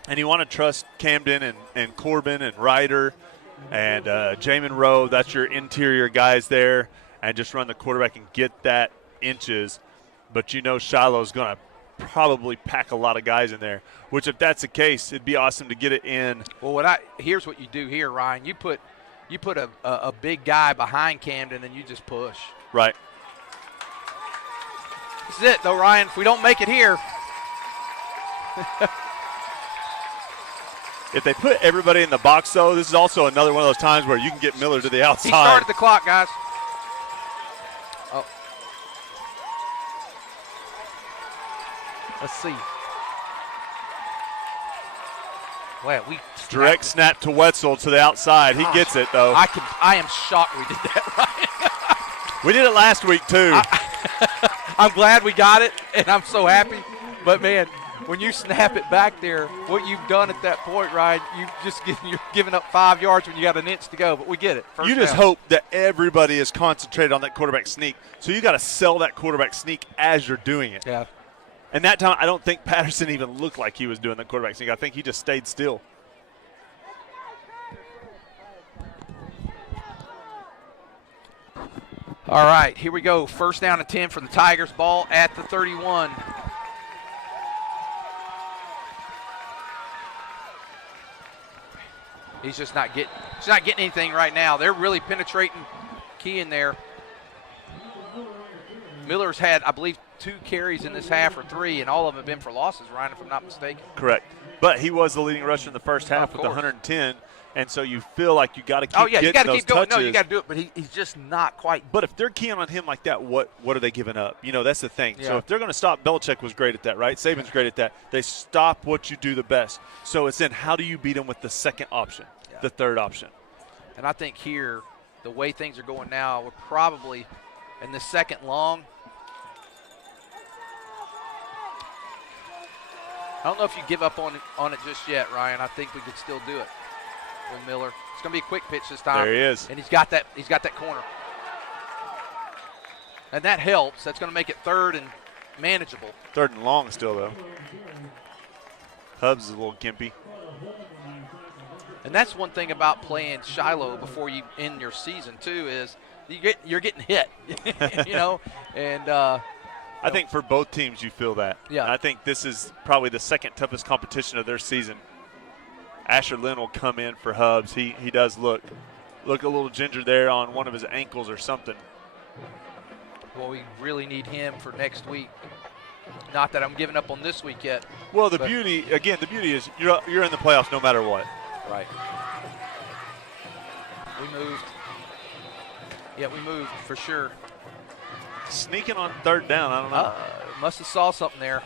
And you want to trust Camden and Corbin and Ryder and Jamin Rowe. That's your interior guys there. And just run the quarterback and get that inches. But you know Shiloh's going to probably pack a lot of guys in there, which if that's the case, it'd be awesome to get it in. Well, here's what you do here, Ryan. You put a big guy behind Camden and you just push. Right. This is it, though, Ryan. If we don't make it here. If they put everybody in the box, though, this is also another one of those times where you can get Miller to the outside. He started the clock, guys. Oh. Let's see. Well, we Direct snap to Wetzel to the outside. He gets it, though. I am shocked we did that, right? We did it last week, too. I'm glad we got it, and I'm so happy. But, man, when you snap it back there, what you've done at that point, Ryan, you're giving up 5 yards when you got an inch to go. But we get it. First you just down. hope that everybody is concentrated on that quarterback sneak. So you got to sell that quarterback sneak as you're doing it. Yeah. And that time, I don't think Patterson even looked like he was doing the quarterback sneak. I think he just stayed still. All right, here we go. First down and 10 for the Tigers. Ball at the 31. He's just not getting anything right now. They're really penetrating key in there. Miller's had, I believe, 2 carries in this half or 3, and all of them have been for losses, Ryan, if I'm not mistaken. Correct. But he was the leading rusher in the first half with 110, and so you feel like you got to keep you got to keep going. touches. No, you got to do it, but he's just not quite. But if they're keying on him like that, what are they giving up? You know, that's the thing. Yeah. So if they're going to stop, Belichick was great at that, right? Saban's great at that. They stop what you do the best. So it's in how do you beat them with the second option, the third option. And I think here, the way things are going now, we're probably in the second long. I don't know if you give up on it just yet, Ryan. I think we could still do it with Miller. It's going to be a quick pitch this time. There he is. And he's got that corner. And that helps. That's going to make it third and manageable. Third and long still, though. Hubs is a little gimpy. And that's one thing about playing Shiloh before you end your season, too, is you're getting hit, you know. And I think for both teams you feel that. Yeah. And I think this is probably the second toughest competition of their season. Asher Lynn will come in for Hubs. He does look a little ginger there on one of his ankles or something. Well, we really need him for next week. Not that I'm giving up on this week yet. Well, the beauty is you're in the playoffs no matter what. Right. We moved. Yeah, we moved for sure. Sneaking on third down, I don't know. Must have saw something there.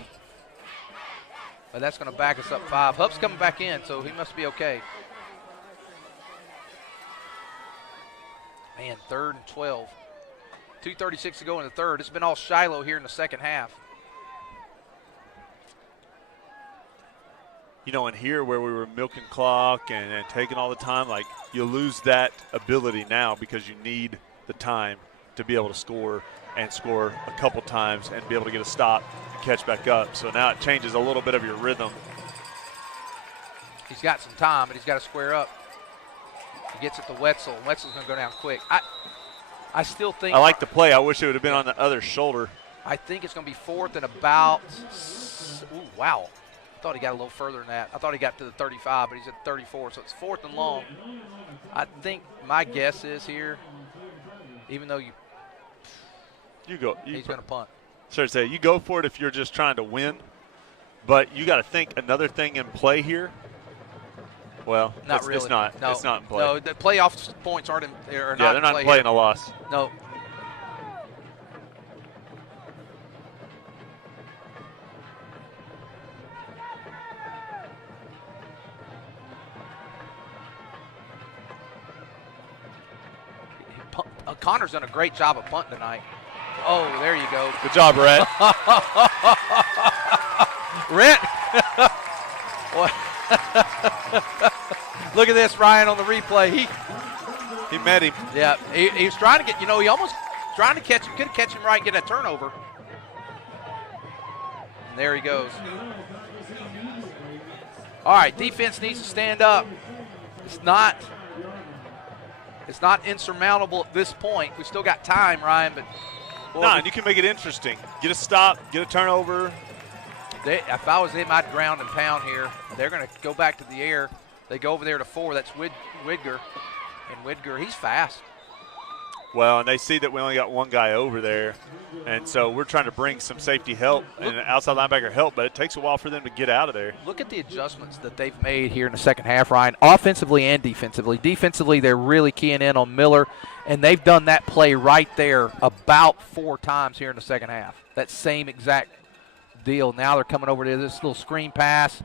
But that's going to back us up 5. Hub's coming back in, so he must be okay. Man, 3rd and 12. 2:36 to go in the third. It's been all Shiloh here in the second half. You know, in here where we were milking clock and taking all the time, like you lose that ability now because you need the time to be able to score and score a couple times and be able to get a stop and catch back up. So now it changes a little bit of your rhythm. He's got some time, but he's got to square up. He gets it to Wetzel. Wetzel's going to go down quick. I still think. I like the play. I wish it would have been on the other shoulder. I think it's going to be 4th and about. Ooh, wow. I thought he got a little further than that. I thought he got to the 35, but he's at 34, so it's 4th and long. I think my guess is here, even though he's going to punt. Sorry to say, you go for it if you're just trying to win, but you got to think another thing in play here. Well, not really. It's not. No, it's not in play. No, the playoff points aren't in. They're not playing a loss. No. Connor's done a great job of punting tonight. Oh, there you go. Good job, Rhett. Rhett. Look at this, Ryan, on the replay. He met him. Yeah, he was trying to get, he almost trying to catch him. Could catch him right and get a turnover. And there he goes. All right, defense needs to stand up. It's not insurmountable at this point. We still got time, Ryan, but and you can make it interesting. Get a stop, get a turnover. If I was him, I'd ground and pound here. They're going to go back to the air. They go over there to 4. That's Widger. And Widger, he's fast. Well, and they see that we only got one guy over there. And so we're trying to bring some safety help and outside linebacker help, but it takes a while for them to get out of there. Look at the adjustments that they've made here in the second half, Ryan, offensively and defensively. Defensively, they're really keying in on Miller, and they've done that play right there about 4 times here in the second half. That same exact deal. Now they're coming over to this little screen pass.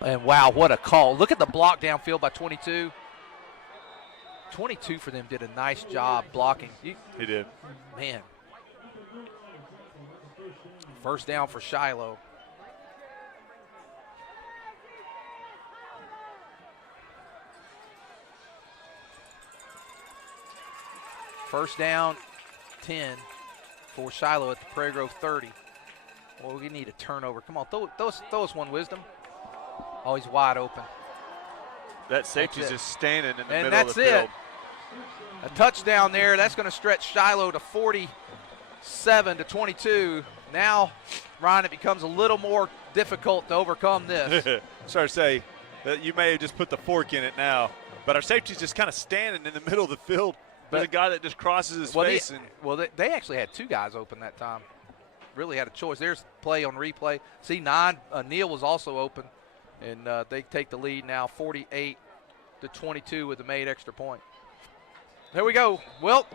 And wow, what a call. Look at the block downfield by 22. 22 for them did a nice job blocking. He did. Man. First down for Shiloh. First down, 10 for Shiloh at the Prairie Grove 30. Well, we need a turnover. Come on, throw us one, Wisdom. Oh, he's wide open. That safety's just standing in the middle that's of the field. it. A touchdown there. That's going to stretch Shiloh to 47 to 22. Now, Ryan, it becomes a little more difficult to overcome this. Sorry to say that you may have just put the fork in it now, but our safety's just kind of standing in the middle of the field. There's a guy that just crosses his face. They actually had two guys open that time. Really had a choice. There's play on replay. See, Neal was also open, and they take the lead now 48 to 22 with the made extra point. There we go. Well,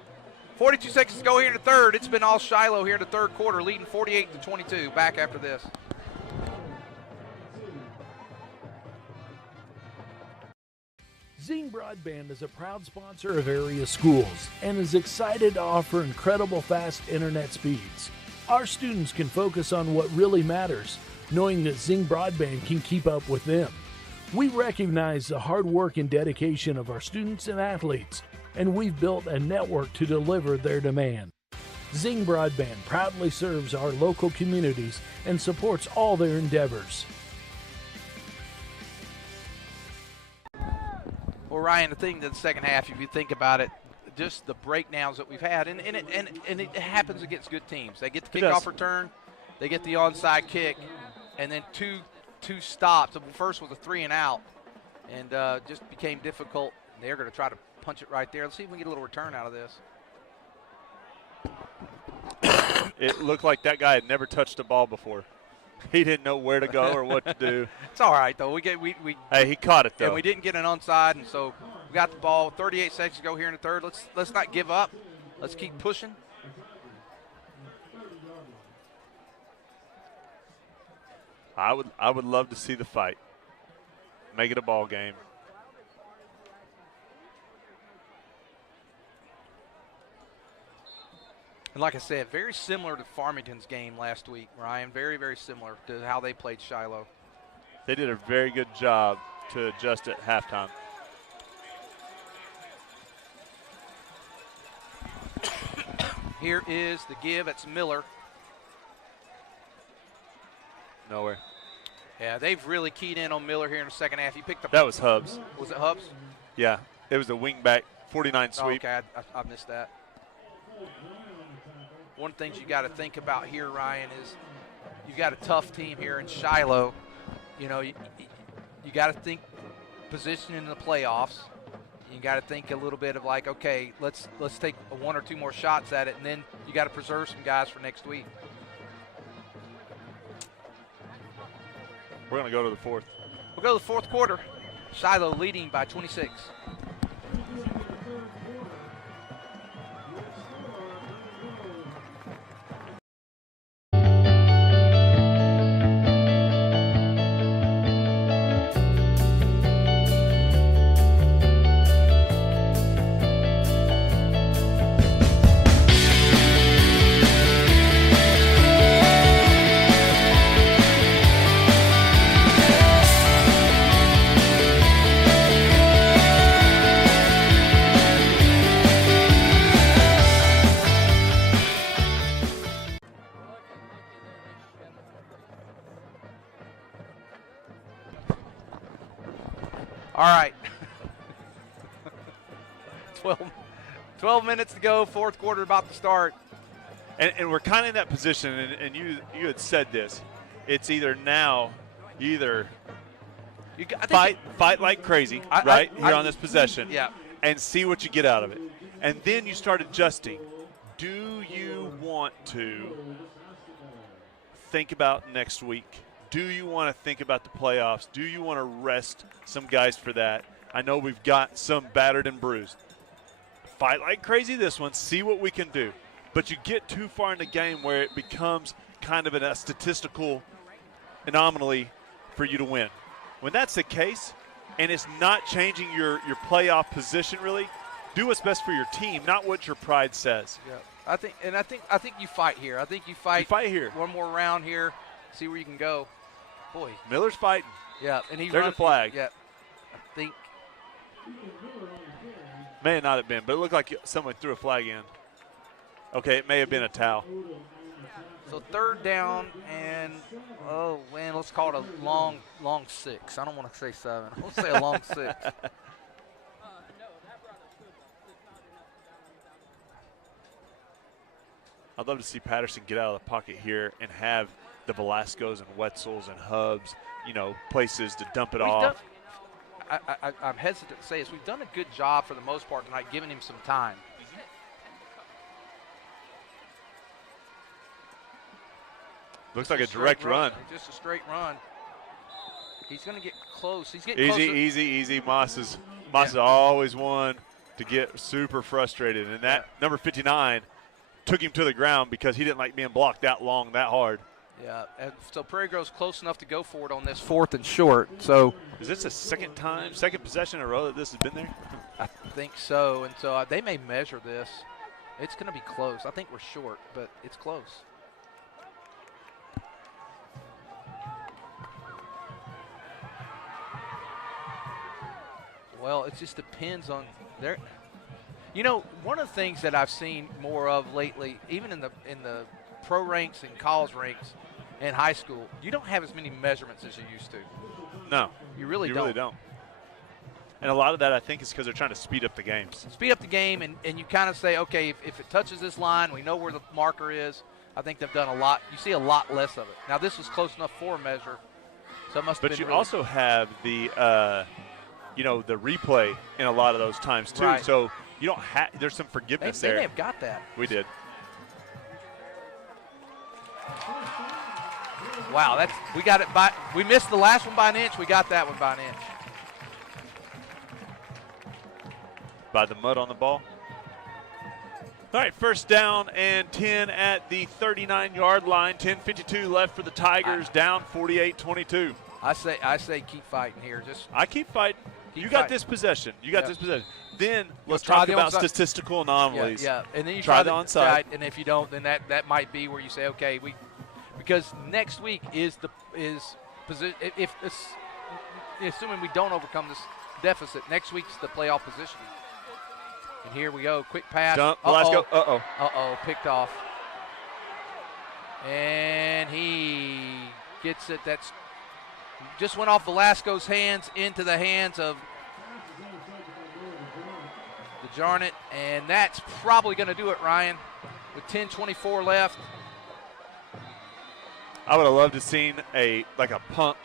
42 seconds to go here in the third. It's been all Shiloh here in the third quarter, leading 48 to 22. Back after this. Zing Broadband is a proud sponsor of area schools and is excited to offer incredible fast internet speeds. Our students can focus on what really matters, knowing that Zing Broadband can keep up with them. We recognize the hard work and dedication of our students and athletes, and we've built a network to deliver their demand. Zing Broadband proudly serves our local communities and supports all their endeavors. Well, Ryan, the thing in the second half, if you think about it, just the breakdowns that we've had, and it happens against good teams. They get the kickoff return, they get the onside kick, and then two stops. The first was a 3 and out, and just became difficult. They're going to try to punch it right there. Let's see if we can get a little return out of this. It looked like that guy had never touched a ball before. He didn't know where to go or what to do. It's all right, though. Hey, he caught it, though. And we didn't get an onside, and so we got the ball. 38 seconds to go here in the third. Let's not give up. Let's keep pushing. I would love to see the fight. Make it a ball game. And like I said, very similar to Farmington's game last week, Ryan. Very, very similar to how they played Shiloh. They did a very good job to adjust at halftime. Here is the give. It's Miller. Nowhere. Yeah, they've really keyed in on Miller here in the second half. He picked up. That was Hubs. Was it Hubs? Yeah, it was a wing-back 49 sweep. Oh, okay, I missed that. One of the things you got to think about here, Ryan, is you've got a tough team here in Shiloh. You know, you got to think position in the playoffs. You got to think a little bit of like, okay, let's take one or two more shots at it, and then you got to preserve some guys for next week. We're going to go to the fourth. We'll go to the fourth quarter. Shiloh leading by 26. All right. 12 minutes to go, fourth quarter about to start. And we're kind of in that position, and you had said this. It's either now, fight like crazy, right, here on this possession, and see what you get out of it. And then you start adjusting. Do you want to think about next week? Do you want to think about the playoffs? Do you want to rest some guys for that? I know we've got some battered and bruised. Fight like crazy this one. See what we can do. But you get too far in the game where it becomes kind of a statistical anomaly for you to win. when that's the case and it's not changing your playoff position really, do what's best for your team, not what your pride says. Yeah. I think you fight here. I think you fight here. One more round here, see where you can go. Boy, Miller's fighting. Yeah, and there's a flag. Yeah, I think may not have been, but it looked like someone threw a flag in. Okay, it may have been a towel. So 3rd down and let's call it a long 6. I don't want to say 7. We'll say a long 6. I'd love to see Patterson get out of the pocket here and have the Velascos and Wetzels and Hubs, places to dump it off. I'm hesitant to say this. We've done a good job for the most part tonight, giving him some time. Looks like a direct run. Just a straight run. He's going to get close. He's getting closer. Easy. Moss is always one to get super frustrated. And that number 59 took him to the ground because he didn't like being blocked that long, that hard. Yeah, and so Prairie Grove's close enough to go for it on this 4th and short. So is this a second possession in a row that this has been there? I think so, and so they may measure this. It's going to be close. I think we're short, but it's close. Well, it just depends on their. One of the things that I've seen more of lately, even in the pro ranks and college ranks and high school, you don't have as many measurements as you used to. No, you really don't. And a lot of that, I think, is because they're trying to speed up the games. Speed up the game, and you kind of say, okay, if it touches this line, we know where the marker is. I think they've done a lot. You see a lot less of it. Now, this was close enough for a measure, so it must have been. But you really also have the replay in a lot of those times too. Right. So you don't have. There's some forgiveness there. They may have got that. We did. Wow, we got it by. We missed the last one by an inch. We got that one by an inch. By the mud on the ball. All right, 1st down and 10 at the 39-yard line. 10:52 left for the Tigers. Down 48-22. I say keep fighting here. I keep fighting. You got this possession. This possession. Then let's try talk the about onside. Statistical anomalies. Yeah, and then you try the onside. And if you don't, then that might be where you say, okay, because next week is position. If assuming we don't overcome this deficit, next week's the playoff positioning. And here we go, quick pass. Dump. Velasco. Picked off. And he gets it. That's just went off Velasco's hands into the hands of the Jarnett, and that's probably going to do it, Ryan, with 10:24 left. I would have loved to have seen a pump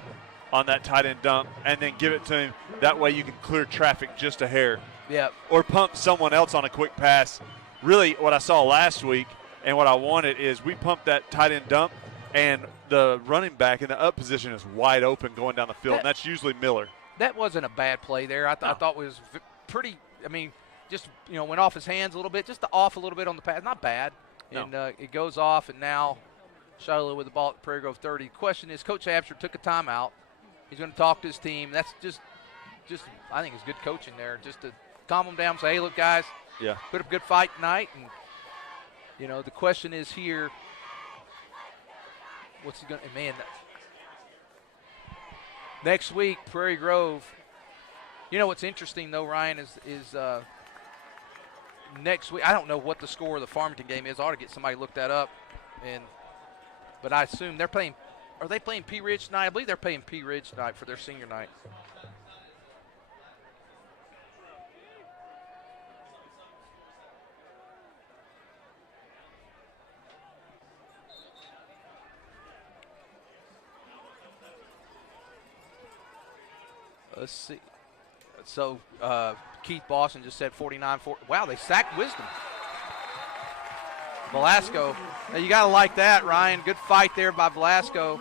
on that tight end dump and then give it to him. That way you can clear traffic just a hair. Yeah. Or pump someone else on a quick pass. Really, what I saw last week and what I wanted is we pumped that tight end dump, and the running back in the up position is wide open going down the field, and that's usually Miller. That wasn't a bad play there. I thought it was pretty. I mean, just went off his hands a little bit, just off a little bit on the pass. Not bad. No. And it goes off, and now Shiloh with the ball at Prairie Grove 30. The question is, Coach Absher took a timeout. He's going to talk to his team. That's just I think it's good coaching there, just to calm them down, say, hey, look, guys, put up a good fight tonight. And, the question is here, what's he going to – man, next week, Prairie Grove. What's interesting, though, Ryan, is next week – I don't know what the score of the Farmington game is. I ought to get somebody to look that up. But I assume they're playing – are they playing Pea Ridge tonight? I believe they're playing Pea Ridge tonight for their senior night. Let's see. So Keith Boston just said 49-4. Wow, they sacked Wisdom. Velasco. Now you got to like that, Ryan. Good fight there by Velasco.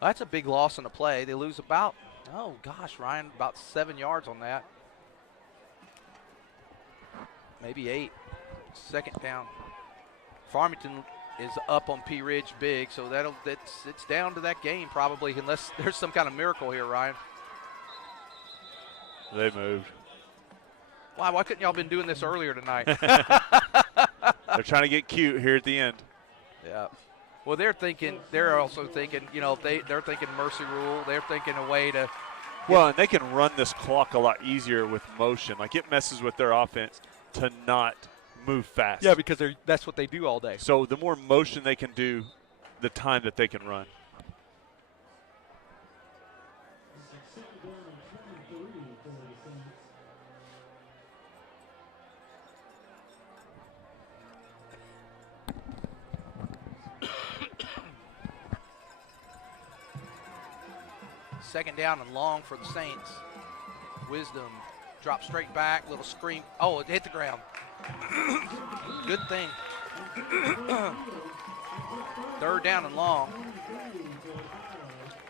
That's a big loss in the play. They lose about, oh gosh, Ryan, about 7 yards on that. maybe 8. Second down. Farmington is up on Pea Ridge big, so it's down to that game probably, unless there's some kind of miracle here, Ryan. They moved. Why couldn't y'all been doing this earlier tonight? They're trying to get cute here at the end. Yeah. Well, they're also thinking, they're thinking mercy rule. They're thinking a way to. Well, and they can run this clock a lot easier with motion. Like, it messes with their offense to not move fast. Yeah, because that's what they do all day. So the more motion they can do, the time that they can run. Second down and long for the Saints. Wisdom dropped straight back, little scream. Oh, it hit the ground. Good thing. Third down and long.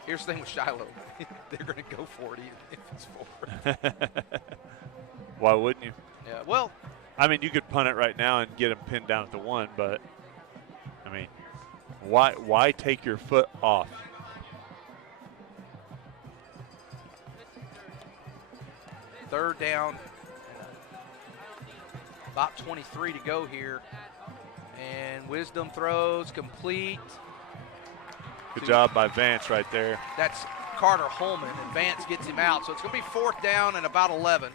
Here's the thing with Shiloh. They're going to go for it even if it's 4. Why wouldn't you? Yeah, well. I mean, you could punt it right now and get them pinned down at the 1, but, I mean, why take your foot off? Third down, about 23 to go here, and Wisdom throws complete. Good job by Vance right there. That's Carter Holman, and Vance gets him out. So it's going to be 4th down and about 11.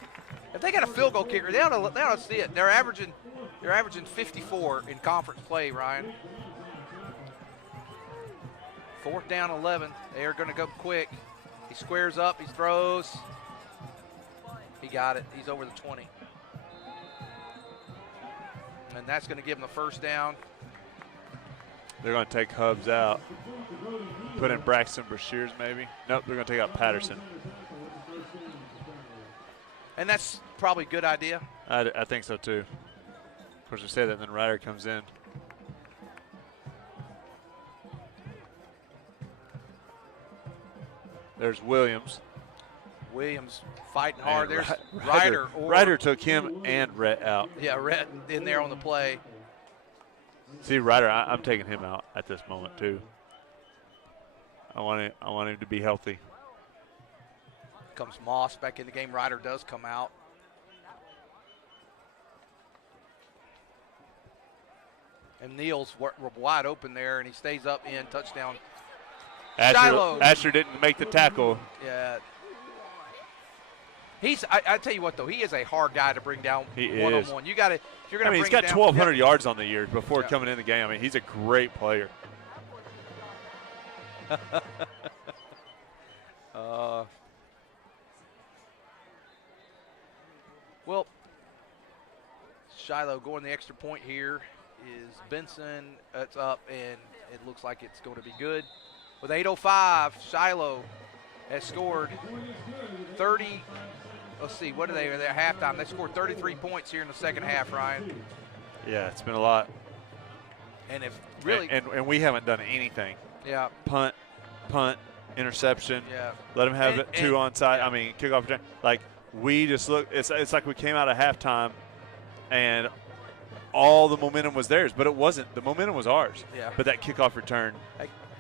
If they got a field goal kicker, they ought to see it. They're averaging 54 in conference play, Ryan. 4th down, 11. They are going to go quick. He squares up, he throws. He got it. He's over the 20. And that's going to give him the first down. They're going to take Hubbs out. Put in Braxton Brashears maybe. Nope, they're going to take out Patterson. And that's probably a good idea. I think so too. Of course, we say that, and then Ryder comes in. There's Williams. Williams fighting hard. And There's Ryder. Ryder took him and Rhett out. Yeah, Rhett in there on the play. See, Ryder, I'm taking him out at this moment too. I want him to be healthy. Comes Moss back in the game. Ryder does come out. And Neal's wide open there, and he stays up in touchdown. Asher didn't make the tackle. Yeah. I tell you what, though, he is a hard guy to bring down one-on-one. You got to, if you're going to bring him down. He's got 1,200 yards on the year before coming in the game. I mean, he's a great player. Well, Shiloh going the extra point here is Benson. It's up, and it looks like it's going to be good. With 8:05, Shiloh has scored 30. Let's see, what are they? They're at halftime. They scored 33 points here in the second half, Ryan. Yeah, it's been a lot. And if really, and we haven't done anything. Yeah. Punt, interception. Yeah. Let them have two onside. Yeah. I mean, kickoff return. Like, we just look. It's like we came out of halftime, and all the momentum was theirs, but it wasn't. The momentum was ours. Yeah. But that kickoff return.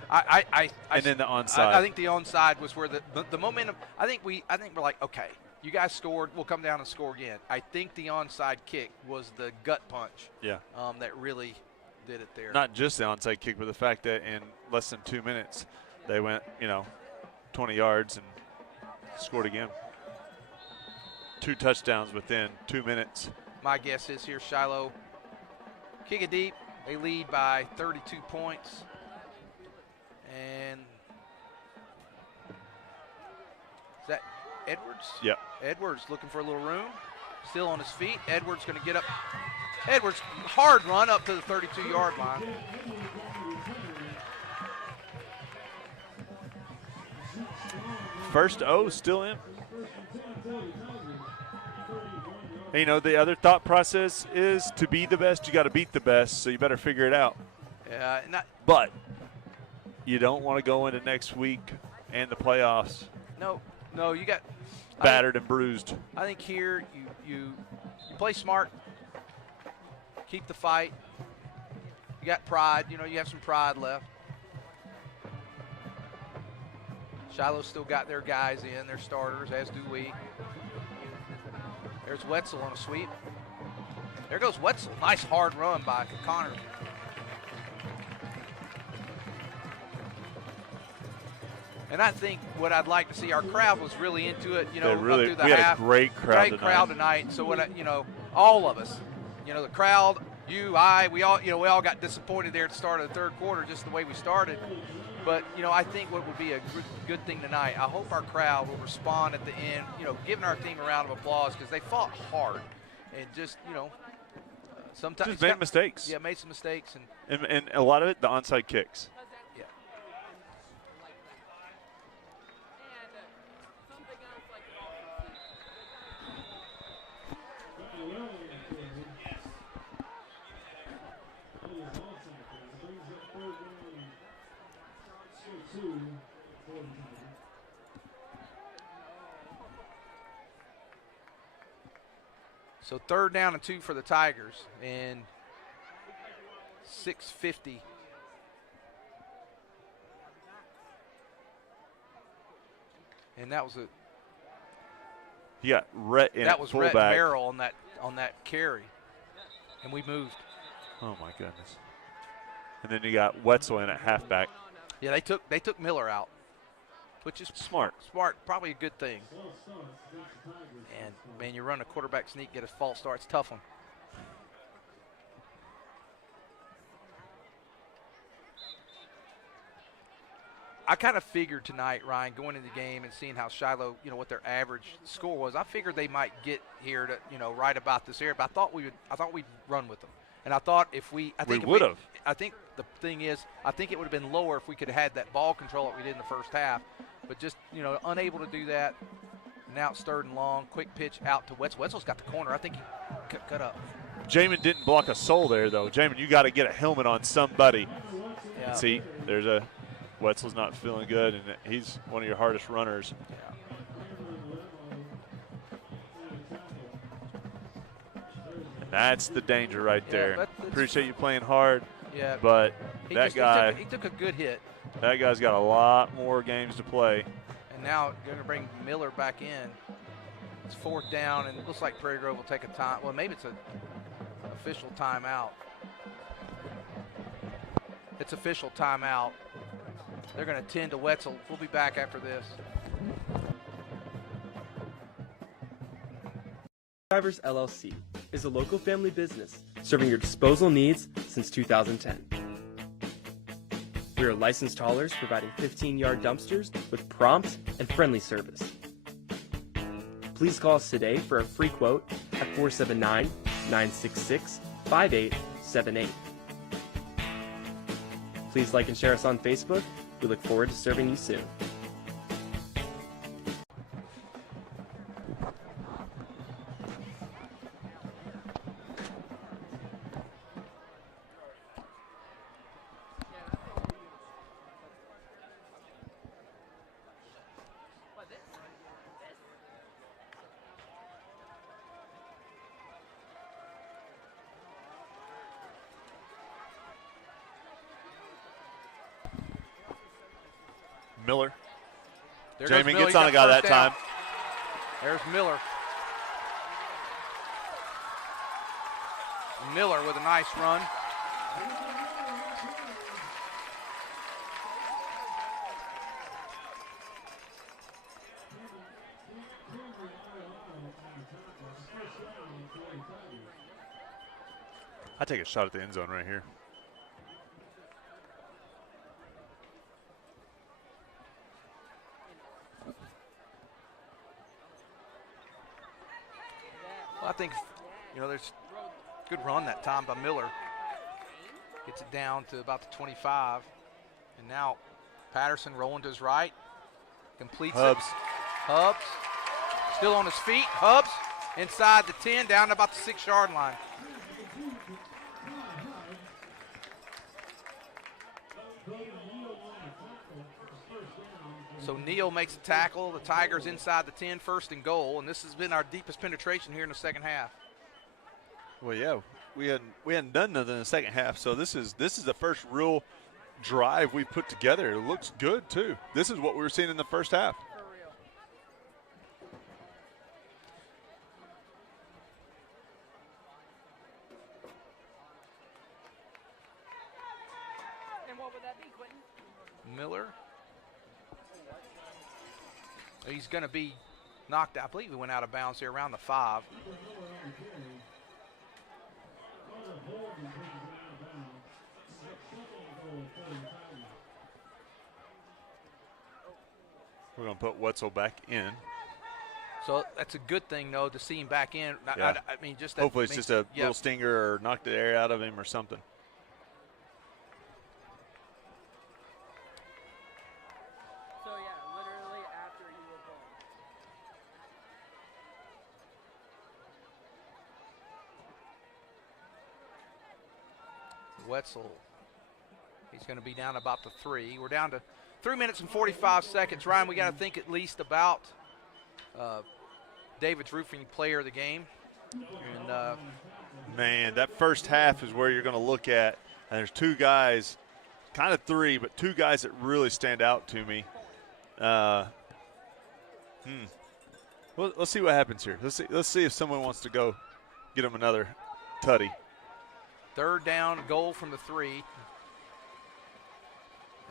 And then the onside. I think the onside was where the momentum. I think we're like, okay, you guys scored. We'll come down and score again. I think the onside kick was the gut punch. Yeah. That really did it there. Not just the onside kick, but the fact that in less than 2 minutes they went, 20 yards and scored again. 2 touchdowns within 2 minutes. My guess is here Shiloh kick it deep. They lead by 32 points. And is that Edwards? Yep. Edwards looking for a little room. Still on his feet. Edwards going to get up. Edwards, hard run up to the 32-yard line. First O still in. The other thought process is to be the best, you got to beat the best, so you better figure it out. Yeah. But you don't want to go into next week and the playoffs. No, you got battered and bruised. I think here you play smart, keep the fight. You got pride. You know, you have some pride left. Shiloh's still got their guys in, their starters, as do we. There's Wetzel on a sweep. There goes Wetzel. Nice hard run by Connor. And I think what I'd like to see, our crowd was really into it, you know, really, up through the we half. had a great crowd tonight. So what, you know, all of us, you know, the crowd, you, I, we all got disappointed there at the start of the third quarter, just the way we started. But, you know, I think what would be a good thing tonight, I hope our crowd will respond at the end, you know, giving our team a round of applause because they fought hard and just, you know, sometimes just made mistakes. Yeah, made some mistakes. And a lot of it, the onside kicks. Yeah. So 3rd down and 2 for the Tigers, and 6:50. And that was You got Rhett in that was Rhett fullback. Merrill on that carry, and we moved. Oh my goodness! And then you got Wetzel in at halfback. Yeah, they took Miller out, which is Smart, probably a good thing. And man, you run a quarterback sneak, get a false start. It's a tough one. I kind of figured tonight, Ryan, going into the game and seeing how Shiloh, you know, what their average score was, I figured they might get here to, you know, right about this area. But I thought we'd run with them. And I thought we would have. I think the thing is, I think it would have been lower if we could have had that ball control that we did in the first half. But just, you know, unable to do that. Now it's 3rd and long. Quick pitch out to Wetzel. Wetzel's got the corner. I think he cut up. Jamin didn't block a soul there, though. Jamin, you got to get a helmet on somebody. Yeah. See, there's a Wetzel's not feeling good, and he's one of your hardest runners. And that's the danger right there. Appreciate you playing hard. Yeah, but that guy, he took a good hit. That guy's got a lot more games to play. And now they're going to bring Miller back in. It's 4th down, and it looks like Prairie Grove will take a time. Well, maybe it's an official timeout. It's official timeout. They're going to tend to Wetzel. We'll be back after this. Drivers LLC is a local family business serving your disposal needs since 2010. We are licensed haulers providing 15-yard dumpsters with prompt and friendly service. Please call us today for a free quote at 479-966-5878. Please like and share us on Facebook. We look forward to serving you soon. Miller. Jamie gets on a guy that time. There's Miller. Miller with a nice run. I take a shot at the end zone right here. Well, I think, you know, there's a good run that time by Miller. Gets it down to about the 25. And now Patterson rolling to his right. Completes it. Hubbs. Still on his feet. Hubbs inside the 10, down to about the 6-yard line. So Neal makes a tackle. The Tigers inside the 10, 1st and goal. And this has been our deepest penetration here in the second half. Well, yeah, we hadn't done nothing in the second half. So this is the first real drive we put together. It looks good too. This is what we were seeing in the first half. For real. And what would that be, Quentin? Miller. He's going to be knocked out. I believe he went out of bounds here around the 5. We're going to put Wetzel back in. So that's a good thing, though, to see him back in. Yeah. I mean, just that Hopefully it's just a yeah. little stinger or knock the air out of him or something. So yeah, literally after you were born. Wetzel. He's going to be down about the 3. We're down to 3 minutes and 45 seconds. Ryan, we got to think at least about David's Roofing player of the game. And man, that first half is where you're going to look at. And there's 2 guys, kind of 3, but 2 guys that really stand out to me. Well, let's see what happens here. Let's see if someone wants to go get him another tutty. 3rd down, goal from the 3.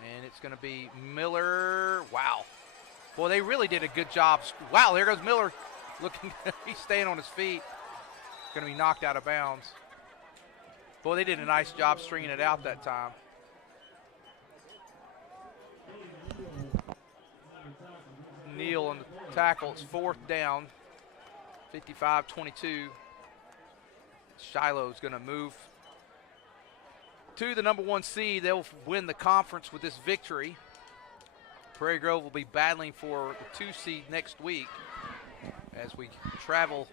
And it's going to be Miller. Wow. Boy, they really did a good job. Wow, there goes Miller. Looking, he's staying on his feet. Going to be knocked out of bounds. Boy, they did a nice job stringing it out that time. Neal on the tackle. It's 4th down. 55-22. Shiloh's going to move to the number 1 seed. They'll win the conference with this victory. Prairie Grove will be battling for the 2 seed next week as we travel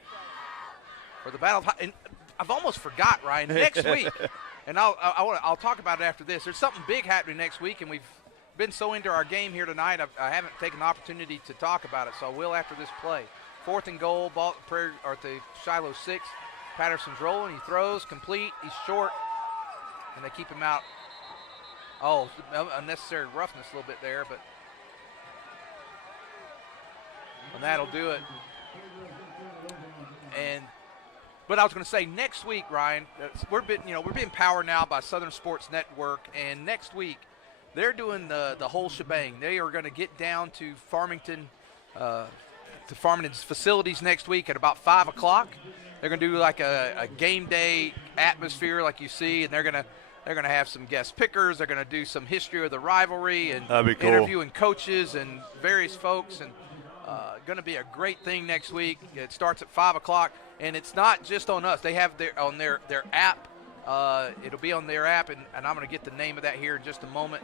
for the battle. And I've almost forgot, Ryan, next week, and I'll talk about it after this. There's something big happening next week, and we've been so into our game here tonight, I haven't taken the opportunity to talk about it, so I will after this play. 4th and goal, ball Prairie, or at the Shiloh 6. Patterson's rolling, he throws, complete, he's short. And they keep him out. Oh, unnecessary roughness a little bit there, but and that'll do it. But I was going to say next week, Ryan, we're being powered now by Southern Sports Network, and next week they're doing the whole shebang. They are going to get down to Farmington, to Farmington's facilities next week at about 5 o'clock. They're going to do like a game day atmosphere like you see, and they're going to have some guest pickers. They're going to do some history of the rivalry and That'd be cool. Interviewing coaches and various folks, and going to be a great thing next week. It starts at 5 o'clock, and it's not just on us. They have their app. It'll be on their app, and I'm going to get the name of that here in just a moment.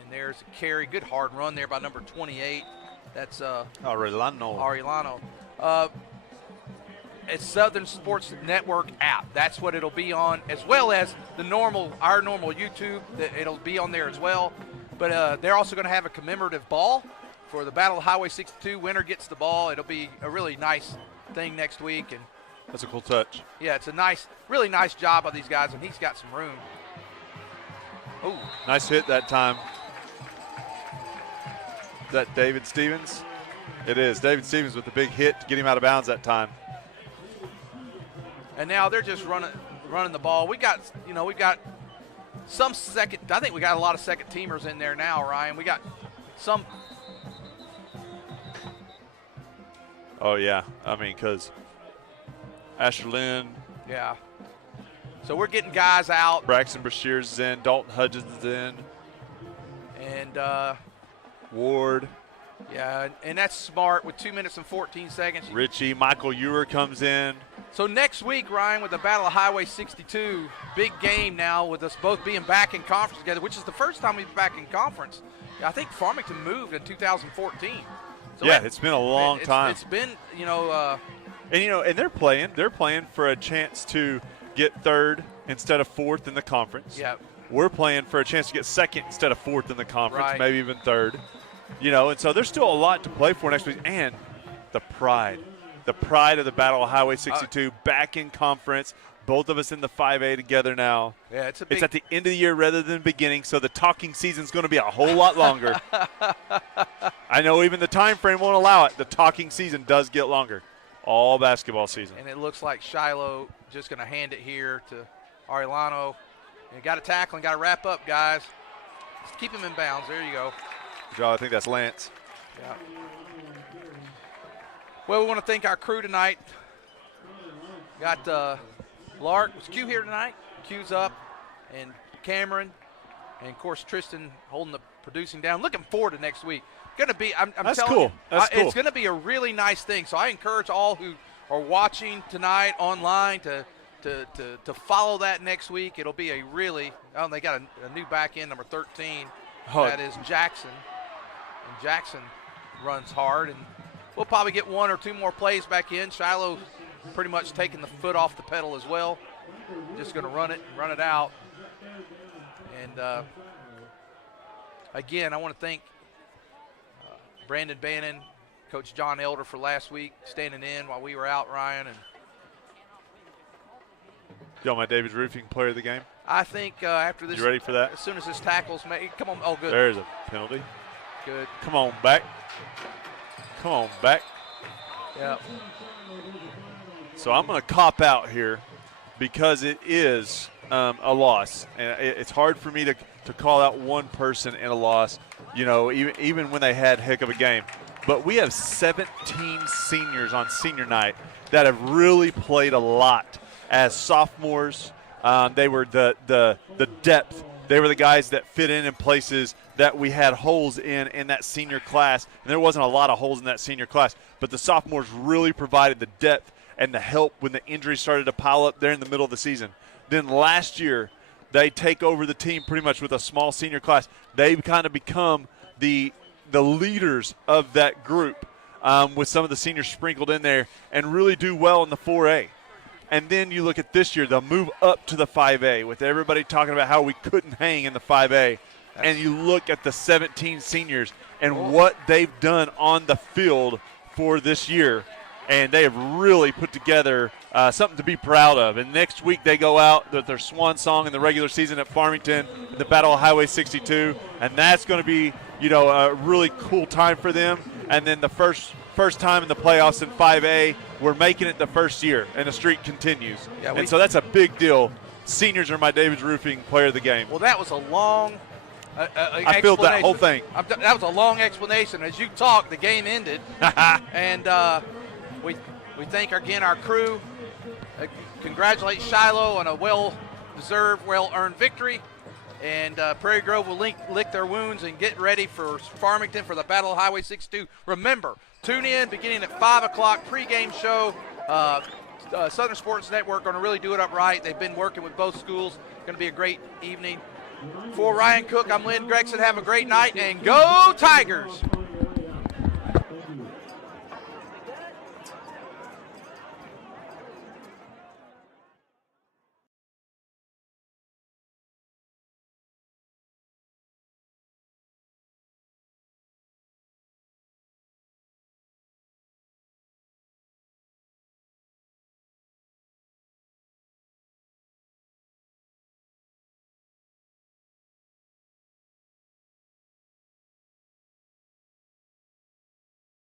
And there's a carry, good hard run there by number 28. That's Arellano. It's Southern Sports Network app. That's what it'll be on, as well as our normal YouTube. It'll be on there as well. But they're also going to have a commemorative ball for the Battle of Highway 62. Winner gets the ball. It'll be a really nice thing next week. And that's a cool touch. Yeah, it's a really nice job by these guys, and he's got some room. Ooh. Nice hit that time. Is that David Stevens? It is. David Stevens with the big hit to get him out of bounds that time. And now they're just running the ball. We've got some second. I think we got a lot of second teamers in there now, Ryan. We got some. Oh yeah, I mean, because Asher Lynn. Yeah. So we're getting guys out. Braxton Brashear's in. Dalton Hudgens is in. And Ward. Yeah, and that's smart with 2 minutes and 14 seconds. Richie, Michael Ewer comes in. So next week, Ryan, with the Battle of Highway 62, big game now with us both being back in conference together, which is the first time we've been back in conference. I think Farmington moved in 2014. So yeah, it's been a long time. It's been, and they're playing for a chance to get 3rd instead of 4th in the conference. Yeah. We're playing for a chance to get 2nd instead of 4th in the conference, right. Maybe even 3rd. And so there's still a lot to play for next week. And the pride of the Battle of Highway 62, back in conference, both of us in the 5A together now. Yeah, it's at the end of the year rather than the beginning, so the talking season's going to be a whole lot longer. I know even the time frame won't allow it. The talking season does get longer. All basketball season. And it looks like Shiloh just going to hand it here to Arellano. And got to tackle and got to wrap up, guys. Just keep him in bounds. There you go. Good job. I think that's Lance. Yeah. Well, we want to thank our crew tonight. Got Lark. Was Q here tonight? Q's up. And Cameron. And, of course, Tristan holding the producing down. Looking forward to next week. Going to be, I'm That's telling cool. you, That's cool. It's going to be a really nice thing. So I encourage all who are watching tonight online to follow that next week. It'll be a really, they got a new back end, number 13. That is Jackson. And Jackson runs hard. And we'll probably get one or two more plays back in. Shiloh pretty much taking the foot off the pedal as well. Just going to run it out. And, again, I want to thank Brandon Bannon, Coach John Elder for last week, standing in while we were out, Ryan. And you want my David's Roofing player of the game? I think after this. You ready for that? As soon as this tackle's made. Come on. Oh, good. There's a penalty. Good. Come on back. Come on back. Yeah. So I'm going to cop out here because it is a loss. And it's hard for me to call out one person in a loss, even when they had heck of a game. But we have 17 seniors on senior night that have really played a lot as sophomores. They were the depth. They were the guys that fit in places that we had holes in that senior class. And there wasn't a lot of holes in that senior class. But the sophomores really provided the depth and the help when the injuries started to pile up there in the middle of the season. Then last year, they take over the team pretty much with a small senior class. They've kind of become the leaders of that group with some of the seniors sprinkled in there and really do well in the 4A. And then you look at this year, they'll move up to the 5A with everybody talking about how we couldn't hang in the 5A. And you look at the 17 seniors and what they've done on the field for this year. And they have really put together something to be proud of. And next week they go out with their swan song in the regular season at Farmington, the Battle of Highway 62. And that's going to be, a really cool time for them. And then the first time in the playoffs in 5A, we're making it the first year, and the streak continues. Yeah, and so that's a big deal. Seniors are my David's Roofing player of the game. Well, that was a long I filled that whole thing. That was a long explanation. As you talked, the game ended. And we thank, again, our crew. Congratulate Shiloh on a well-deserved, well-earned victory. And Prairie Grove will lick their wounds and get ready for Farmington for the Battle of Highway 62. Remember, tune in beginning at 5 o'clock, pregame show. Southern Sports Network going to really do it up right. They've been working with both schools. Going to be a great evening. For Ryan Cook, I'm Lynn Gregson. Have a great night, and go Tigers!